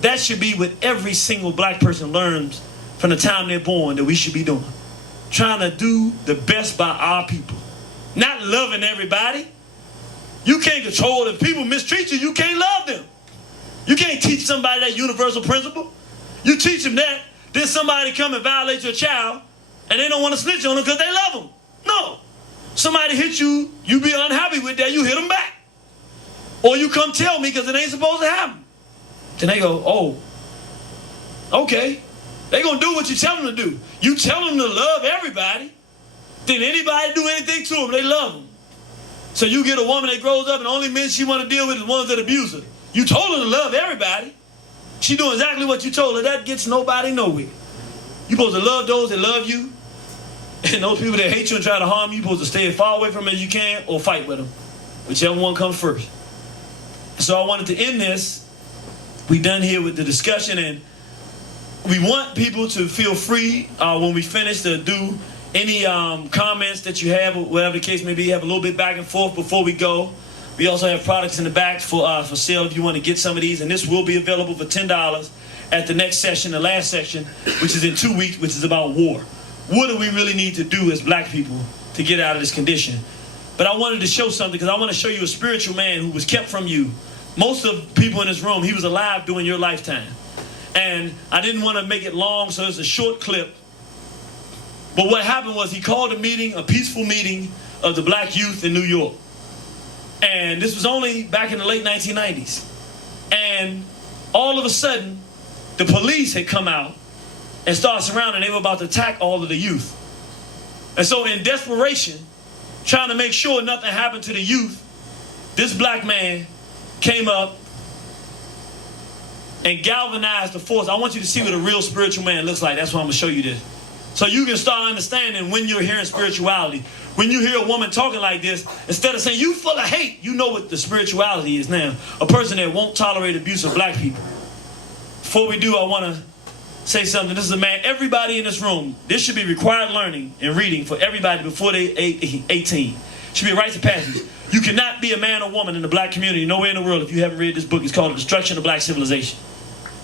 That should be what every single black person learns from the time they're born that we should be doing. Trying to do the best by our people. Not loving everybody. You can't control if people mistreat you, you can't love them. You can't teach somebody that universal principle. You teach them that, then somebody come and violate your child and they don't want to snitch on them because they love them. No. Somebody hit you, you be unhappy with that, you hit them back. Or you come tell me because it ain't supposed to happen. Then they go, oh, okay. They gonna do what you tell them to do. You tell them to love everybody, then anybody do anything to them, they love them. So you get a woman that grows up and the only men she want to deal with is ones that abuse her. You told her to love everybody. She doing exactly what you told her. That gets nobody nowhere. You supposed to love those that love you, and those people that hate you and try to harm you, you supposed to stay as far away from them as you can or fight with them. Whichever one comes first. So I wanted to end this. We done here with the discussion, and we want people to feel free when we finish to do any comments that you have, or whatever the case may be. Have a little bit back and forth before we go. We also have products in the back for sale if you want to get some of these, and this will be available for $10 at the next session, the last section, which is in 2 weeks, which is about war. What do we really need to do as black people to get out of this condition? But I wanted to show something because I want to show you a spiritual man who was kept from you. Most of the people in this room, he was alive during your lifetime. And I didn't want to make it long, so it's a short clip. But what happened was he called a meeting, a peaceful meeting of the black youth in New York. And this was only back in the late 1990s. And all of a sudden, the police had come out and started surrounding. They were about to attack all of the youth. And so in desperation, trying to make sure nothing happened to the youth, this black man came up and galvanized the force. I want you to see what a real spiritual man looks like. That's why I'm going to show you this. So you can start understanding when you're hearing spirituality. When you hear a woman talking like this, instead of saying, you full of hate, you know what the spirituality is now. A person that won't tolerate abuse of black people. Before we do, I want to say something. This is a man, everybody in this room, this should be required learning and reading for everybody before they 18. Should be a rite of passage. You cannot be a man or woman in the black community nowhere in the world if you haven't read this book. It's called The Destruction of Black Civilization.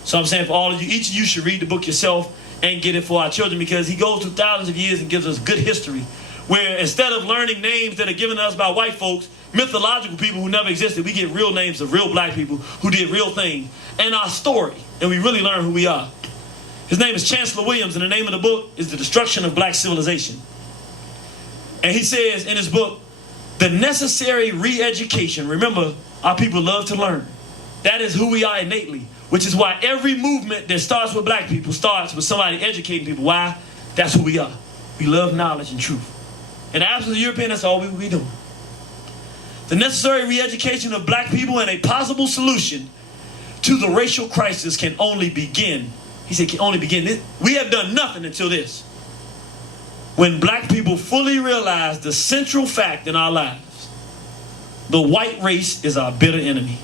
So I'm saying for all of you, each of you should read the book yourself and get it for our children, because he goes through thousands of years and gives us good history, where instead of learning names that are given to us by white folks, mythological people who never existed, we get real names of real black people who did real things and our story, and we really learn who we are. His name is Chancellor Williams, and the name of the book is The Destruction of Black Civilization. And he says in his book, the necessary re-education, remember, our people love to learn. That is who we are innately, which is why every movement that starts with black people starts with somebody educating people. Why? That's who we are. We love knowledge and truth. In the absence of European, that's all we will be doing. The necessary re-education of black people and a possible solution to the racial crisis can only begin. He said can only begin. We have done nothing until this. When black people fully realize the central fact in our lives, the white race is our bitter enemy.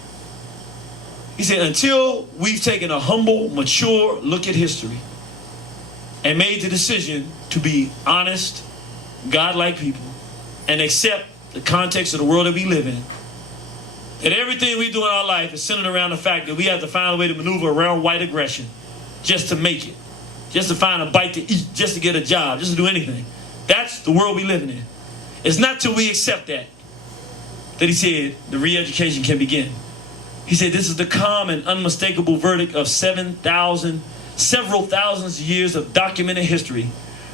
He said, until we've taken a humble, mature look at history and made the decision to be honest, godlike people and accept the context of the world that we live in, that everything we do in our life is centered around the fact that we have to find a way to maneuver around white aggression just to make it, just to find a bite to eat, just to get a job, just to do anything. That's the world we living in. It's not till we accept that he said the re-education can begin. He said this is the calm and unmistakable verdict of several thousands of years of documented history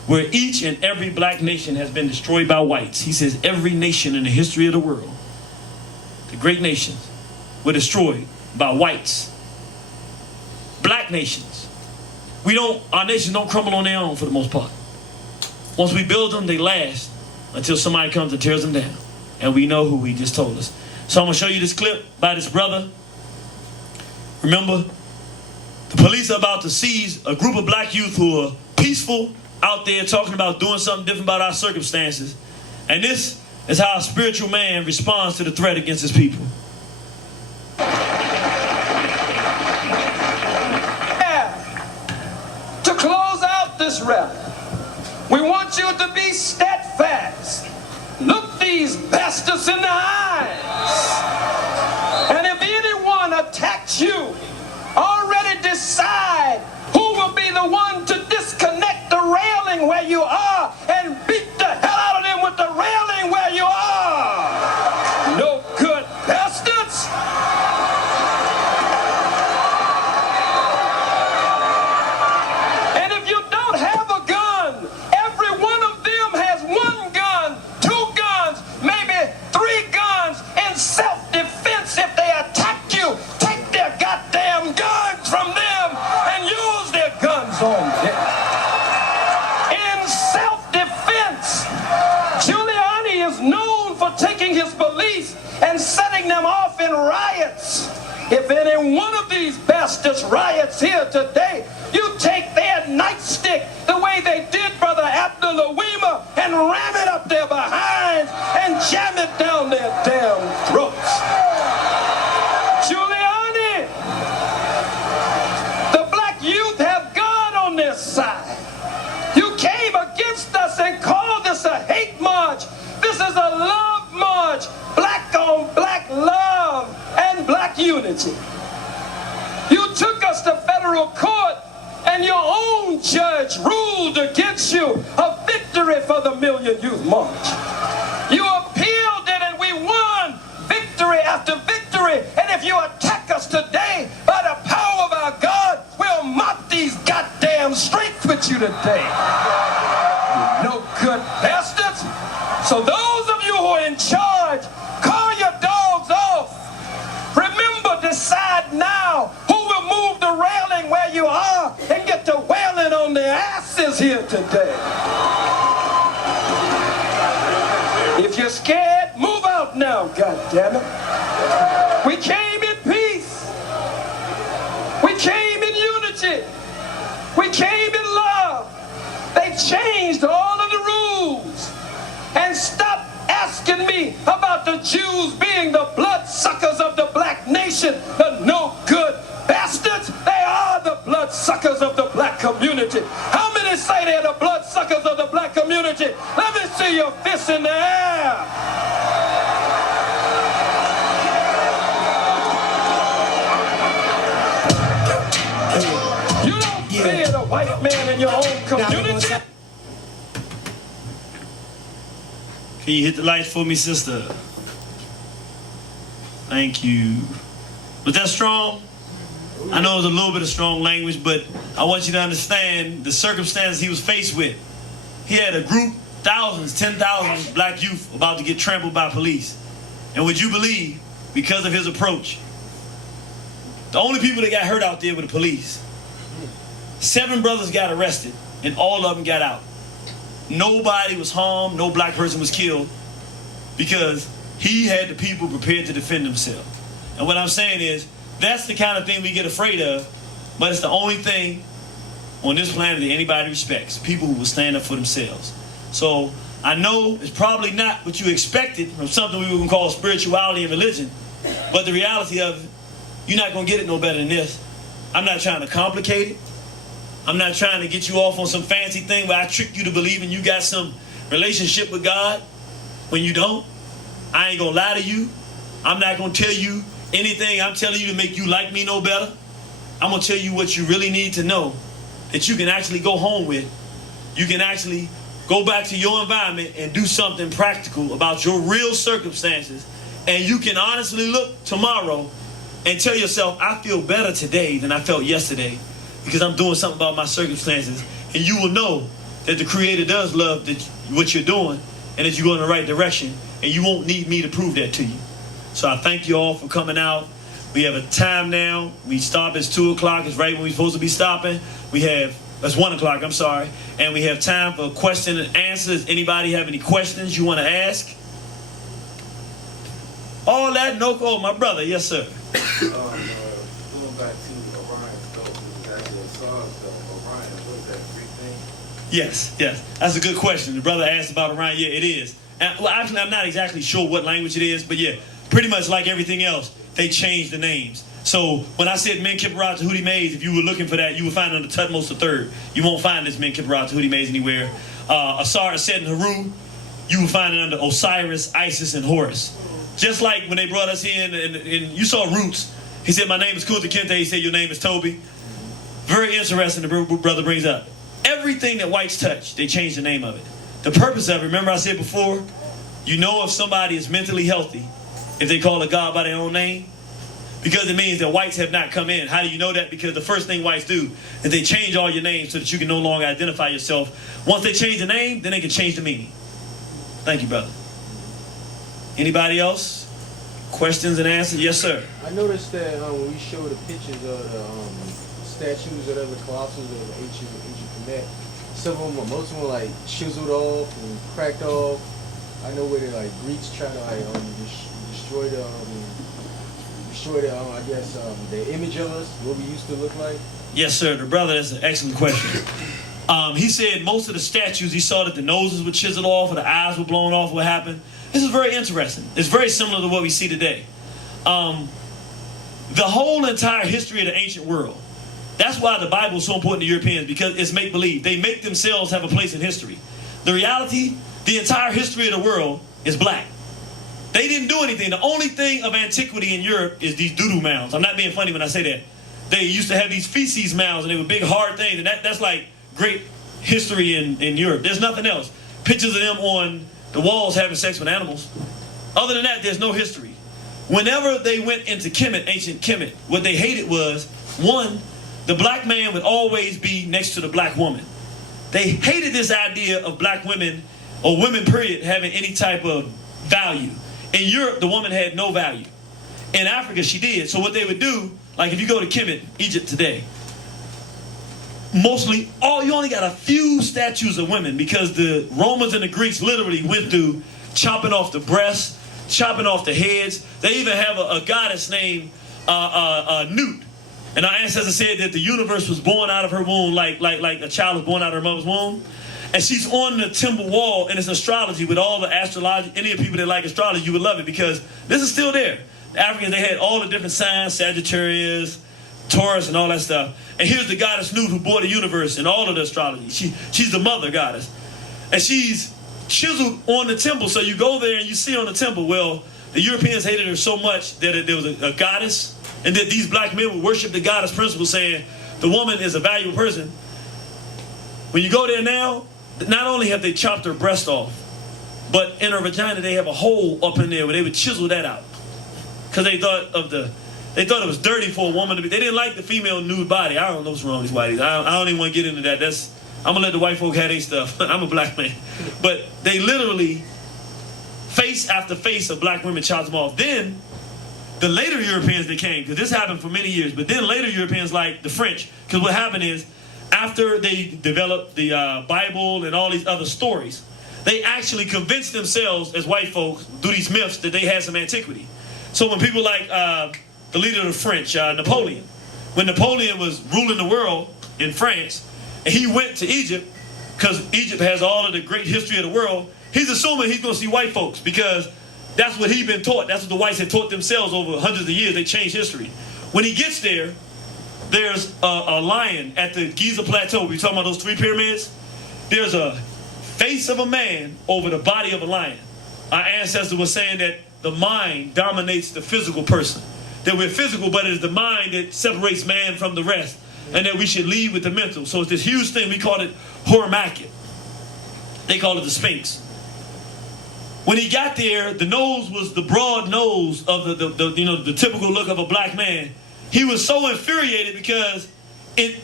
where each and every black nation has been destroyed by whites. He says every nation in the history of the world, the great nations, were destroyed by whites. Black nations. Our nations don't crumble on their own for the most part. Once we build them, they last until somebody comes and tears them down. And we know who he just told us. So I'm going to show you this clip by this brother. Remember, the police are about to seize a group of black youth who are peaceful out there talking about doing something different about our circumstances. And this is how a spiritual man responds to the threat against his people. To close out this rally, we want you to be steadfast. Look these bastards in the eyes. And if anyone attacks you, already decide who will be the one to disconnect the railing where you are and beat the hell out of them with the railing where you are. No good bastards. And if you don't have a gun, every one of them has one gun, two guns, maybe three guns in self-defense. If they attack you, take their goddamn guns from them and use their guns on them. In self-defense, Giuliani is known for taking his police and setting them off in riots. If any one of these bastards riots here today, you take their nightstick the way they did Brother Abdullah Weema and ram it up their behinds and jam it down their damn throats. Giuliani, the black youth have God on their side. You came against us and called this a hate march. This is a love march, black on black love and black unity. You took us to federal court and your own judge ruled against you, a victory for the Million Youth March. You appealed it and we won victory after victory. And if you attack us today, by the power of our God, we'll mop these goddamn streets with you today. You no good bastards. So those of you who are in charge, call your dogs off. Remember, decide now who will move the railing where you are and get to wailing on their asses here today. If you're scared, move out now, goddammit. We came in peace. We came in unity. We came in love. They changed all of the rules. And stop asking me about the Jews being the bloodsuckers of the black nation. The no good bastards. They are the bloodsuckers of the black community. How many say they're the bloodsuckers of the black community? Let me see your fists in the air. You don't fear the white man in your own community. Can you hit the lights for me, sister? Thank you. Was that strong? I know it was a little bit of strong language, but I want you to understand the circumstances he was faced with. He had a group, thousands, 10,000 black youth about to get trampled by police. And would you believe, because of his approach, the only people that got hurt out there were the police. 7 brothers got arrested, and all of them got out. Nobody was harmed, no black person was killed, because he had the people prepared to defend themselves. And what I'm saying is, that's the kind of thing we get afraid of, but it's the only thing on this planet that anybody respects, people who will stand up for themselves. So I know it's probably not what you expected from something we would call spirituality and religion, but the reality of it, you're not going to get it no better than this. I'm not trying to complicate it. I'm not trying to get you off on some fancy thing where I trick you to believing you got some relationship with God when you don't. I ain't gonna lie to you. I'm not gonna tell you anything I'm telling you to make you like me no better. I'm gonna tell you what you really need to know that you can actually go home with. You can actually go back to your environment and do something practical about your real circumstances. And you can honestly look tomorrow and tell yourself, I feel better today than I felt yesterday because I'm doing something about my circumstances. And you will know that the Creator does love what you're doing and that you're going in the right direction. And you won't need me to prove that to you. So I thank you all for coming out. We have a time now. We stop at 2 o'clock. It's right when we're supposed to be stopping. It's 1 o'clock, I'm sorry. And we have time for question and answers. Anybody have any questions you want to ask? All that, no, oh, my brother, yes, sir. Going back to Orion's goat, it was actually a song, so Orion, what is that, Greek thing? Yes. That's a good question. The brother asked about Orion. Yeah, it is. Well, actually, I'm not exactly sure what language it is, but yeah, pretty much like everything else, they changed the names. So when I said Men Kipparat Tahuti Mays, if you were looking for that, you would find it under Tutmos III. You won't find this Men Kipparat Tahuti Mays anywhere. Asar, Set, and Haru, you will find it under Osiris, Isis, and Horus. Just like when they brought us in, and you saw Roots, he said, my name is Kunta Kinte, he said, your name is Toby. Very interesting, the brother brings up. Everything that whites touch, they changed the name of it. The purpose of it, remember I said before, you know if somebody is mentally healthy if they call a god by their own name? Because it means that whites have not come in. How do you know that? Because the first thing whites do is they change all your names so that you can no longer identify yourself. Once they change the name, then they can change the meaning. Thank you, brother. Anybody else? Questions and answers? Yes, sir. I noticed that when we show the pictures of the statues or the colossals of the ancient Kemet, some of them, most of them, like chiseled off and cracked off. I know where the Greeks try to destroy the image of us, what we used to look like. Yes, sir. The brother, that's an excellent question. He said most of the statues, he saw that the noses were chiseled off or the eyes were blown off. What happened? This is very interesting. It's very similar to what we see today. The whole entire history of the ancient world. That's why the Bible is so important to Europeans, because it's make-believe. They make themselves have a place in history. The reality, the entire history of the world is black. They didn't do anything. The only thing of antiquity in Europe is these doo-doo mounds. I'm not being funny when I say that. They used to have these feces mounds, and they were big, hard things, and that's like great history in Europe. There's nothing else. Pictures of them on the walls having sex with animals. Other than that, there's no history. Whenever they went into Kemet, ancient Kemet, what they hated was, one, the black man would always be next to the black woman. They hated this idea of black women, or women period, having any type of value. In Europe, the woman had no value. In Africa, she did. So what they would do, like if you go to Kemet, Egypt today, you only got a few statues of women because the Romans and the Greeks literally went through chopping off the breasts, chopping off the heads. They even have a goddess named Nut. And our ancestors said that the universe was born out of her womb like a child was born out of her mother's womb. And she's on the temple wall, and it's astrology with all the astrology. Any of the people that like astrology, you would love it because this is still there. The Africans, they had all the different signs, Sagittarius, Taurus, and all that stuff. And here's the goddess Nut who bore the universe and all of the astrology. She's the mother goddess. And she's chiseled on the temple. So you go there and you see on the temple, well, the Europeans hated her so much that there was a goddess, and that these black men would worship the goddess principle, saying the woman is a valuable person. When you go there now, not only have they chopped her breast off, but in her vagina they have a hole up in there where they would chisel that out. Because they thought it was dirty for a woman to be. They didn't like the female nude body. I don't know what's wrong with these whiteys. I don't even want to get into that. I'm gonna let the white folk have their stuff. I'm a black man. But they literally, face after face of black women, chopped them off. Then the later Europeans that came, because this happened for many years, but then later Europeans like the French, because what happened is, after they developed the Bible and all these other stories, they actually convinced themselves as white folks through these myths that they had some antiquity. So when people like the leader of the French, Napoleon, when Napoleon was ruling the world in France, and he went to Egypt, because Egypt has all of the great history of the world, he's assuming he's going to see white folks, because that's what he'd been taught. That's what the whites had taught themselves over hundreds of years. They changed history. When he gets there, there's a lion at the Giza Plateau. We're talking about those 3 pyramids. There's a face of a man over the body of a lion. our ancestor was saying that the mind dominates the physical person. That we're physical, but it is the mind that separates man from the rest. And that we should lead with the mental. So it's this huge thing, we call it Hormacket. They call it the Sphinx. When he got there, the nose was the broad nose of the typical look of a black man. He was so infuriated because it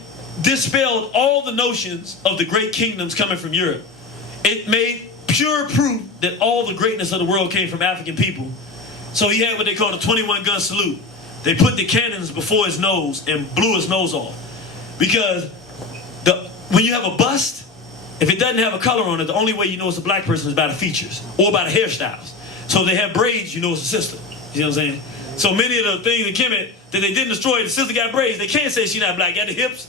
dispelled all the notions of the great kingdoms coming from Europe. It made pure proof that all the greatness of the world came from African people. So he had what they call a 21-gun salute. They put the cannons before his nose and blew his nose off. Because when you have a bust, if it doesn't have a color on it, the only way you know it's a black person is by the features or by the hairstyles. So if they have braids, you know it's a sister. You know what I'm saying? So many of the things in Kemet that they didn't destroy, the sister got braids. They can't say she's not black. Got the hips,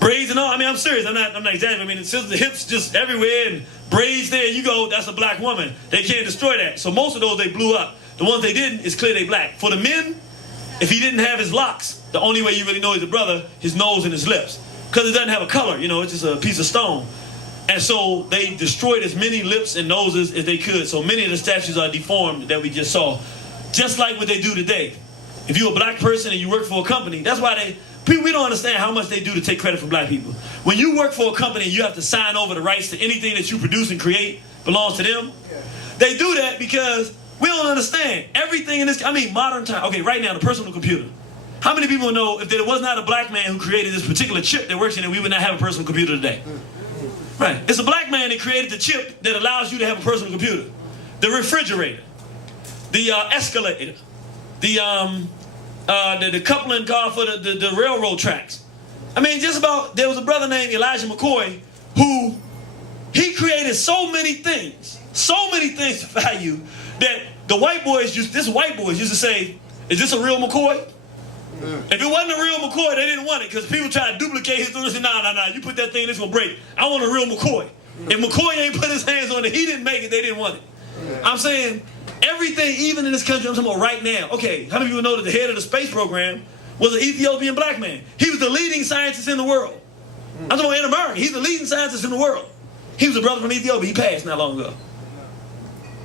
braids and all. I mean, I'm serious. I'm not exaggerating. I mean, the hips just everywhere and braids there. You go, that's a black woman. They can't destroy that. So most of those they blew up. The ones they didn't, it's clear they black. For the men, if he didn't have his locks, the only way you really know he's a brother, his nose and his lips. Because it doesn't have a color, you know, it's just a piece of stone. And so they destroyed as many lips and noses as they could. So many of the statues are deformed that we just saw. Just like what they do today. If you're a black person and you work for a company, that's why we don't understand how much they do to take credit from black people. When you work for a company, you have to sign over the rights to anything that you produce and create belongs to them. They do that because we don't understand everything in this, modern time. Okay, right now, the personal computer. How many people know if there was not a black man who created this particular chip that works in it, we would not have a personal computer today? Right. It's a black man that created the chip that allows you to have a personal computer. The refrigerator. The escalator. The coupling car for the railroad tracks. I mean, there was a brother named Elijah McCoy who, he created so many things to value that the white boys used to say, is this a real McCoy? If it wasn't a real McCoy, they didn't want it because people try to duplicate his thing and say, nah, you put that thing, it's gonna break. I want a real McCoy. If McCoy ain't put his hands on it, he didn't make it, they didn't want it. I'm saying everything, even in this country, I'm talking about right now. Okay, how many people know that the head of the space program was an Ethiopian black man? He was the leading scientist in the world. I'm talking about in America, he's the leading scientist in the world. He was a brother from Ethiopia, he passed not long ago.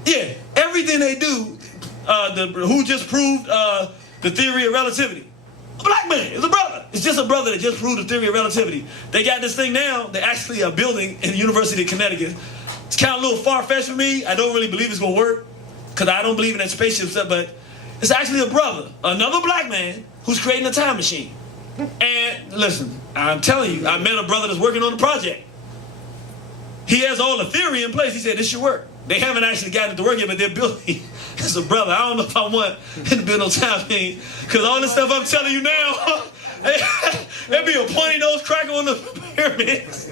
Yeah, everything they do, who just proved the theory of relativity? A black man, it's a brother. It's just a brother that just proved the theory of relativity. They got this thing now, they actually are building in the University of Connecticut. It's kind of a little far-fetched for me. I don't really believe it's going to work because I don't believe in that spaceship stuff, but it's actually a brother, another black man who's creating a time machine. And listen, I'm telling you, I met a brother that's working on the project. He has all the theory in place. He said this should work. They haven't actually gotten it to work yet, but they're building. It's a brother. I don't know if I want him to build no time machine because all this stuff I'm telling you now, there'd be a pointy nose cracker on the pyramids,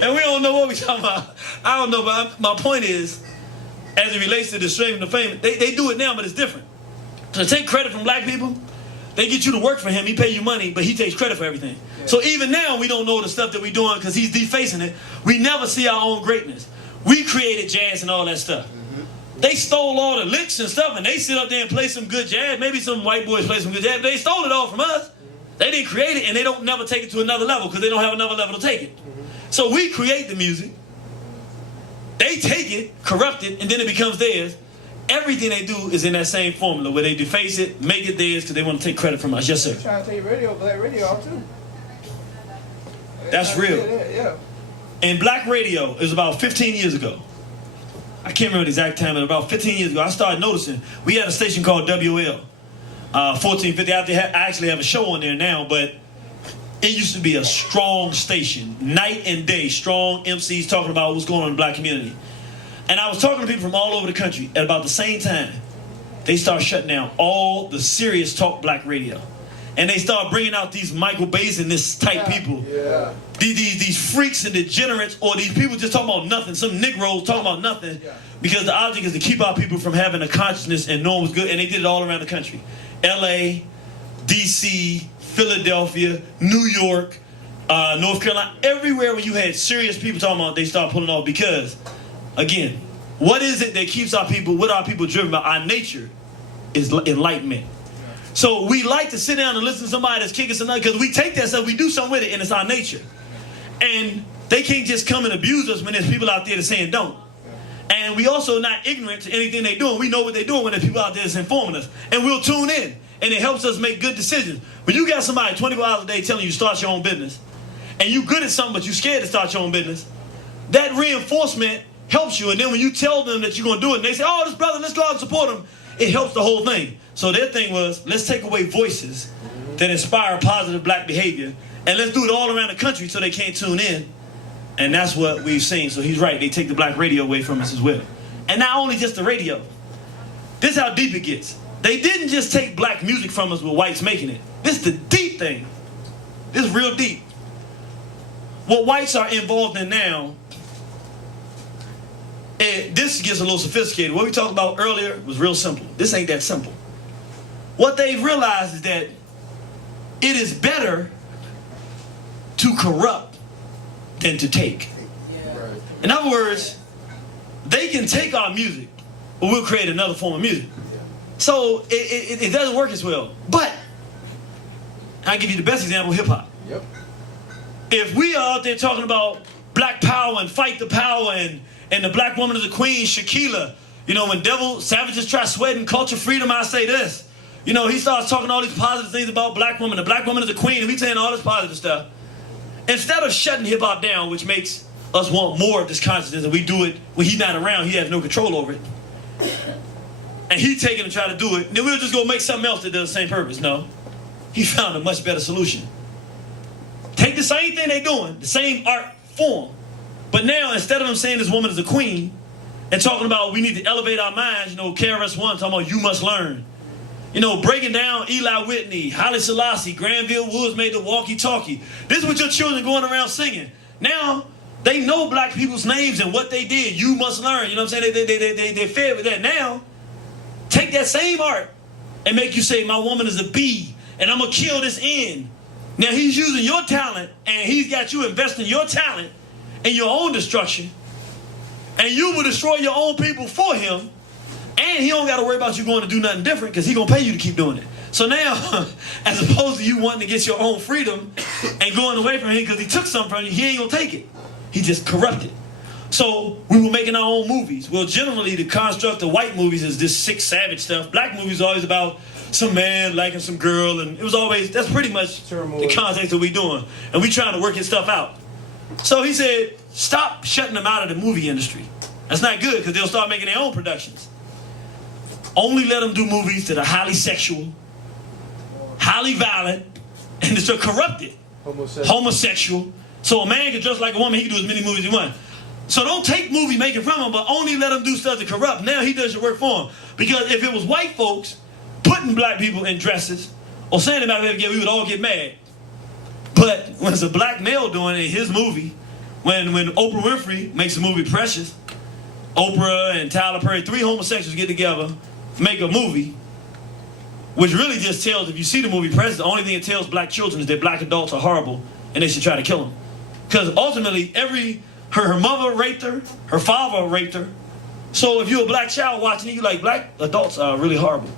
and we don't know what we're talking about. I don't know, but my point is, as it relates to the strength and the fame, they do it now, but it's different. To take credit from black people, they get you to work for him. He pay you money, but he takes credit for everything. Yeah. So even now, we don't know the stuff that we're doing because he's defacing it. We never see our own greatness. We created jazz and all that stuff. They stole all the licks and stuff, and they sit up there and play some good jazz. Maybe some white boys play some good jazz. But they stole it all from us. They didn't create it, and they don't never take it to another level because they don't have another level to take it. So we create the music. They take it, corrupt it, and then it becomes theirs. Everything they do is in that same formula where they deface it, make it theirs because they want to take credit from us. Yes, sir. They're trying to take black radio off too. That's real. Yeah. And black radio is about 15 years ago. I can't remember the exact time, but about 15 years ago, I started noticing. We had a station called WOH, 1450. I actually have a show on there now, but it used to be a strong station, night and day, strong MCs talking about what's going on in the black community. And I was talking to people from all over the country. At about the same time, they started shutting down all the serious talk black radio. And they started bringing out these Michael Basin-this type people. Yeah. These freaks and degenerates, or these people just talking about nothing. Some Negroes talking about nothing. Yeah. Because the object is to keep our people from having a consciousness and knowing what's good. And they did it all around the country. LA, DC, Philadelphia, New York, North Carolina. Everywhere where you had serious people talking about, they started pulling off because, again, what is it that keeps our people, what are our people driven by? Our nature is enlightenment. So we like to sit down and listen to somebody that's kicking something because we take that stuff, we do something with it, and it's our nature. And they can't just come and abuse us when there's people out there that's saying don't. And we also not ignorant to anything they're doing. We know what they're doing when there's people out there that's informing us. And we'll tune in. And it helps us make good decisions. When you got somebody 24 hours a day telling you start your own business, and you good at something but you scared to start your own business, that reinforcement helps you. And then when you tell them that you're going to do it, and they say, oh, this brother, let's go out and support him, it helps the whole thing. So their thing was, let's take away voices that inspire positive black behavior, and let's do it all around the country so they can't tune in. And that's what we've seen. So he's right, they take the black radio away from us as well. And not only just the radio. This is how deep it gets. They didn't just take black music from us with whites making it. This is the deep thing. This is real deep. What whites are involved in now, this gets a little sophisticated. What we talked about earlier was real simple. This ain't that simple. What they've realized is that it is better to corrupt than to take. In other words, they can take our music, but we'll create another form of music. So it doesn't work as well. But I'll give you the best example, hip-hop. Yep. If we are out there talking about black power and fight the power and the black woman is a queen, Shaquilla, you know, when devil savages try sweating culture freedom, I say this. You know, he starts talking all these positive things about black women. The black woman is a queen, and we saying all this positive stuff. Instead of shutting hip-hop down, which makes us want more of this consciousness, and we do it when he's not around, he has no control over it. And he taking and try to do it, then we'll just go make something else that does the same purpose. No. He found a much better solution. Take the same thing they're doing, the same art form, but now instead of them saying this woman is a queen and talking about we need to elevate our minds, you know, KRS-One talking about you must learn. You know, breaking down Eli Whitney, Haile Selassie, Granville Woods made the walkie-talkie. This is what your children going around singing. Now, they know black people's names and what they did. You must learn. You know what I'm saying? They fed with that. Now, take that same art and make you say, my woman is a bee, and I'm going to kill this N. Now, he's using your talent, and he's got you investing your talent in your own destruction, and you will destroy your own people for him, and he don't got to worry about you going to do nothing different because he's going to pay you to keep doing it. So now, as opposed to you wanting to get your own freedom and going away from him because he took something from you, he ain't going to take it. He just corrupted. So we were making our own movies. Well, generally, the construct of white movies is this sick, savage stuff. Black movies are always about some man liking some girl, and it was always, that's pretty much the context that we doing. And we trying to work his stuff out. So he said, stop shutting them out of the movie industry. That's not good because they'll start making their own productions. Only let them do movies that are highly sexual, highly violent, and they're corrupted. Homosexual. So a man can dress like a woman, he can do as many movies as he wants. So don't take movie making from him, but only let him do stuff that corrupt. Now he does your work for him. Because if it was white folks putting black people in dresses or saying about it, we would all get mad. But when it's a black male doing it in his movie, when Oprah Winfrey makes a movie Precious, Oprah and Tyler Perry, 3 homosexuals get together, make a movie, which really just tells, if you see the movie Precious, the only thing it tells black children is that black adults are horrible and they should try to kill them. Because ultimately, her mother raped her, her father raped her. So if you're a black child watching it, you're like, black adults are really horrible.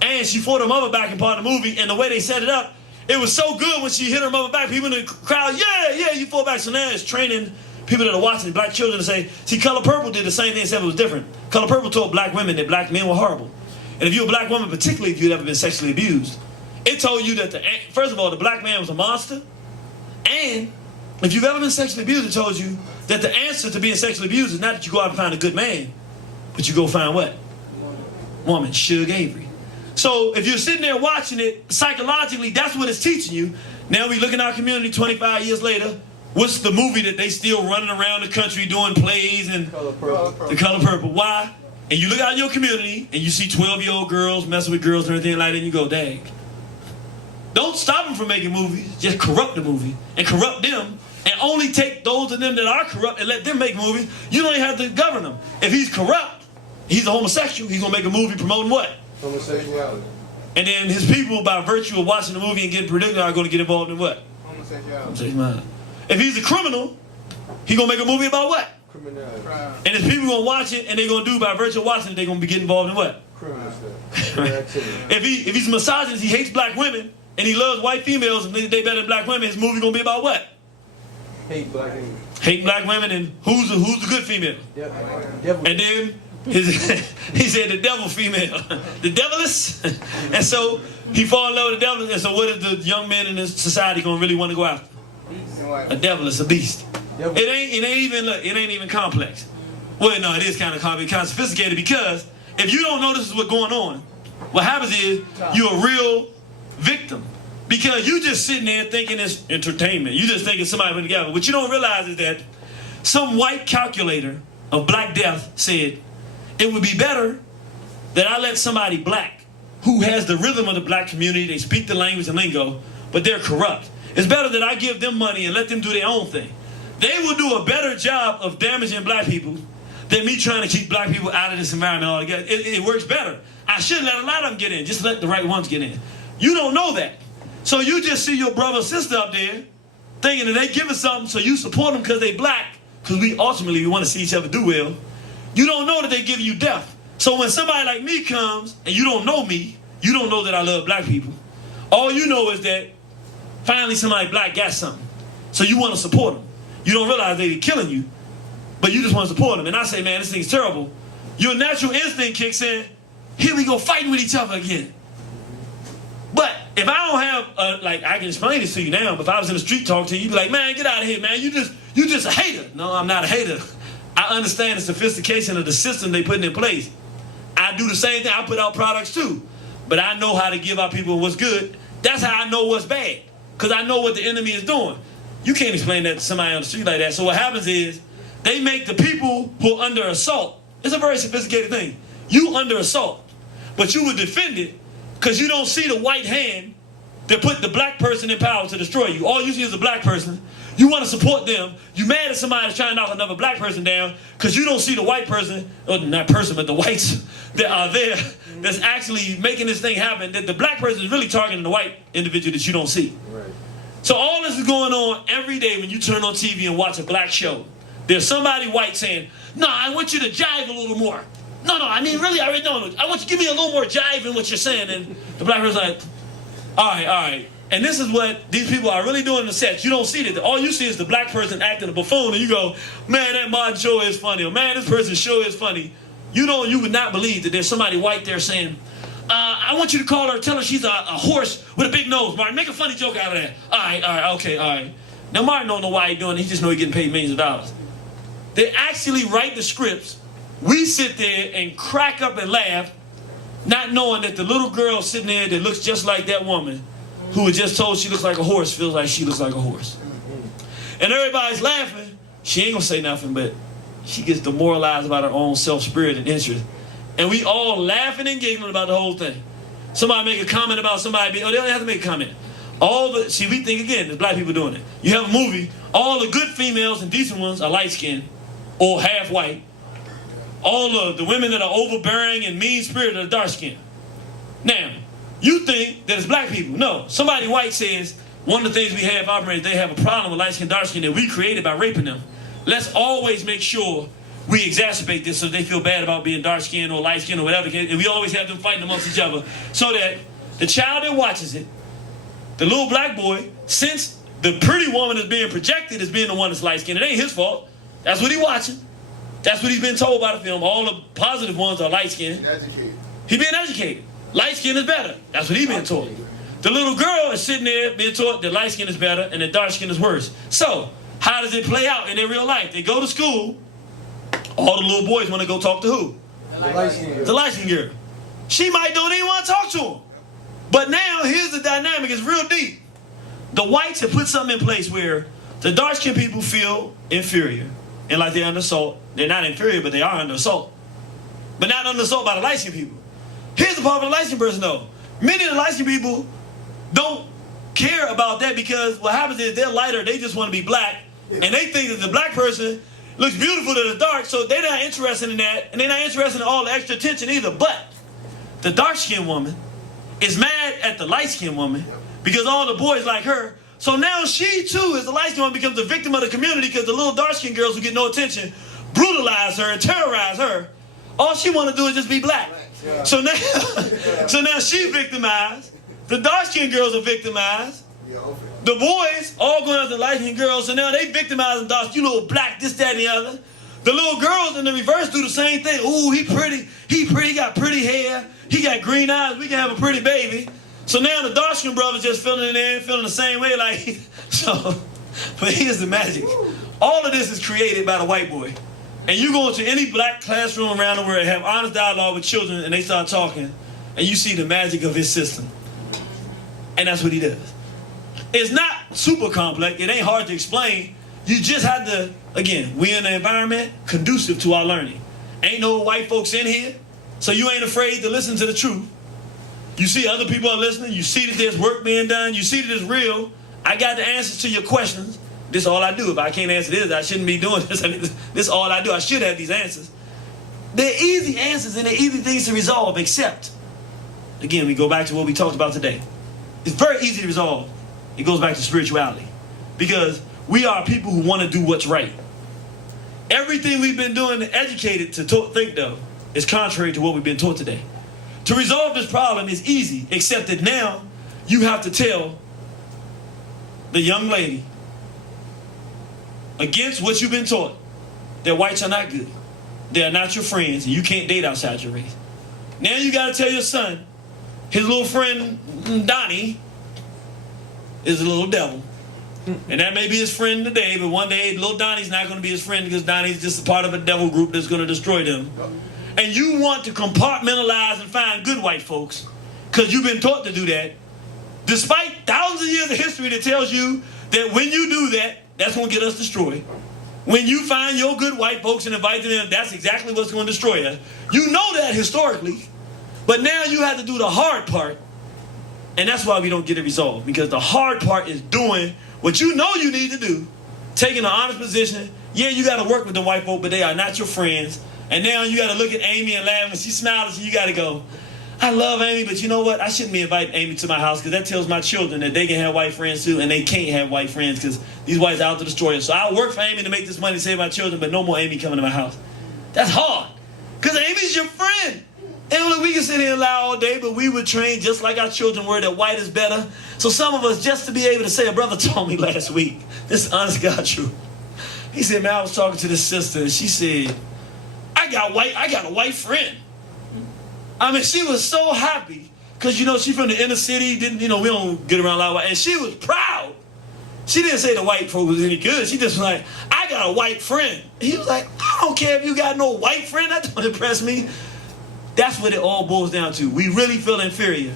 And she fought her mother back in part of the movie, and the way they set it up, it was so good when she hit her mother back, people in the crowd, yeah, you fought back. So now it's training people that are watching, black children, to say, see, Color Purple did the same thing except it was different. Color Purple told black women that black men were horrible. And if you're a black woman, particularly if you'd ever been sexually abused, it told you that, first of all, the black man was a monster, and if you've ever been sexually abused, it told you that the answer to being sexually abused is not that you go out and find a good man, but you go find what? Woman, Suge Avery. So if you're sitting there watching it, psychologically, that's what it's teaching you. Now we look in our community 25 years later, what's the movie that they still running around the country doing plays and Color Purple. The Color Purple. Why? And you look out in your community and you see 12-year-old girls messing with girls and everything like that, and you go, dang. Don't stop them from making movies. Just corrupt the movie and corrupt them, and only take those of them that are corrupt and let them make movies. You don't even have to govern them. If he's corrupt, he's a homosexual, he's going to make a movie promoting what? Homosexuality. And then his people, by virtue of watching the movie and getting predicted, are going to get involved in what? Homosexuality. If he's a criminal, he's going to make a movie about what? Criminality. And his people going to watch it, and they're going to do, by virtue of watching it, they're going to be getting involved in what? Criminal stuff. Activity. If he's a misogynist, he hates black women, and he loves white females, and they better than black women, his movie going to be about what? Hate black women. Hate black women, and who's the good female? Devil. And then he said the devil female, the devilish. And so he fall in love with the devil. And so what is the young men in this society gonna really want to go after? A devilish, a beast. Devil. It ain't even complex. Well, no, it is kind of complex, kind of sophisticated, because if you don't know this is what's going on, what happens is you're a real victim. Because you just sitting there thinking it's entertainment. You just thinking somebody put together. What you don't realize is that some white calculator of Black Death said, it would be better that I let somebody black who has the rhythm of the black community, they speak the language and lingo, but they're corrupt. It's better that I give them money and let them do their own thing. They will do a better job of damaging black people than me trying to keep black people out of this environment altogether. It works better. I should let a lot of them get in. Just let the right ones get in. You don't know that. So you just see your brother or sister up there thinking that they giving something, so you support them because they black, because we ultimately want to see each other do well. You don't know that they giving you death. So when somebody like me comes and you don't know me, you don't know that I love black people. All you know is that finally somebody black got something. So you want to support them. You don't realize they're killing you, but you just want to support them. And I say, man, this thing's terrible. Your natural instinct kicks in. Here we go fighting with each other again. But if I don't have, like, I can explain this to you now, but if I was in the street talking to you, you'd be like, man, get out of here, man. You just a hater. No, I'm not a hater. I understand the sophistication of the system they putting in place. I do the same thing. I put out products too. But I know how to give out people what's good. That's how I know what's bad. Because I know what the enemy is doing. You can't explain that to somebody on the street like that. So what happens is, they make the people who are under assault, it's a very sophisticated thing. You under assault, but you would defend it because you don't see the white hand that put the black person in power to destroy you. All you see is a black person. You want to support them. You mad at somebody that's trying to knock another black person down because you don't see the white person, or not person, but the whites that are there that's actually making this thing happen, that the black person is really targeting the white individual that you don't see. Right. So all this is going on every day when you turn on TV and watch a black show. There's somebody white saying, no, I want you to jive a little more. No, I mean, really, I already know. I want you to give me a little more jive in what you're saying. And the black person's like, all right. And this is what these people are really doing in the sets. You don't see that. All you see is the black person acting a buffoon, and you go, man, that Martin show is funny, or man, this person's show is funny. You would not believe that there's somebody white there saying, I want you to call her, tell her she's a horse with a big nose, Martin. Make a funny joke out of that. All right. Now, Martin don't know why he's doing it. He just know he's getting paid millions of dollars. They actually write the scripts. We sit there and crack up and laugh, not knowing that the little girl sitting there that looks just like that woman, who was just told she looks like a horse, feels like she looks like a horse. And everybody's laughing. She ain't gonna say nothing, but she gets demoralized about her own self-spirit and interest. And we all laughing and giggling about the whole thing. Somebody make a comment about somebody they don't have to make a comment. We think again, there's black people doing it. You have a movie, all the good females and decent ones are light-skinned or half white. All of the women that are overbearing and mean-spirited are dark-skinned. Now, you think that it's black people. No, somebody white says, one of the things we have operated, they have a problem with light-skinned, dark-skinned that we created by raping them. Let's always make sure we exacerbate this so they feel bad about being dark-skinned or light-skinned or whatever. And we always have them fighting amongst each other so that the child that watches it, the little black boy, since the pretty woman is being projected as being the one that's light-skinned, it ain't his fault. That's what he's watching. That's what he's been told by the film. All the positive ones are light-skinned. He's being educated. Light skin is better. That's what he's been taught. The little girl is sitting there being taught that light skin is better and that dark skin is worse. So, how does it play out in their real life? They go to school. All the little boys want to go talk to who? The light skin girl. She might don't even want to talk to him. But now, here's the dynamic. It's real deep. The whites have put something in place where the dark skinned people feel inferior. And like they're under assault. They're not inferior, but they are under assault. But not under assault by the light skinned people. Here's the part of the light-skinned person, though. Many of the light-skinned people don't care about that because what happens is they're lighter, they just want to be black, and they think that the black person looks beautiful to the dark, so they're not interested in that, and they're not interested in all the extra attention either. But the dark-skinned woman is mad at the light-skinned woman because all the boys like her. So now she, too, as the light-skinned woman, becomes a victim of the community because the little dark-skinned girls who get no attention brutalize her and terrorize her. All she want to do is just be black. So now she's victimized. The dark-skinned girls are victimized. The boys all going after light-skinned girls, so now they victimizing Doss. You little black, this, that, and the other. The little girls in the reverse do the same thing. Ooh, he pretty, he got pretty hair, he got green eyes, we can have a pretty baby. So now the dark-skinned brothers just feeling it in, feeling the same way, like, so, but here's the magic. All of this is created by the white boy. And you go into any black classroom around the world and have honest dialogue with children and they start talking, and you see the magic of his system. And that's what he does. It's not super complex, it ain't hard to explain. You just have to, again, we in an environment conducive to our learning. Ain't no white folks in here, so you ain't afraid to listen to the truth. You see other people are listening, you see that there's work being done, you see that it's real. I got the answers to your questions. This is all I do. If I can't answer this, I shouldn't be doing this. This is all I do. I should have these answers. They're easy answers and they're easy things to resolve, except, again, we go back to what we talked about today. It's very easy to resolve. It goes back to spirituality. Because we are people who want to do what's right. Everything we've been doing educated to think of is contrary to what we've been taught today. To resolve this problem is easy, except that now you have to tell the young lady, against what you've been taught, that whites are not good. They are not your friends, and you can't date outside your race. Now you got to tell your son, his little friend Donnie is a little devil. And that may be his friend today, but one day little Donnie's not going to be his friend because Donnie's just a part of a devil group that's going to destroy them. And you want to compartmentalize and find good white folks because you've been taught to do that, despite thousands of years of history that tells you that when you do that, that's going to get us destroyed. When you find your good white folks and invite them in, that's exactly what's going to destroy us. You know that historically, but now you have to do the hard part, and that's why we don't get it resolved, because the hard part is doing what you know you need to do, taking an honest position. Yeah, you got to work with the white folk, but they are not your friends. And now you got to look at Amy and laugh. When she smiles, you got to go, I love Amy, but you know what? I shouldn't be inviting Amy to my house because that tells my children that they can have white friends too, and they can't have white friends because these whites are out to destroy us. So I'll work for Amy to make this money to save my children, but no more Amy coming to my house. That's hard because Amy's your friend. And look, we can sit here and lie all day, but we would train just like our children were that white is better. So some of us, just to be able to say, a brother told me last week, this is honest God truth. He said, man, I was talking to this sister, and she said, I got a white friend. I mean, she was so happy because, you know, she's from the inner city. We don't get around a lot of white. And she was proud. She didn't say the white folk was any good. She just was like, I got a white friend. He was like, I don't care if you got no white friend. That don't impress me. That's what it all boils down to. We really feel inferior.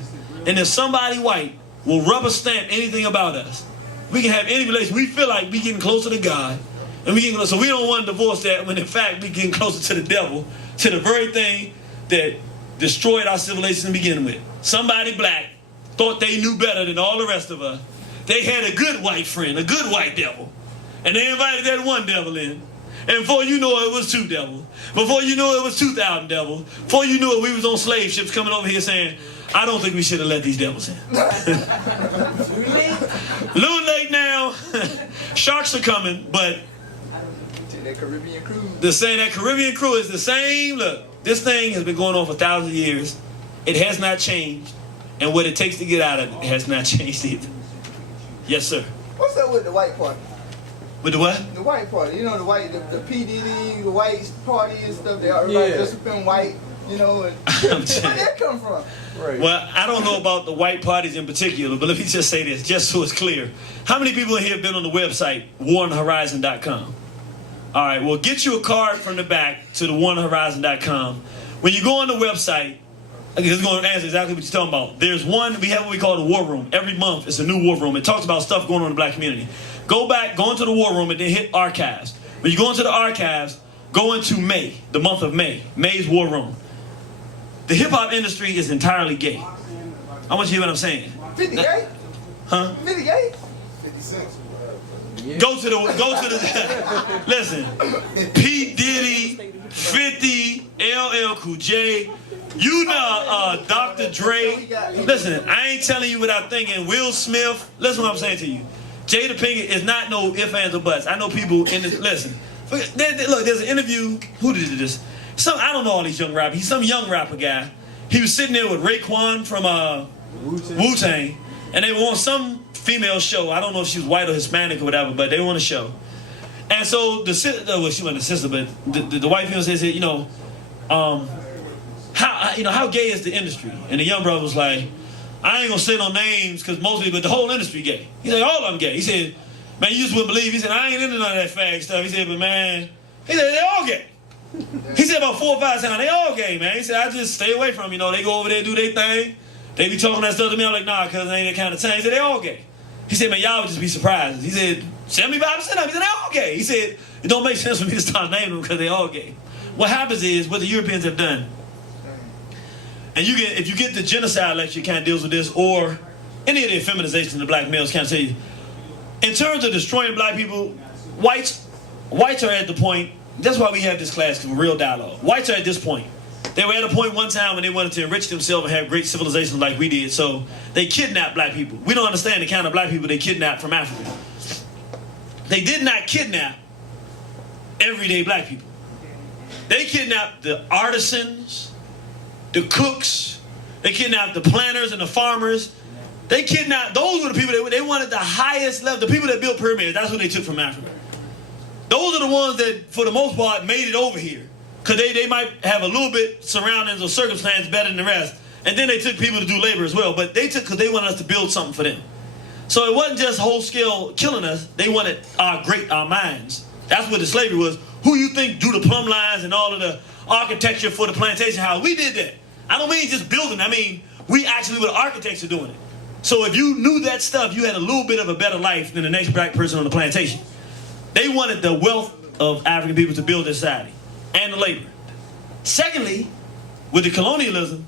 And if somebody white will rubber stamp anything about us, we can have any relation. We feel like we getting closer to God. And so we don't want to divorce that when in fact we getting closer to the devil, to the very thing that destroyed our civilization to begin with. Somebody black thought they knew better than all the rest of us. They had a good white friend, a good white devil. And they invited that one devil in. And before you know it was two devils. Before you know it was 2,000 devils. Before you knew it, we was on slave ships coming over here saying, I don't think we should have let these devils in. Little late now. Sharks are coming, but That Caribbean crew. that Caribbean crew is the same. Look, this thing has been going on for thousands of years. It has not changed. And what it takes to get out of it has not changed either. Yes, sir. What's up with the white party? With the what? The white party. You know, the P. Diddy, the white party and stuff. They everybody just been white, you know. And where did that come from? Right. Well, I don't know about the white parties in particular, but let me just say this, just so it's clear. How many people in here have been on the website, warnhorizon.com? All right, well, get you a card from the back to the warnhorizon.com. When you go on the website, it's going to answer exactly what you're talking about. There's one, we have what we call the war room. Every month, it's a new war room. It talks about stuff going on in the black community. Go back, go into the war room, and then hit archives. When you go into the archives, go into May, the month of May. May's war room. The hip-hop industry is entirely gay. I want you to hear what I'm saying. 50 gay? Huh? 50 gay? Go to the listen, P. Diddy, 50, LL Cool J, you know, Dr. Dre. Listen, I ain't telling you what I'm thinking. Will Smith, listen what I'm saying to you. Jada Pinkett is not no ifs, ands, or buts. I know people in this, listen. Look, there's an interview, who did this? I don't know all these young rappers. He's some young rapper guy. He was sitting there with Raekwon from Wu-Tang, and they were on some female show. I don't know if she was white or Hispanic or whatever, but they were on a show. And so the sister, well, she wasn't a sister, but the white female said, you know, how gay is the industry? And the young brother was like, I ain't gonna say no names because mostly, but the whole industry gay. He said, all of them gay. He said, man, you just wouldn't believe. He said, I ain't into none of that fag stuff. He said, but man, he said, they all gay. He said about 4 or 5 times, they all gay, man. He said, I just stay away from them. You know, they go over there, do their thing. They be talking that stuff to me. I'm like, nah, cuz it ain't that kind of time. He said, they all gay. He said, man, y'all would just be surprised. He said, 75% of them. He said, they all gay. He said, it don't make sense for me to start naming them because they all gay. What happens is, what the Europeans have done, and if you get the genocide lecture, it kind of deals with this, or any of the feminization of the black males kind of tell you, in terms of destroying black people, whites are at the point, that's why we have this class, because we're real dialogue. Whites are at this point. They were at a point one time when they wanted to enrich themselves and have great civilization like we did, so they kidnapped black people. We don't understand the kind of black people they kidnapped from Africa. They did not kidnap everyday black people. They kidnapped the artisans, the cooks, they kidnapped the planters and the farmers. They kidnapped, those were the people they wanted the highest level, the people that built pyramids, that's what they took from Africa. Those are the ones that, for the most part, made it over here. Because they might have a little bit surroundings or circumstance better than the rest. And then they took people to do labor as well. But they took because they wanted us to build something for them. So it wasn't just whole scale killing us. They wanted our minds. That's what the slavery was. Who you think drew the plumb lines and all of the architecture for the plantation house? We did that. I don't mean just building. I mean, we actually were the architects of doing it. So if you knew that stuff, you had a little bit of a better life than the next black person on the plantation. They wanted the wealth of African people to build their society and the labor. Secondly, with the colonialism,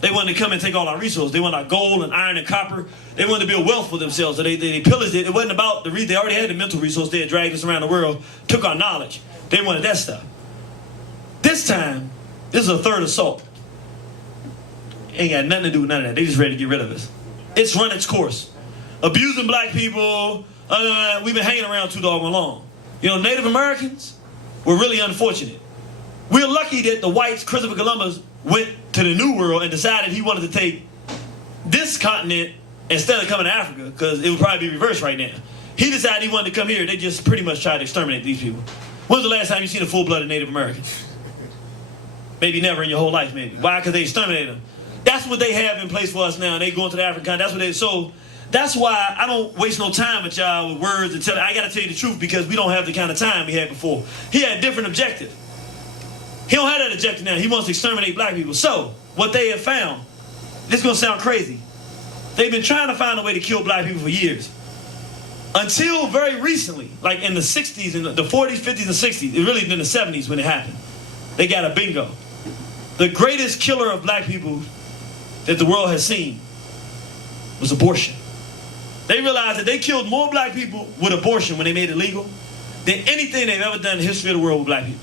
they wanted to come and take all our resources. They wanted our gold and iron and copper. They wanted to build wealth for themselves. So they pillaged it. It wasn't about they already had the mental resource. They had dragged us around the world, took our knowledge. They wanted that stuff. This time, this is a third assault. Ain't got nothing to do with none of that. They just ready to get rid of us. It's run its course. Abusing black people. We've been hanging around too doggone long. You know, Native Americans were really unfortunate. We're lucky that the whites, Christopher Columbus, went to the New World and decided he wanted to take this continent instead of coming to Africa, because it would probably be reversed right now. He decided he wanted to come here. They just pretty much tried to exterminate these people. When was the last time you seen a full-blooded Native American? Maybe never in your whole life, maybe. Why? Because they exterminated them. That's what they have in place for us now. They go into the African continent. That's what they so. That's why I don't waste no time with y'all with words and I got to tell you the truth, because we don't have the kind of time we had before. He had a different objective. He don't have that objective now. He wants to exterminate black people. So what they have found, this is going to sound crazy. They've been trying to find a way to kill black people for years. Until very recently, like in the 60s, in the 40s, 50s, and 60s, it really been the 70s when it happened. They got a bingo. The greatest killer of black people that the world has seen was abortion. They realized that they killed more black people with abortion when they made it legal than anything they've ever done in the history of the world with black people.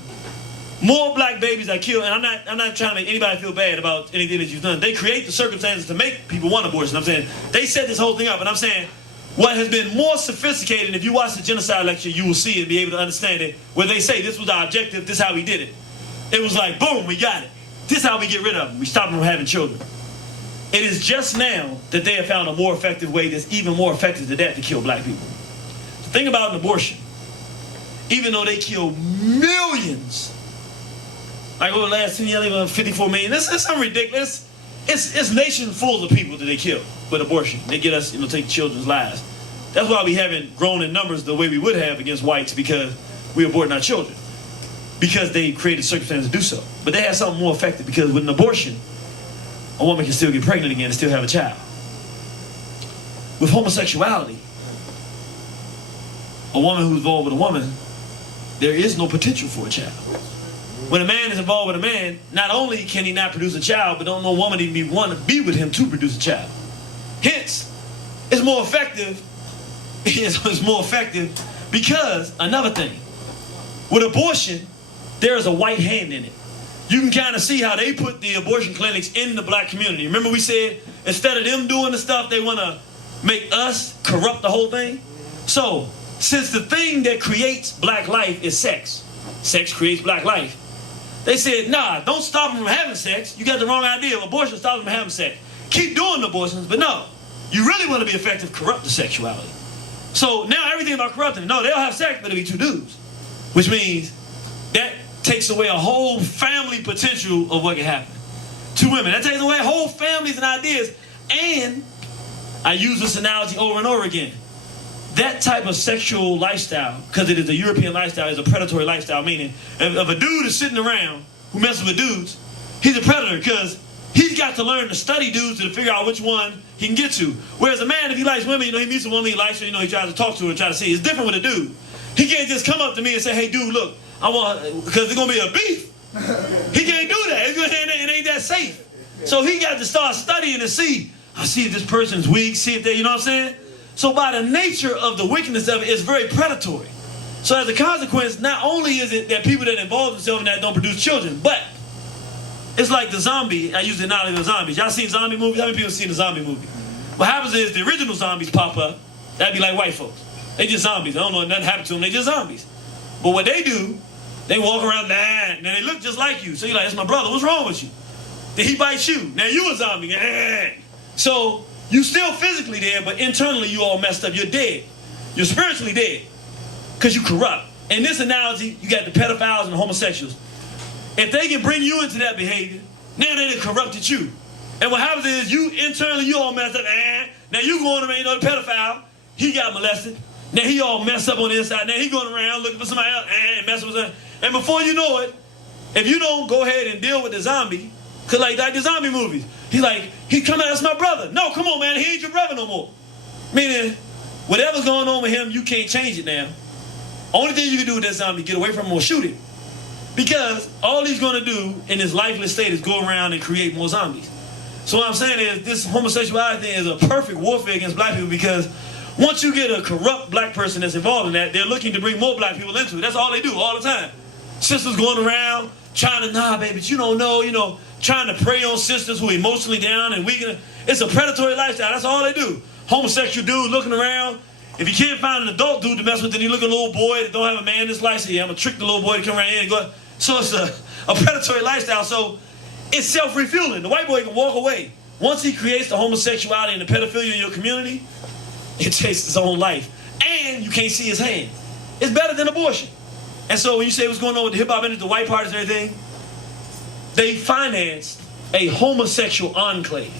More black babies are killed, and I'm not trying to make anybody feel bad about anything that you've done. They create the circumstances to make people want abortion. I'm saying they set this whole thing up, and I'm saying what has been more sophisticated, and if you watch the genocide lecture, you will see it and be able to understand it, where they say this was our objective, this is how we did it. It was like, boom, we got it. This is how we get rid of them. We stop them from having children. It is just now that they have found a more effective way that's even more effective than that to kill black people. The thing about an abortion, even though they kill millions, like over the last 10 years, they were 54 million. It's something ridiculous. It's nations full of people that they kill with abortion. They get us, take children's lives. That's why we haven't grown in numbers the way we would have against whites, because we're aborting our children. Because they created circumstances to do so. But they have something more effective, because with an abortion, a woman can still get pregnant again and still have a child. With homosexuality, a woman who's involved with a woman, there is no potential for a child. When a man is involved with a man, not only can he not produce a child, but don't no woman even want to be with him to produce a child. Hence, it's more effective. It's more effective because, another thing, with abortion, there is a white hand in it. You can kind of see how they put the abortion clinics in the black community. Remember we said, instead of them doing the stuff, they want to make us corrupt the whole thing? So, since the thing that creates black life is sex, sex creates black life, they said, nah, don't stop them from having sex. You got the wrong idea. Abortion stops them from having sex. Keep doing abortions, but no. you really want to be effective, corrupt the sexuality. So now everything about corrupting, no, they'll have sex, but it'll be two dudes. Which means that takes away a whole family potential of what can happen. Two women, that takes away whole families and ideas. And I use this analogy over and over again. That type of sexual lifestyle, because it is a European lifestyle, is a predatory lifestyle, meaning if a dude is sitting around who messes with dudes, he's a predator because he's got to learn to study dudes to figure out which one he can get to. Whereas a man, if he likes women, he meets a woman he likes her, he tries to talk to her and try to see. It's different with a dude. He can't just come up to me and say, hey, dude, look, I want, because there's going to be a beef. He can't do that. It ain't that safe. So he got to start studying and see if this person's weak, see if they, you know what I'm saying? So by the nature of the wickedness of it, it's very predatory. So as a consequence, not only is it that people that involve themselves in that don't produce children, but it's like the zombie. I use the analogy of zombies. Y'all seen zombie movies? How many people seen a zombie movie? What happens is the original zombies pop up. That'd be like white folks. They just zombies. I don't know, nothing happened to them. They just zombies. But what they do, they walk around, and they look just like you. So you're like, that's my brother. What's wrong with you? Then he bites you. Now you a zombie. So you still physically there, but internally you all messed up. You're dead. You're spiritually dead because you corrupt. In this analogy, you got the pedophiles and the homosexuals. If they can bring you into that behavior, now they done corrupted you. And what happens is you internally, you all messed up. Now you going around, the pedophile, he got molested. Now he all messed up on the inside. Now he going around looking for somebody else and messing with them. And before you know it, if you don't go ahead and deal with the zombie, because like the zombie movies, he come out, that's my brother. No, come on, man, he ain't your brother no more. Meaning, whatever's going on with him, you can't change it now. Only thing you can do with that zombie, get away from him or shoot him. Because all he's going to do in his lifeless state is go around and create more zombies. So what I'm saying is this homosexuality thing is a perfect warfare against black people because once you get a corrupt black person that's involved in that, they're looking to bring more black people into it. That's all they do all the time. Sisters going around trying to, nah, baby, but you don't know, trying to prey on sisters who are emotionally down and weak. It's a predatory lifestyle. That's all they do. Homosexual dude looking around. If you can't find an adult dude to mess with, then you look at a little boy that don't have a man in his life. So yeah, I'm going to trick the little boy to come around here and go. So it's a predatory lifestyle. So it's self-refueling. The white boy can walk away. Once he creates the homosexuality and the pedophilia in your community, it takes his own life. And you can't see his hand. It's better than abortion. And so when you say what's going on with the hip-hop industry, the white parties and everything, they financed a homosexual enclave.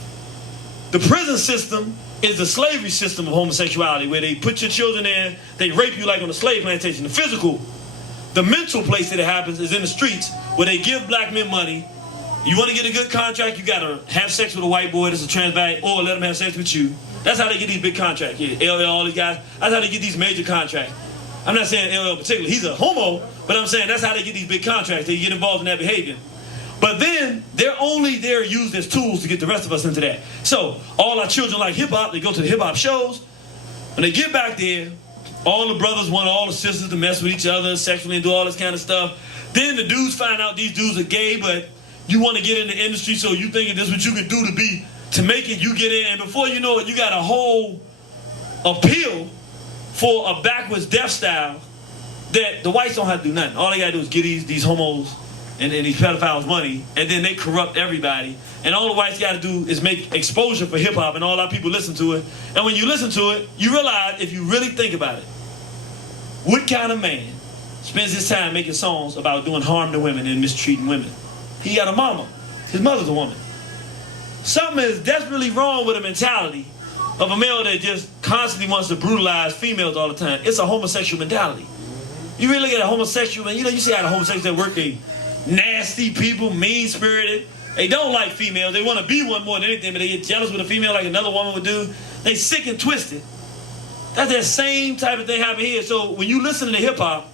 The prison system is the slavery system of homosexuality, where they put your children in, they rape you like on a slave plantation. The physical, the mental place that it happens is in the streets, where they give black men money. You want to get a good contract, you got to have sex with a white boy that's a transvestite, or let them have sex with you. That's how they get these big contracts. Yeah, LL, all these guys, that's how they get these major contracts. I'm not saying LL in particular, he's a homo, but I'm saying that's how they get these big contracts. They get involved in that behavior. But then, they're only there used as tools to get the rest of us into that. So, all our children like hip-hop, they go to the hip-hop shows. When they get back there, all the brothers want all the sisters to mess with each other sexually and do all this kind of stuff. Then the dudes find out these dudes are gay, but you want to get in the industry, so you thinking this is what you can do to make it, you get in. And before you know it, you got a whole appeal for a backwards death style that the whites don't have to do nothing. All they got to do is get these homos and these pedophiles money, and then they corrupt everybody. And all the whites got to do is make exposure for hip-hop, and all our people listen to it. And when you listen to it, you realize, if you really think about it, what kind of man spends his time making songs about doing harm to women and mistreating women? He got a mama. His mother's a woman. Something is desperately wrong with a mentality of a male that just constantly wants to brutalize females all the time. It's a homosexual mentality. You really look at a homosexual, man, you see how the homosexuals that work, they nasty people, mean-spirited. They don't like females. They want to be one more than anything, but they get jealous with a female like another woman would do. They sick and twisted. That's that same type of thing happening here. So when you listen to hip-hop,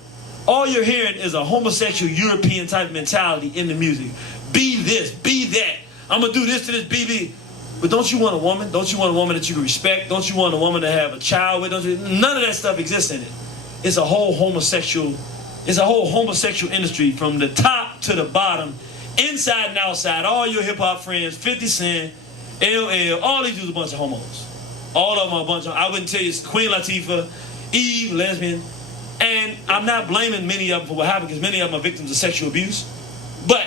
all you're hearing is a homosexual European type mentality in the music. Be this, be that. I'm going to do this to this, be. But don't you want a woman? Don't you want a woman that you can respect? Don't you want a woman to have a child with? None of that stuff exists in it. It's a whole homosexual industry from the top to the bottom, inside and outside. All your hip-hop friends, 50 Cent, LL, all these dudes are a bunch of homos. All of them are a bunch of, I wouldn't tell you, Queen Latifah, Eve, lesbian. And I'm not blaming many of them for what happened, because many of them are victims of sexual abuse. But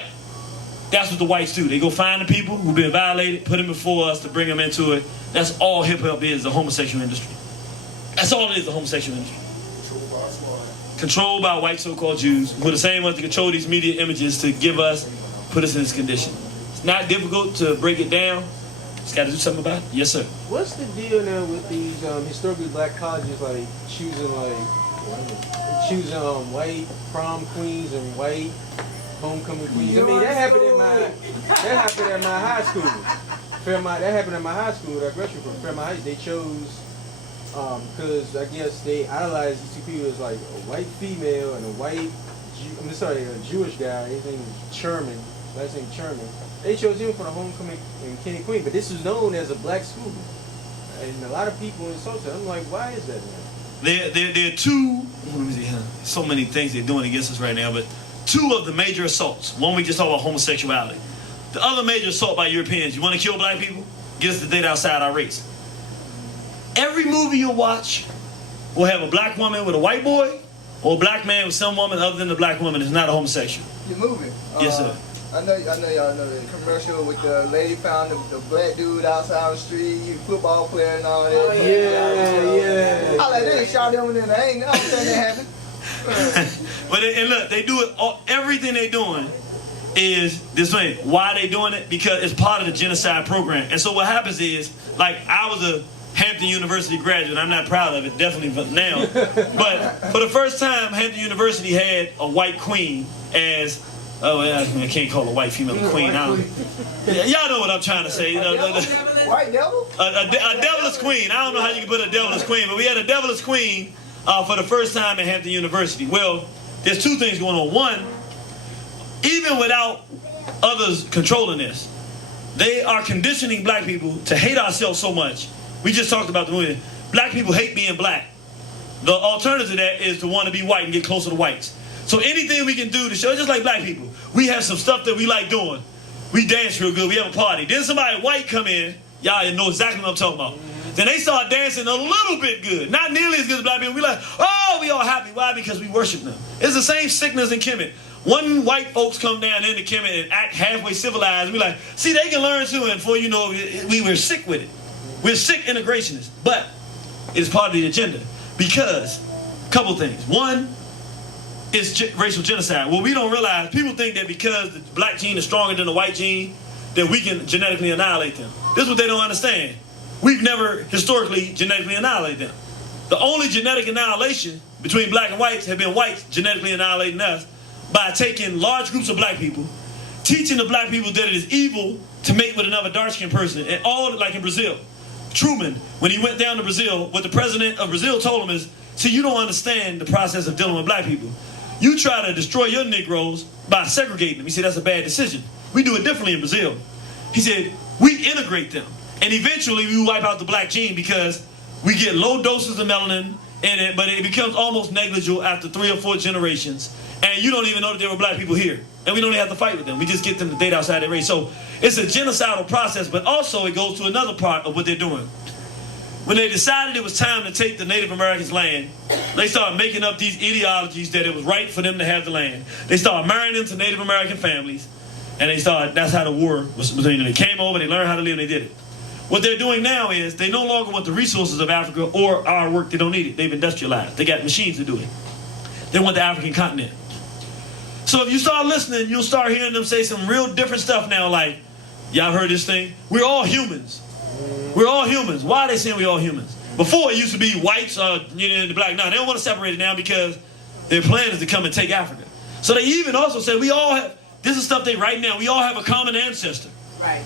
That's what the whites do. They go find the people who've been violated, put them before us to bring them into it. That's all hip-hop is, the homosexual industry. That's all it is, the homosexual industry. Controlled by white so-called Jews, who are the same ones that control these media images to put us in this condition. It's not difficult to break it down. Just got to do something about it. Yes, sir. What's the deal now with these historically black colleges, like choosing white prom queens and white homecoming queens? I mean, that happened at my high school. That happened at my high school that I graduated from. Fairmont Heights, they chose because I guess they idolized these two people as like a white female and a Jewish guy. His name was Sherman. Last name Sherman. They chose him for the homecoming and king and queen, but this was known as a black school, and a lot of people insulted. I'm like, why is that, man? There are two. Let me see, so many things they're doing against us right now, but two of the major assaults. One, we just talked about homosexuality. The other major assault by Europeans. You want to kill black people? Get us to date outside our race. Every movie you watch will have a black woman with a white boy, or a black man with some woman other than the black woman is not a homosexual. You're moving. Yes, sir. I know y'all know the commercial with the lady found the black dude outside on the street, he football player and all that. Oh, yeah. I like, they shot him in the ain't I don't think that happened. And look, they do it, everything they're doing is this way. Why are they doing it? Because it's part of the genocide program. And so what happens is, like, I was a Hampton University graduate. I'm not proud of it, definitely now. But for the first time, Hampton University had a white queen as, I can't call a white female a queen. Y'all know what I'm trying to say. White devil? A devil's queen. I don't know how you can put a devil's queen, but we had a devil's queen for the first time at Hampton University. Well, there's two things going on. One, even without others controlling this, they are conditioning black people to hate ourselves so much. We just talked about the movie. Black people hate being black. The alternative to that is to want to be white and get closer to whites. So anything we can do to show, just like black people, we have some stuff that we like doing. We dance real good. We have a party. Then somebody white come in. Y'all know exactly what I'm talking about. Then they start dancing a little bit good. Not nearly as good as black people. We like, oh, we all happy. Why? Because we worship them. It's the same sickness in Kemet. One white folks come down into Kemet and act halfway civilized. We like, see, they can learn too. And before you know, we were sick with it. We're sick integrationists. But it's part of the agenda. Because, couple things. One, it's racial genocide. Well, we don't realize, people think that because the black gene is stronger than the white gene, that we can genetically annihilate them. This is what they don't understand. We've never historically genetically annihilated them. The only genetic annihilation between black and whites have been whites genetically annihilating us by taking large groups of black people, teaching the black people that it is evil to mate with another dark-skinned person, and all like in Brazil. Truman, when he went down to Brazil, what the president of Brazil told him is, see, you don't understand the process of dealing with black people. You try to destroy your Negroes by segregating them. He said, that's a bad decision. We do it differently in Brazil. He said, we integrate them. And eventually we wipe out the black gene because we get low doses of melanin in it, but it becomes almost negligible after 3 or 4 generations. And you don't even know that there were black people here. And we don't even have to fight with them. We just get them to date outside their race. So it's a genocidal process, but also it goes to another part of what they're doing. When they decided it was time to take the Native Americans' land, they started making up these ideologies that it was right for them to have the land. They started marrying into Native American families, and that's how the war was. They came over, they learned how to live, and they did it. What they're doing now is they no longer want the resources of Africa or our work. They don't need it. They've industrialized. They got machines to do it. They want the African continent. So if you start listening, you'll start hearing them say some real different stuff now, like, y'all heard this thing? We're all humans. We're all humans. Why are they saying we're all humans? Before it used to be whites and the black. Now they don't want to separate it now because their plan is to come and take Africa. So they even also say we all have, this is stuff they write now, we all have a common ancestor. Right.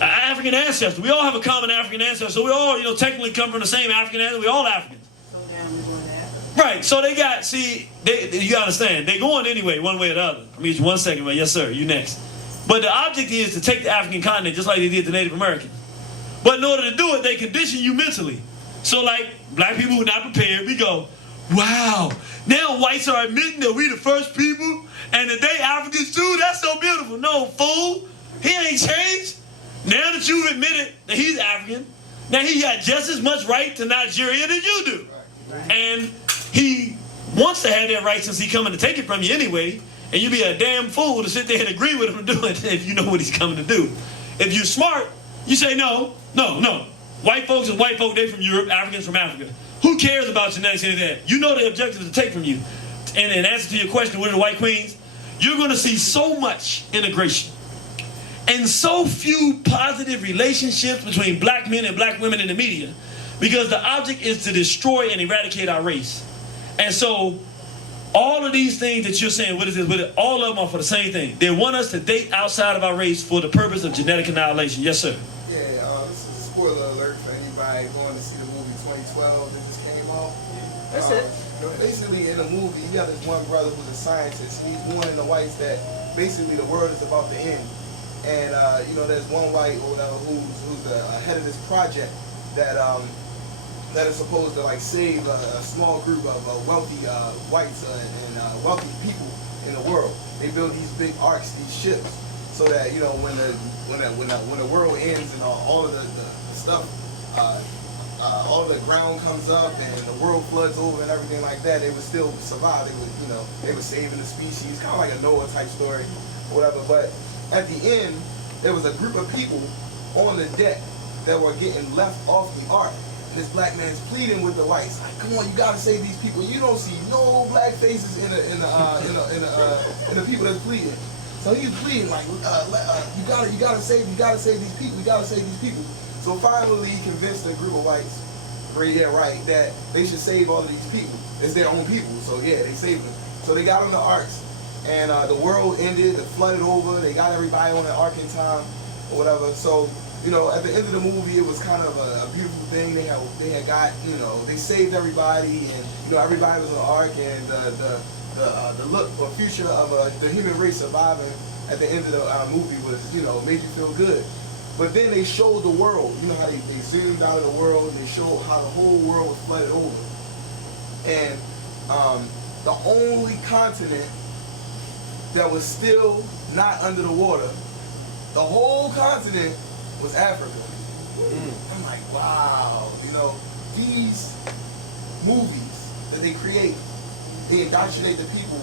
African ancestor. We all have a common African ancestor. So we all, technically come from the same African ancestor. We're all Africans. So down we're going to Africa. Right. So they got, you gotta understand, they're going anyway, one way or the other. I mean, 1 second, but yes sir, you next. But the object is to take the African continent just like they did the Native Americans. But in order to do it, they condition you mentally. So like, black people who are not prepared, we go, wow, now whites are admitting that we the first people and that they Africans too? That's so beautiful. No, fool. He ain't changed. Now that you've admitted that he's African, now he got just as much right to Nigeria as you do. And he wants to have that right since he's coming to take it from you anyway. And you'd be a damn fool to sit there and agree with him to do it if you know what he's coming to do. If you're smart, you say no. White folks is white folk, they from Europe, Africans from Africa. Who cares about genetics and anything like that? You know the objectives to take from you. And in answer to your question, what are the white queens? You're going to see so much integration and so few positive relationships between black men and black women in the media, because the object is to destroy and eradicate our race. And so all of these things that you're saying, what is this? All of them are for the same thing. They want us to date outside of our race for the purpose of genetic annihilation. Yes, sir. Yeah, this is a spoiler alert for anybody going to see the movie 2012 that just came out. That's it. You know, basically, in the movie, you got this one brother who's a scientist. He's warning the whites that basically the world is about to end. And you know, there's one white or whatever who's the head of this project that that is supposed to like save a small group of wealthy whites and wealthy people in the world. They build these big arcs, these ships, so that, you know, when the world ends and all of the stuff, all of the ground comes up and the world floods over and everything like that, they would still survive. They would, you know, they were saving the species, kind of like a Noah type story, or whatever. But at the end, there was a group of people on the deck that were getting left off the ark. And this black man's pleading with the whites, like, "Come on, you gotta save these people. You don't see no black faces in the people that's pleading." So he's pleading like, "You gotta save these people. You gotta save these people." So finally, he convinced a group of whites, that they should save all of these people. It's their own people, so yeah, they saved them. So they got on the arks, and the world ended, it flooded over. They got everybody on the ark in time, or whatever. So, you know, at the end of the movie, it was kind of a beautiful thing. They had got, you know, they saved everybody, and, you know, everybody was on the ark, and the look or future of the human race surviving at the end of the movie was, you know, made you feel good. But then they showed the world, you know how they zoomed out of the world, and they showed how the whole world was flooded over. And the only continent that was still not under the water, the whole continent, was Africa. I'm like, wow, you know, these movies that they create, they indoctrinate the people,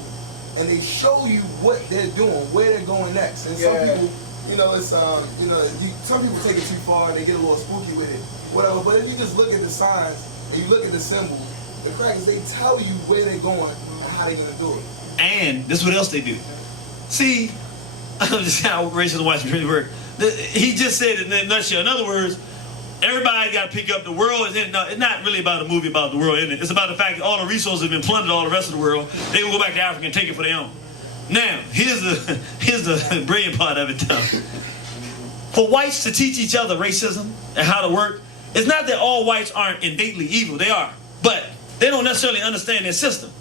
and they show you what they're doing, where they're going next. And some people, you know, it's you know, some people take it too far and they get a little spooky with it, whatever. But if you just look at the signs and you look at the symbols, the crackers, they tell you where they're going and how they're gonna do it. And this is what else they do. See, I'm just how racial whites really work. He just said it in a nutshell. In other words, everybody got to pick up the world. It's not really about a movie about the world, isn't it? It's about the fact that all the resources have been plundered all the rest of the world. They will go back to Africa and take it for their own. Now, here's the brilliant part of it, though. For whites to teach each other racism and how to work, it's not that all whites aren't innately evil. They are. But they don't necessarily understand their system.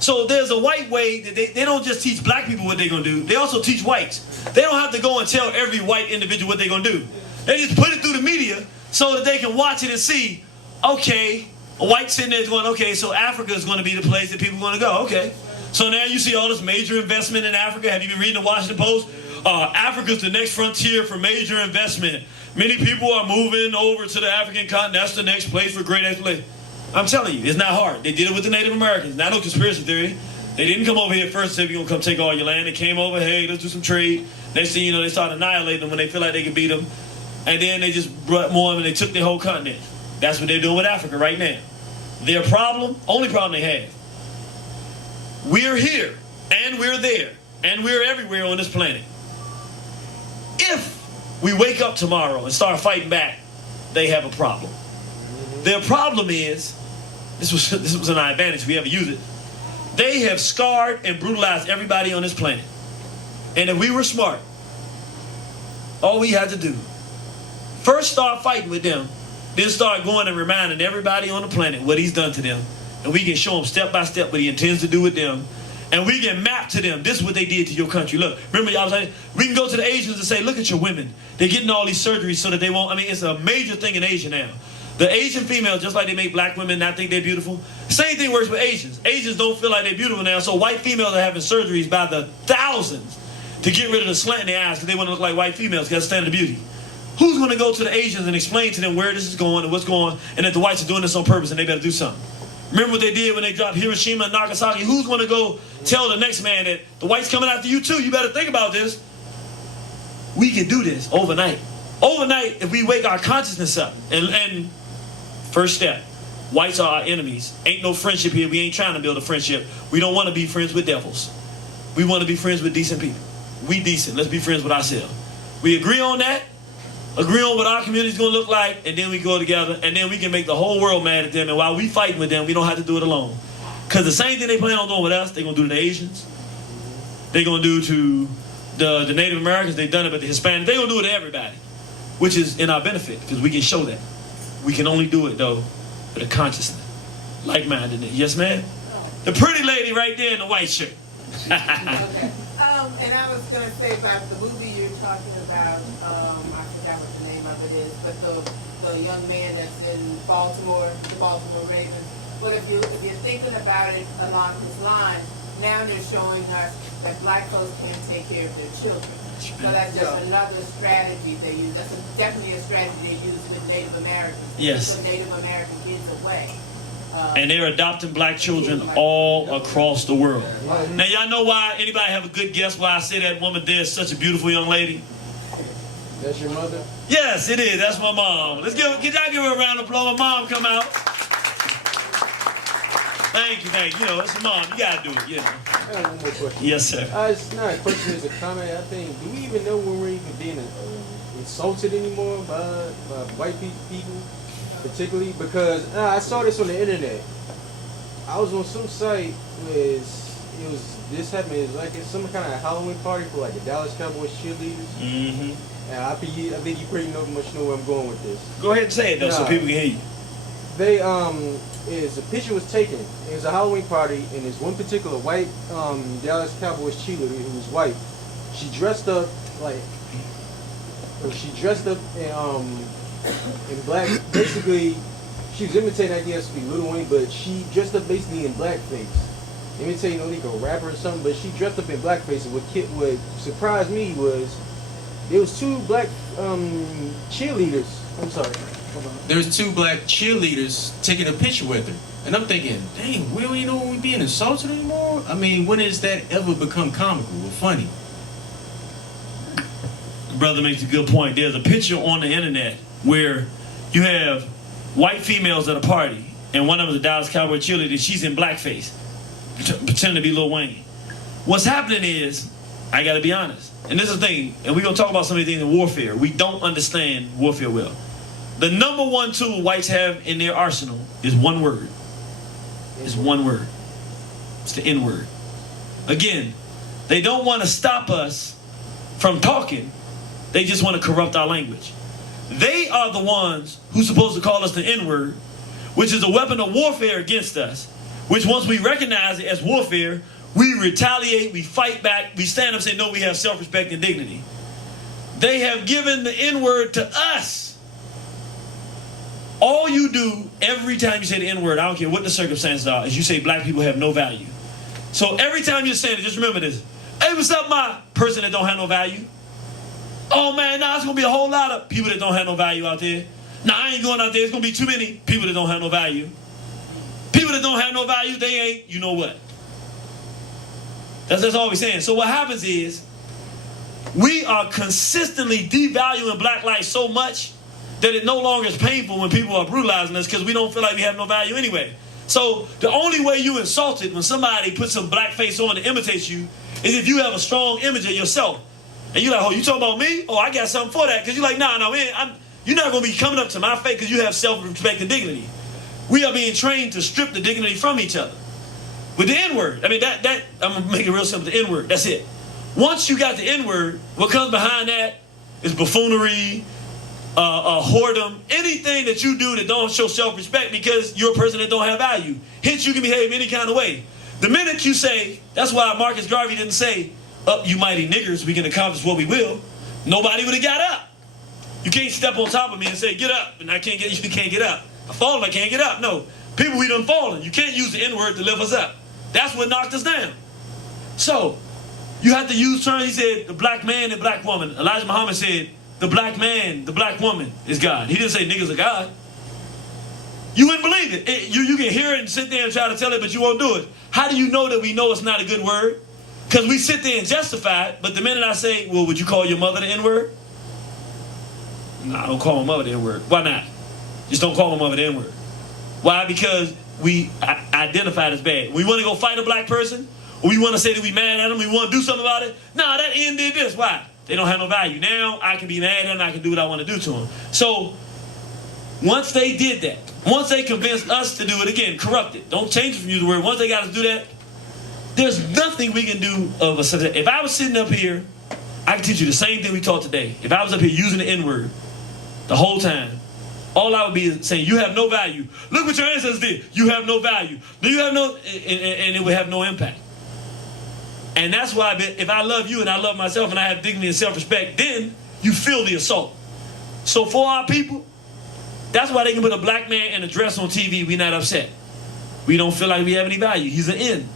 So there's a white way that they don't just teach black people what they're going to do. They also teach whites. They don't have to go and tell every white individual what they're going to do. They just put it through the media so that they can watch it and see, okay, a white sitting there is going, okay, so Africa is going to be the place that people are going to go. Okay. So now you see all this major investment in Africa. Have you been reading the Washington Post? Africa's the next frontier for major investment. Many people are moving over to the African continent. That's the next place for great exploration. I'm telling you, it's not hard. They did it with the Native Americans. Not no conspiracy theory. They didn't come over here first and say, we're going to come take all your land. They came over, hey, let's do some trade. Next thing you know, they started annihilating them when they feel like they can beat them. And then they just brought more of them and they took their whole continent. That's what they're doing with Africa right now. Their problem, only problem they have, we're here, and we're there, and we're everywhere on this planet. If we wake up tomorrow and start fighting back, they have a problem. Their problem is, this was an advantage if we ever use it, they have scarred and brutalized everybody on this planet. And if we were smart, all we had to do, first start fighting with them, then start going and reminding everybody on the planet what he's done to them. And we can show them step by step what he intends to do with them. And we can map to them, this is what they did to your country. Look, remember y'all was saying, we can go to the Asians and say, look at your women. They're getting all these surgeries so that they won't, I mean, it's a major thing in Asia now. The Asian females, just like they make black women not think they're beautiful, same thing works with Asians. Asians don't feel like they're beautiful now, so white females are having surgeries by the thousands to get rid of the slant in their eyes because they want to look like white females because that's the standard of beauty. Who's going to go to the Asians and explain to them where this is going and what's going on, and that the whites are doing this on purpose and they better do something? Remember what they did when they dropped Hiroshima and Nagasaki? Who's going to go tell the next man that the whites coming after you too? You better think about this. We can do this overnight. Overnight, if we wake our consciousness up. And first step, whites are our enemies. Ain't no friendship here. We ain't trying to build a friendship. We don't want to be friends with devils. We want to be friends with decent people. We decent. Let's be friends with ourselves. We agree on that. Agree on what our community is going to look like, and then we go together, and then we can make the whole world mad at them. And while we fighting with them, we don't have to do it alone. Because the same thing they plan on doing with us, they're going to do to the Asians. They're going to do to the Native Americans. They've done it with the Hispanics. They're going to do it to everybody, which is in our benefit, because we can show that. We can only do it, though, with a consciousness, like-mindedness. Yes, ma'am? The pretty lady right there in the white shirt. Okay. And I was going to say about the movie you're talking about, I forgot what the name of it is, but the young man that's in Baltimore, the Baltimore Ravens. But if you're thinking about it along his line, now they're showing us that black folks can't take care of their children. So that's just another strategy they use. That's definitely a strategy they use with Native Americans. Yes. So Native American kids away. And they're adopting black children all across the world. Now, y'all know why? Anybody have a good guess why I say that woman there is such a beautiful young lady? That's your mother? Yes, it is. That's my mom. Can y'all give her a round of applause? My mom come out. Thank you. You know, it's your mom. You gotta do it. Yeah. I have one more question. Yes, sir. It's not a question, it's a comment. I think, do we even know when we're even being insulted anymore by white people? Particularly because I saw this on the internet. I was on some site where this happened. It was like it's some kind of Halloween party for like the Dallas Cowboys cheerleaders. Mm-hmm. And I think you pretty much know where I'm going with this. Go ahead and say it though, so people can hear you. They a picture was taken. It was a Halloween party, and there's one particular white Dallas Cowboys cheerleader who was white. She dressed up in black. Basically, she was imitating, I guess, to be Lil Wayne, but she dressed up basically in blackface. Imitating a rapper or something, but she dressed up in blackface. And what surprised me was there was two black cheerleaders. I'm sorry. There's two black cheerleaders taking a picture with her. And I'm thinking, dang, we don't even know when we're being insulted anymore? I mean, when has that ever become comical or funny? Brother makes a good point. There's a picture on the internet where you have white females at a party, and one of them is a Dallas Cowboy cheerleader. She's in blackface, pretending to be Lil Wayne. What's happening is, I got to be honest, and this is the thing, and we're going to talk about some of these things in warfare. We don't understand warfare well. The number one tool whites have in their arsenal is one word. It's one word. It's the N-word. Again, they don't want to stop us from talking. They just want to corrupt our language. They are the ones who's supposed to call us the N-word, which is a weapon of warfare against us, which once we recognize it as warfare, we retaliate, we fight back, we stand up and say, no, we have self-respect and dignity. They have given the N-word to us. All you do every time you say the N-word, I don't care what the circumstances are, is you say black people have no value. So every time you're saying it, just remember this. Hey, what's up, my person that don't have no value? Oh man, nah, it's gonna be a whole lot of people that don't have no value out there. Nah, I ain't going out there. It's gonna be too many people that don't have no value. People that don't have no value, they ain't, you know what? That's all we're saying. So what happens is, we are consistently devaluing black life so much that it no longer is painful when people are brutalizing us because we don't feel like we have no value anyway. So the only way you insulted when somebody puts some black face on to imitate you is if you have a strong image of yourself. And you're like, oh, you talking about me? Oh, I got something for that. Because you're like, nah, you're not going to be coming up to my face because you have self-respect and dignity. We are being trained to strip the dignity from each other. With the N-word, I mean, I'm going to make it real simple, the N-word, that's it. Once you got the N-word, what comes behind that is buffoonery, whoredom, anything that you do that don't show self-respect because you're a person that don't have value. Hence, you can behave any kind of way. The minute you say, that's why Marcus Garvey didn't say, up you mighty niggers, we can accomplish what we will. Nobody would have got up. You can't step on top of me and say, get up, and you can't get up. I fall, I can't get up. No, people, we done fallen. You can't use the N-word to lift us up. That's what knocked us down. So, you have to use terms. He said, the black man and black woman. Elijah Muhammad said, the black man, the black woman is God. He didn't say niggas are God. You wouldn't believe it. You can hear it and sit there and try to tell it, but you won't do it. How do you know that we know it's not a good word? Because we sit there and justify it, but the minute I say, well, would you call your mother the N-word? No, I don't call my mother the N-word. Why not? Just don't call my mother the N-word. Why? Because we identify it as bad. We want to go fight a black person, or we want to say that we mad at them, we want to do something about it. Nah, that N did this. Why? They don't have no value. Now I can be mad at them, I can do what I want to do to them. So once they did that, once they convinced us to do it again, corrupt it. Don't change it from use the word. Once they got us to do that, there's nothing we can do of a subject. If I was sitting up here, I can teach you the same thing we taught today. If I was up here using the N-word the whole time, all I would be is saying, you have no value. Look what your ancestors did. You have no value. You have no, and it would have no impact. And that's why if I love you and I love myself and I have dignity and self-respect, then you feel the assault. So for our people, that's why they can put a black man in a dress on TV, we not upset. We don't feel like we have any value. He's an N.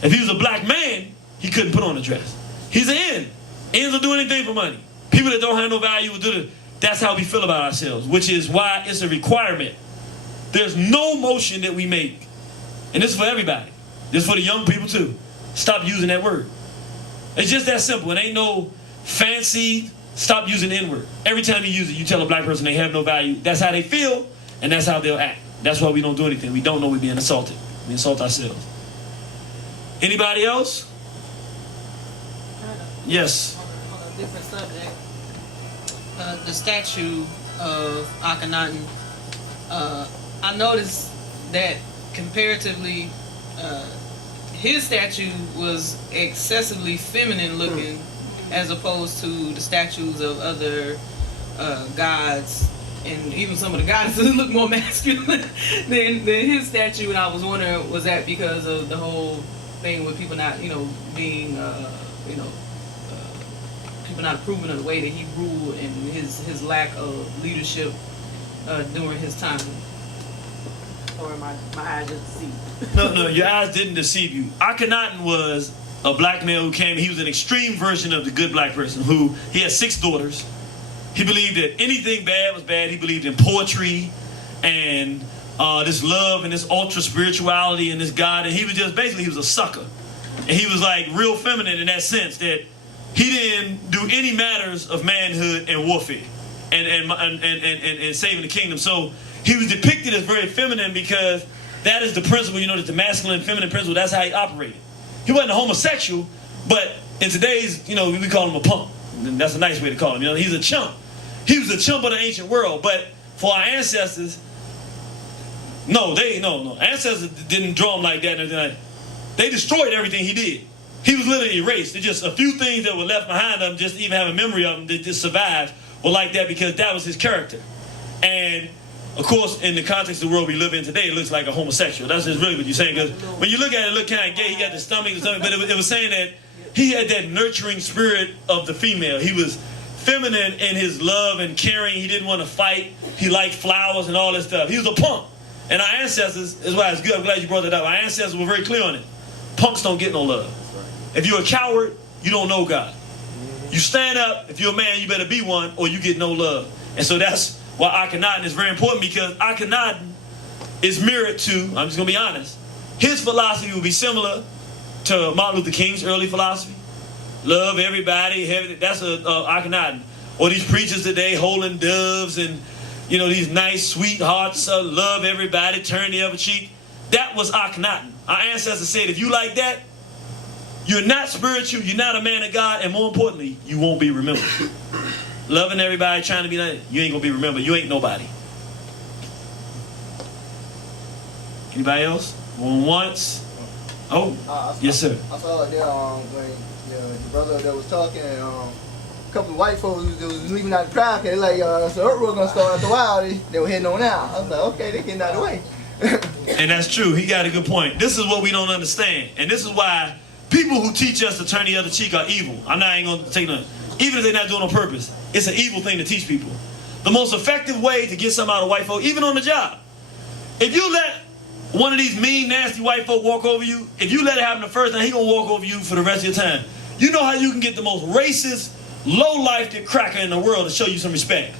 If he was a black man, he couldn't put on a dress. He's an N. N's will do anything for money. People that don't have no value will do it. That's how we feel about ourselves, which is why it's a requirement. There's no motion that we make. And this is for everybody. This is for the young people too. Stop using that word. It's just that simple. It ain't no fancy. Stop using the N-word. Every time you use it, you tell a black person they have no value. That's how they feel, and that's how they'll act. That's why we don't do anything. We don't know we're being assaulted. We insult ourselves. Anybody else? Yes. On a different subject, the statue of Akhenaten, I noticed that comparatively, his statue was excessively feminine looking as opposed to the statues of other gods, and even some of the goddesses look more masculine than his statue. And I was wondering, was that because of the whole thing with people not, being, people not approving of the way that he ruled and his lack of leadership during his time? Or my eyes just deceived? No, your eyes didn't deceive you. Akhenaten was a black male who came. He was an extreme version of the good black person who, he had 6 daughters. He believed that anything bad was bad. He believed in poetry and this love and this ultra spirituality and this God. And he was just, basically, he was a sucker. And he was like real feminine in that sense that he didn't do any matters of manhood and warfare and saving the kingdom. So he was depicted as very feminine because that is the principle, that the masculine and feminine principle, that's how he operated. He wasn't a homosexual, but in today's, we call him a punk. And that's a nice way to call him. He's a chump. He was a chump of the ancient world, but for our ancestors, no. Ancestors didn't draw him like that. They destroyed everything he did. He was literally erased. There's just a few things that were left behind him, just to even have a memory of him that just survived, were like that because that was his character. And of course, in the context of the world we live in today, it looks like a homosexual. That's just really what you're saying. Because when you look at it, it looked kind of gay. He got the stomach, but it was saying that he had that nurturing spirit of the female. He was feminine in his love and caring. He didn't want to fight. He liked flowers and all that stuff. He was a punk. And our ancestors, is why it's good. I'm glad you brought that up. Our ancestors were very clear on it. Punks don't get no love. If you're a coward, you don't know God. You stand up. If you're a man, you better be one, or you get no love. And so that's why Akhenaten is very important, because Akhenaten is mirrored to, I'm just going to be honest, his philosophy will be similar to Martin Luther King's early philosophy. Love everybody. That's Akhenaten. Or these preachers today holding doves and, these nice, sweet hearts, love everybody, turn the other cheek. That was Akhenaten. Our ancestors said, if you like that, you're not spiritual, you're not a man of God, and more importantly, you won't be remembered. Loving everybody, trying to be nice, you ain't going to be remembered. You ain't nobody. Anybody else? Going once? Oh, yes, sir. I saw it there when the brother that was talking, a couple of white folks that was leaving out the crowd, so we're going to start after a while, they were heading on out. I was like, okay, they're getting out of the way. And that's true. He got a good point. This is what we don't understand. And this is why people who teach us to turn the other cheek are evil. I'm not even going to take none. Even if they're not doing it on purpose, it's an evil thing to teach people. The most effective way to get something out of white folk, even on the job, if you let one of these mean, nasty white folk walk over you, if you let it happen the first time, he going to walk over you for the rest of your time. You know how you can get the most racist, low-life cracker in the world to show you some respect?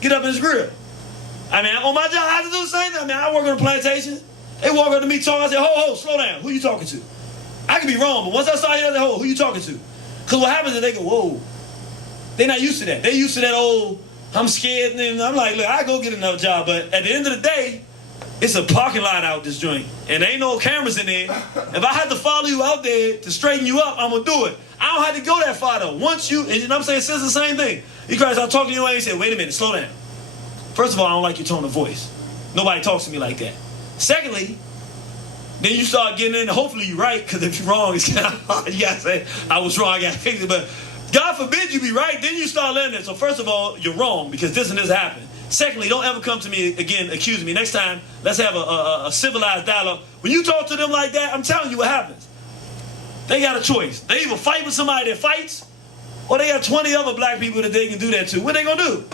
Get up in his grill. I mean, on my job, I have to do the same thing. I mean, I work on a plantation. They walk up to me talking. I say, ho, slow down. Who you talking to? I could be wrong, but once I start hearing, I say, ho, who you talking to? Because what happens is they go, whoa. They're not used to that. They're used to that old, I'm scared. And I'm like, look, I go get another job. But at the end of the day, it's a parking lot out this joint. And there ain't no cameras in there. If I had to follow you out there to straighten you up, I'm going to do it. I don't have to go that far, though. Once you, and you know what I'm saying, it says the same thing. You guys, I'll talk to you and you say, wait a minute, slow down. First of all, I don't like your tone of voice. Nobody talks to me like that. Secondly, then you start getting in, hopefully you're right, because if you're wrong, it's kind of hard. You got to say, I was wrong, I got to fix it. But God forbid you be right, then you start learning it. So first of all, you're wrong, because this and this happened. Secondly, don't ever come to me again, accuse me. Next time, let's have a civilized dialogue. When you talk to them like that, I'm telling you what happens. They got a choice. They either fight with somebody that fights, or they got 20 other black people that they can do that to. What they gonna do?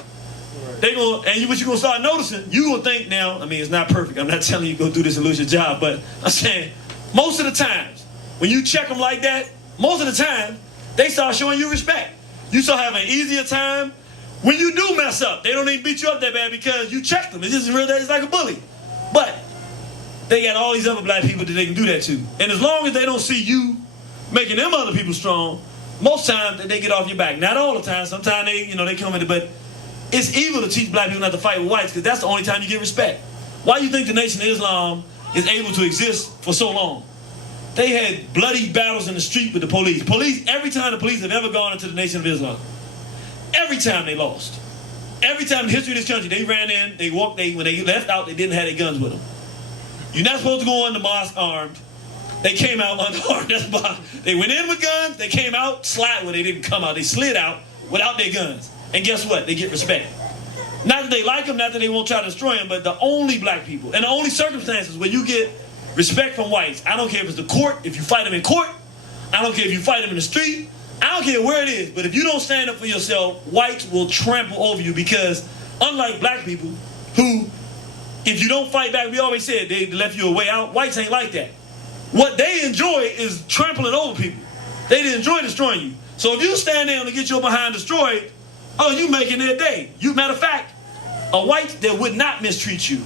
They gonna, and what you gonna start noticing, you gonna think now, I mean, it's not perfect. I'm not telling you go do this and lose your job, but I'm saying, most of the times, when you check them like that, most of the time, they start showing you respect. You start having an easier time. When you do mess up, they don't even beat you up that bad because you checked them. It's just real, it's like a bully. But they got all these other black people that they can do that to. And as long as they don't see you making them other people strong, most times they get off your back. Not all the time. Sometimes they, they come in, but it's evil to teach black people not to fight with whites because that's the only time you get respect. Why do you think the Nation of Islam is able to exist for so long? They had bloody battles in the street with the police. Every time the police have ever gone into the Nation of Islam, every time they lost. Every time in the history of this country, they ran in, they walked, when they left out, they didn't have their guns with them. You're not supposed to go in the mosque armed. They came out unarmed. That's why they went in with guns, they came out well, they didn't come out, they slid out without their guns. And guess what? They get respect. Not that they like them, not that they won't try to destroy them, but the only black people, and the only circumstances where you get respect from whites, I don't care if it's the court, if you fight them in court, I don't care if you fight them in the street, I don't care where it is, but if you don't stand up for yourself, whites will trample over you because unlike black people who, if you don't fight back, we always said they left you a way out, whites ain't like that. What they enjoy is trampling over people. They enjoy destroying you. So if you stand there and get your behind destroyed, oh, you making their day. Matter of fact, a white that would not mistreat you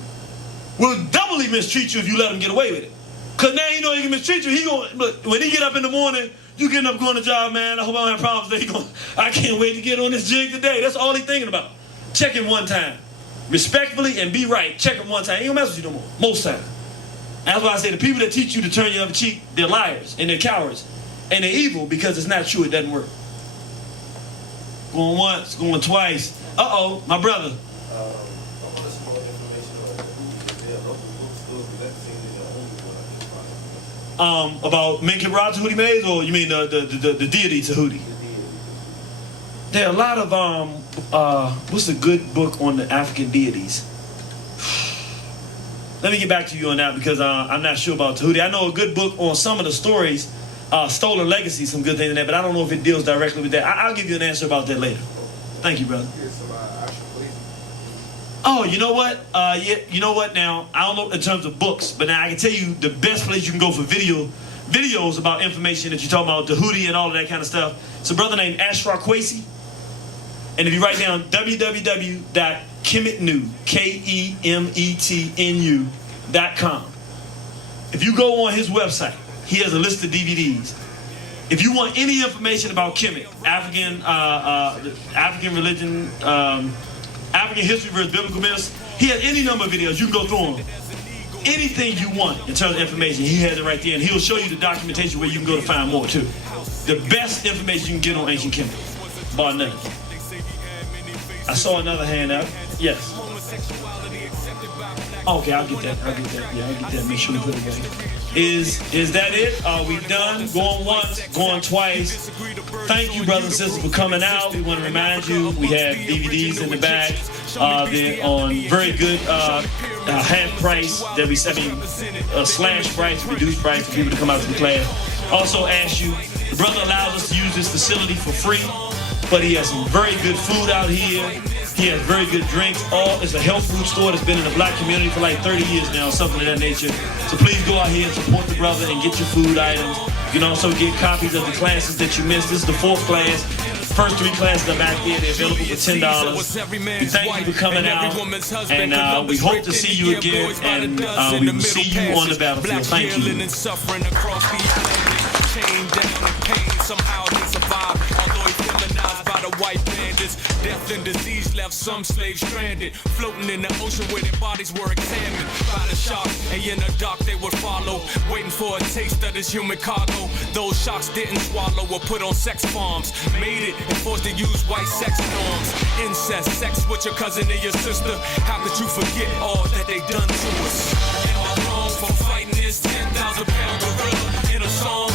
will doubly mistreat you if you let him get away with it. Because now he know he can mistreat you. When he get up in the morning, you getting up going to job, man, I hope I don't have problems today. I can't wait to get on this jig today. That's all he thinking about. Check him one time. Respectfully and be right. Check him one time. He don't mess with you no more. Most times. That's why I say the people that teach you to turn your other cheek, they're liars and they're cowards. And they're evil because it's not true. It doesn't work. Going once, going twice. Uh-oh, my brother. About Mencken Rod Tahuti Mays, or you mean the deity Tahuti? There are a lot of what's a good book on the African deities? Let me get back to you on that because I'm not sure about Tahuti. I know a good book on some of the stories, Stolen Legacy, some good things in there, but I don't know if it deals directly with that. I'll give you an answer about that later. Thank you, brother. Oh, you know what? Yeah, you know what now? I don't know in terms of books, but now I can tell you the best place you can go for videos about information that you're talking about, Tahuti and all of that kind of stuff. It's a brother named Ashraf Kwesi. And if you write down www.kemetnu, KEMETNU.com, if you go on his website, he has a list of DVDs. If you want any information about Kemet, African religion, African history versus biblical myths, he has any number of videos. You can go through them. Anything you want in terms of information, he has it right there, and he'll show you the documentation where you can go to find more too. The best information you can get on ancient Kemet, bar none. I saw another hand up. Yes. Okay, I'll get that. Yeah, I'll get that. Make sure we put it away. Is that it? Are we done? Going once, going twice. Thank you, brothers and sisters, for coming out. We want to remind you we have DVDs in the back. They're on very good half price. Slash price, reduced price for people to come out to the class. Also ask you, the brother allows us to use this facility for free, but he has some very good food out here. He has very good drinks. It's a health food store that's been in the black community for like 30 years now, something of that nature. So please go out here and support the brother and get your food items. You can also get copies of the classes that you missed. This is the 4th class. First 3 classes are back there. They're available for $10. We thank you for coming out, and we hope to see you again, and we will see you on the battlefield. Thank you. Chained down in pain, somehow they survived. Although he feminized by the white bandits, death and disease left some slaves stranded, floating in the ocean where their bodies were examined by the sharks. And in the dark they would follow, waiting for a taste of this human cargo. Those sharks didn't swallow or put on sex farms, made it and forced to use white sex norms. Incest, sex with your cousin and your sister. How could you forget all that they done to us? Am I wrong for fighting this 10,000-pound gorilla in a song?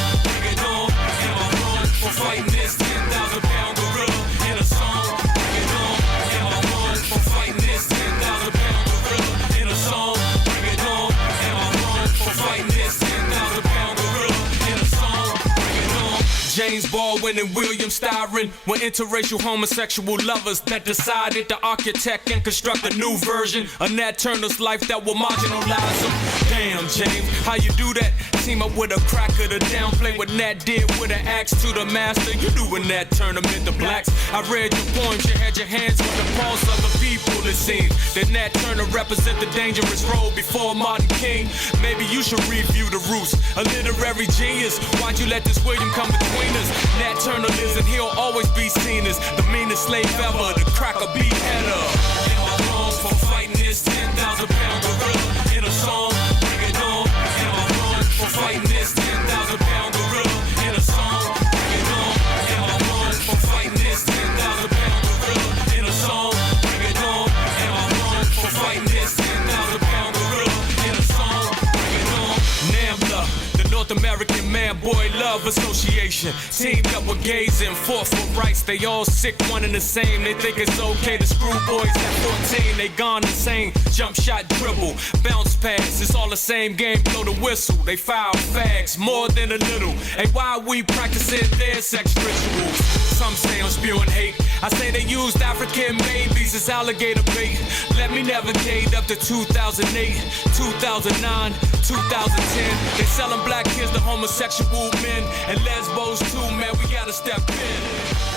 For fighting this 10,000-pound gorilla in a song. Bring it on. Am I wrong for fighting this 10,000-pound gorilla in a song? Bring it on. Am I wrong for fighting this 10,000-pound gorilla in a song? Bring it on. James Baldwin and William Styron were interracial homosexual lovers that decided to architect and construct a new version of Nat Turner's life that will marginalize them. Damn, James, how you do that? Team up with a cracker to downplay what Nat did with an axe to the master. You knew when Nat Turner meant the blacks. I read your poems, you had your hands on the pulse of the people. It seems that Nat Turner represent the dangerous road before Martin King. Maybe you should review the roots. A literary genius, why'd you let this William come between us? Nat Turner lives and he'll always be seen as the meanest slave ever, the cracker beheader. Am I wrong for fighting this 10,000-pound gorilla in a song? Bring it on. Am I wrong for fighting this 10,000-pound gorilla in a song? Bring it on. Am I wrong for fighting this 10,000-pound gorilla in a song? Bring it on. Am I wrong for fighting this 10,000-pound gorilla in a song? Bring it on. NAMBLA, the North American Man-Boy Love Association, teamed up with gays and fought for rights. They all sick, one and the same. They think it's okay to screw boys at 14. They gone insane. Jump shot, dribble, bounce pass. It's all the same game. Blow the whistle. They foul fags more than a little. Hey, why we practicing their sex rituals? Some say I'm spewing hate. I say they used African babies as alligator bait. Let me navigate up to 2008, 2009, 2010. They selling black kids to homosexual men and lesbos too, man. We gotta step in.